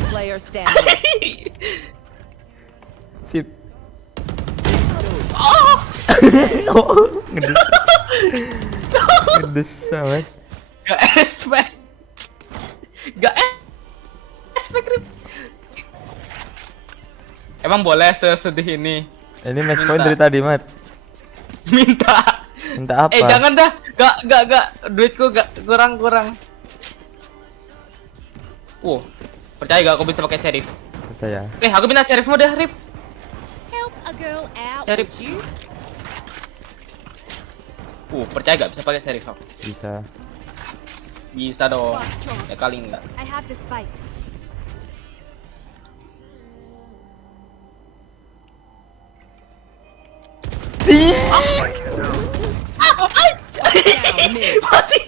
player standing. Sip. Oh, Ngedes. Ngedes amat. gak expect. Gak expect, Rif. Emang boleh sesedih ini? Ini match point dari tadi, Mat. Minta. Minta apa? Jangan dah. Gak. Duitku gak kurang. Percaya gak aku bisa pakai Sheriff? Percaya. Aku minta Sheriffmu deh, Rif. Help a girl out, Sheriff. would you? Percaya gak bisa pakai Sheriff aku? Bisa. Bisa dong. Ya kali enggak. I have the spike. Mati.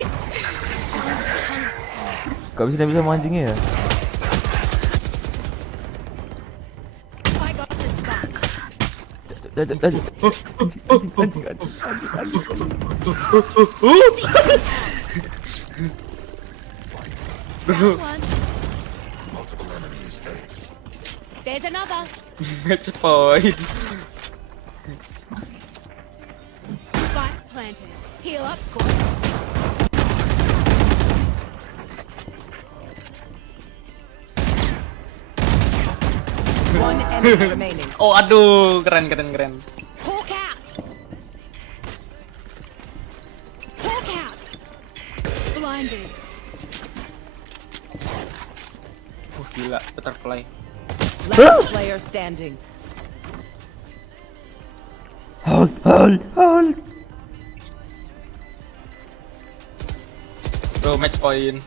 Gak bisa mancingnya ya? I got the spike. Found one. Multiple enemies, A. There's another. Match point. Spike planted. Heal up, squad. One enemy remaining. Oh, aduh, keren. Hawk out. Hawk out. Blinded. Gila, butterfly. Last player standing. Hold. Bro, match point.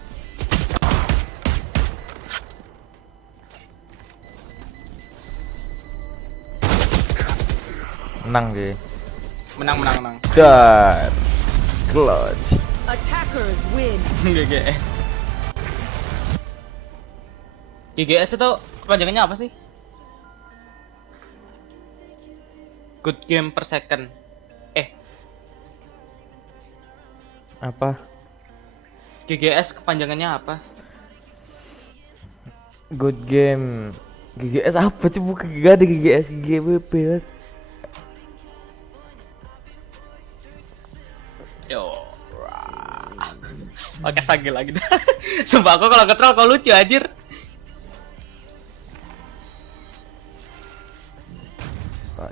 Menang deh. Menang. Dar. Clutch. Attackers win. GGS. GGS itu kepanjangannya apa sih? Good game per second. Apa? GGS kepanjangannya apa? Good game. GGS apa sih? Bukan gak ada GGS, GGWP kan? Yo. Oke, sagil lagi dah. Sumpah aku kalau nge-troll kau lucu anjir.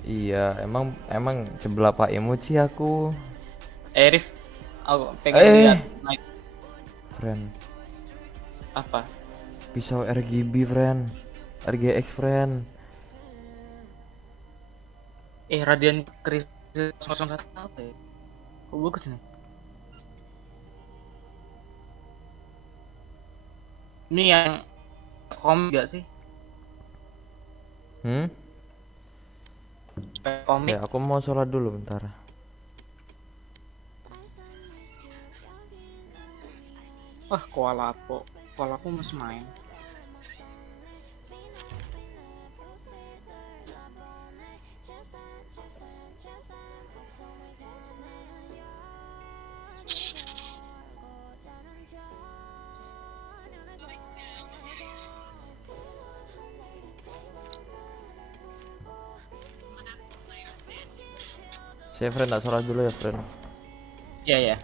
Iya, emang sebelah Pak Emoji aku. Rif, aku pengen lihat naik Friend. apa? Pisau RGB, friend. RGX, friend. Radiant Crisis 01 apa ya? Kok bagus nih? Ini yang komik gak sih? Komik. Ya, aku mau sholat dulu bentar. Wah, Kualapo masih main. Saya friend, tak sholat dulu ya, friend. Iya.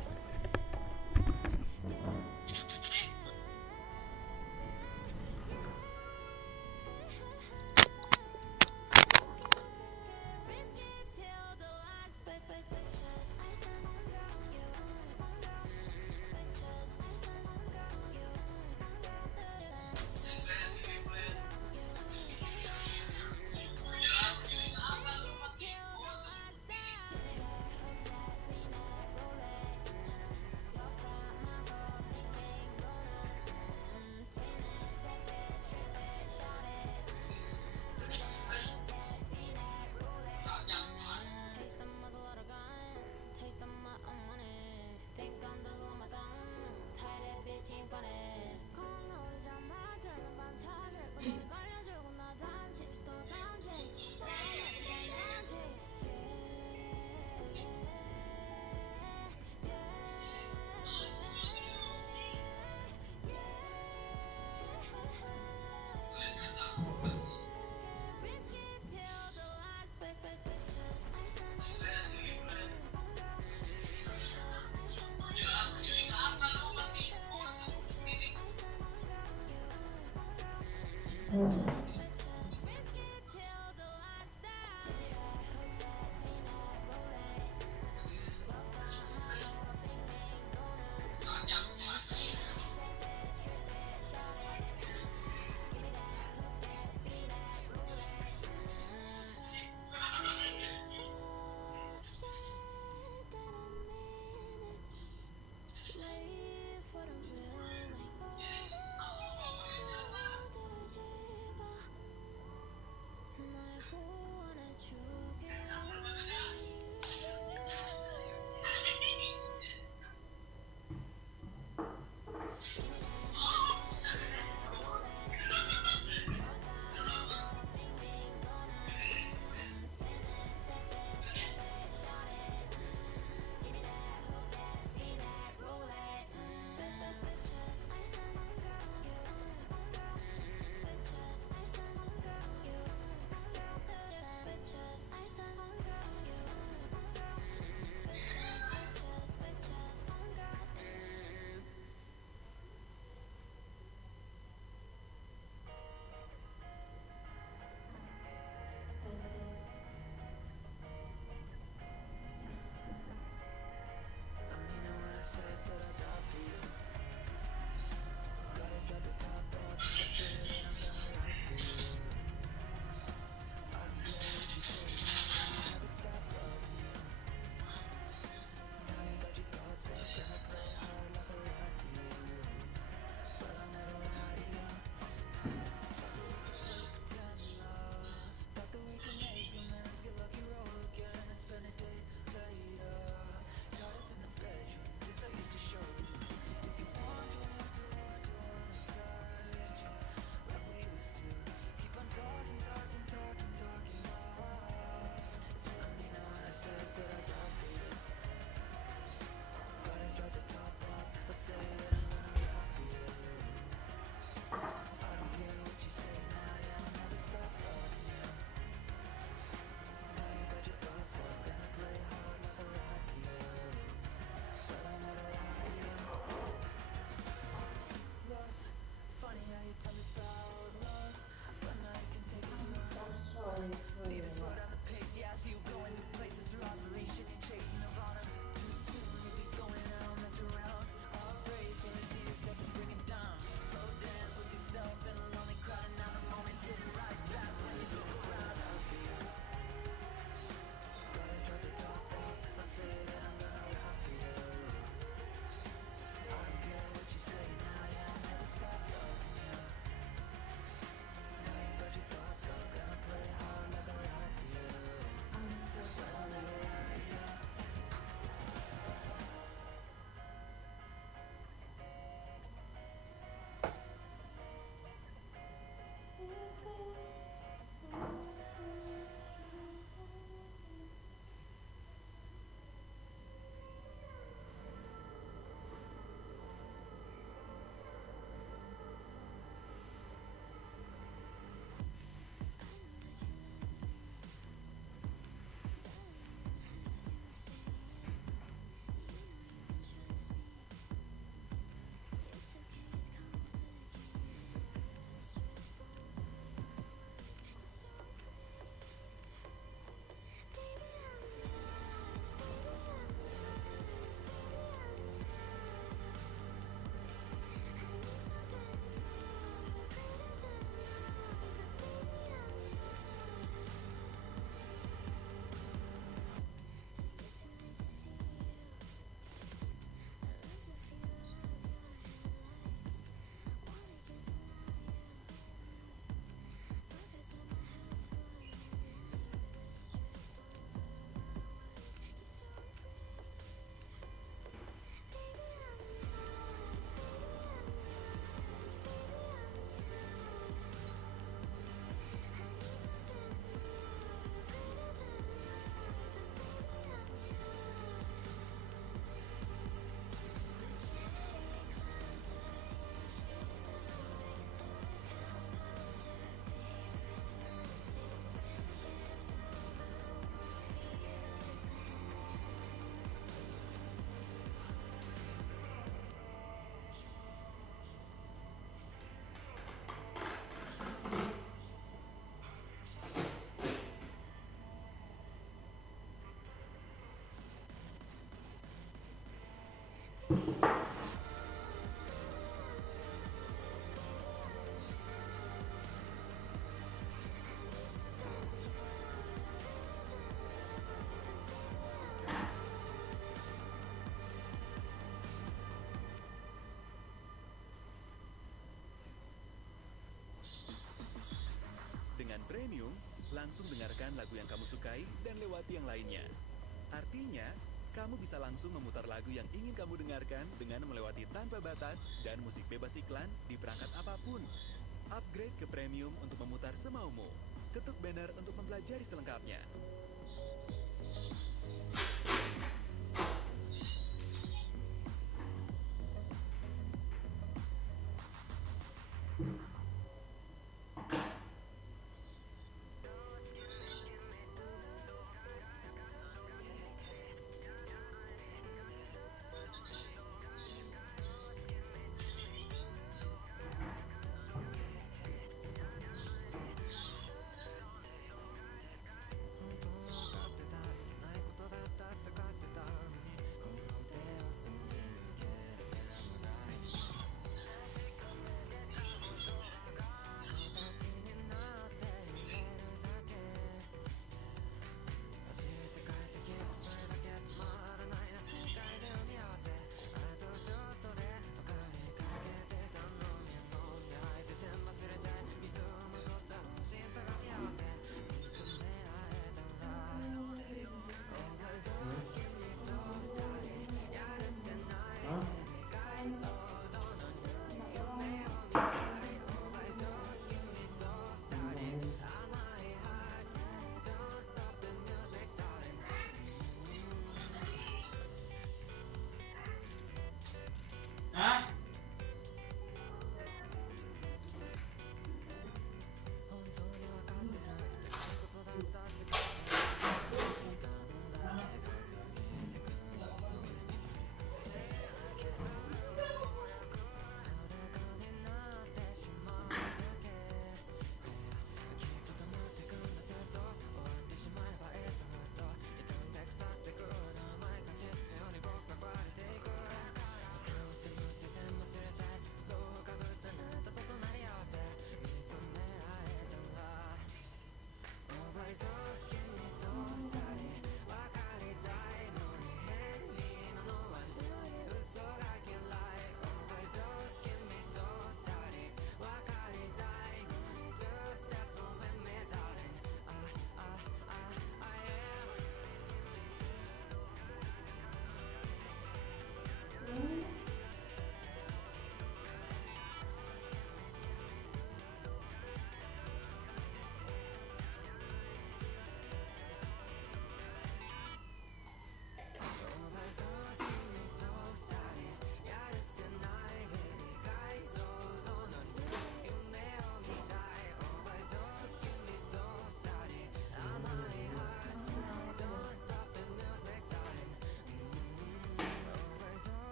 langsung dengarkan lagu yang kamu sukai dan lewati yang lainnya. Artinya, kamu bisa langsung memutar lagu yang ingin kamu dengarkan dengan melewati tanpa batas dan musik bebas iklan di perangkat apapun. Upgrade ke premium untuk memutar semaumu. Ketuk banner untuk mempelajari selengkapnya.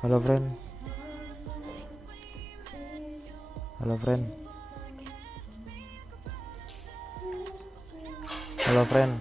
Halo friend. Halo friend. Halo friend.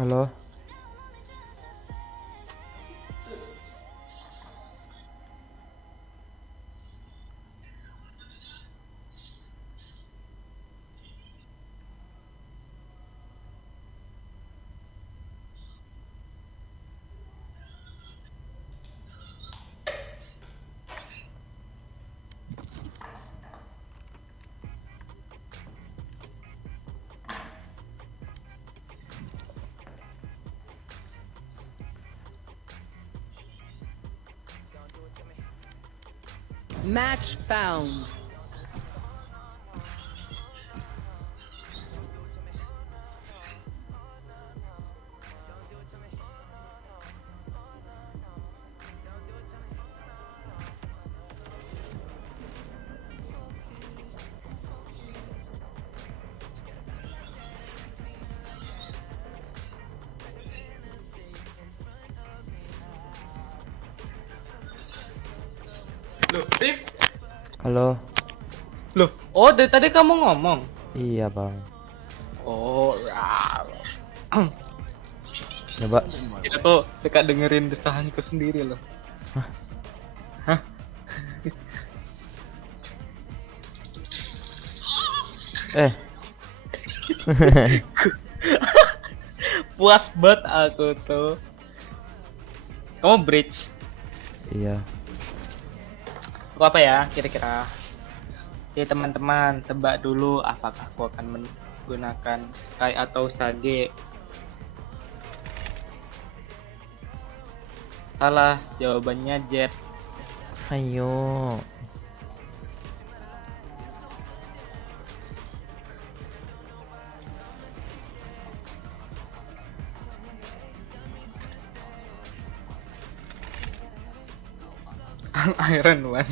Halo. Match found. Loh, Rif. Halo. Loh, oh dari tadi kamu ngomong. Iya bang. Oh, ya. Coba. Kita tuh suka dengerin desahanku sendiri loh. Hah? Puas banget aku tuh. Kamu bridge? Iya. Aku apa ya kira-kira? Jadi teman-teman tebak dulu apakah aku akan menggunakan Sky atau Sage. Salah, jawabannya Jet. Ayo. Iron Man.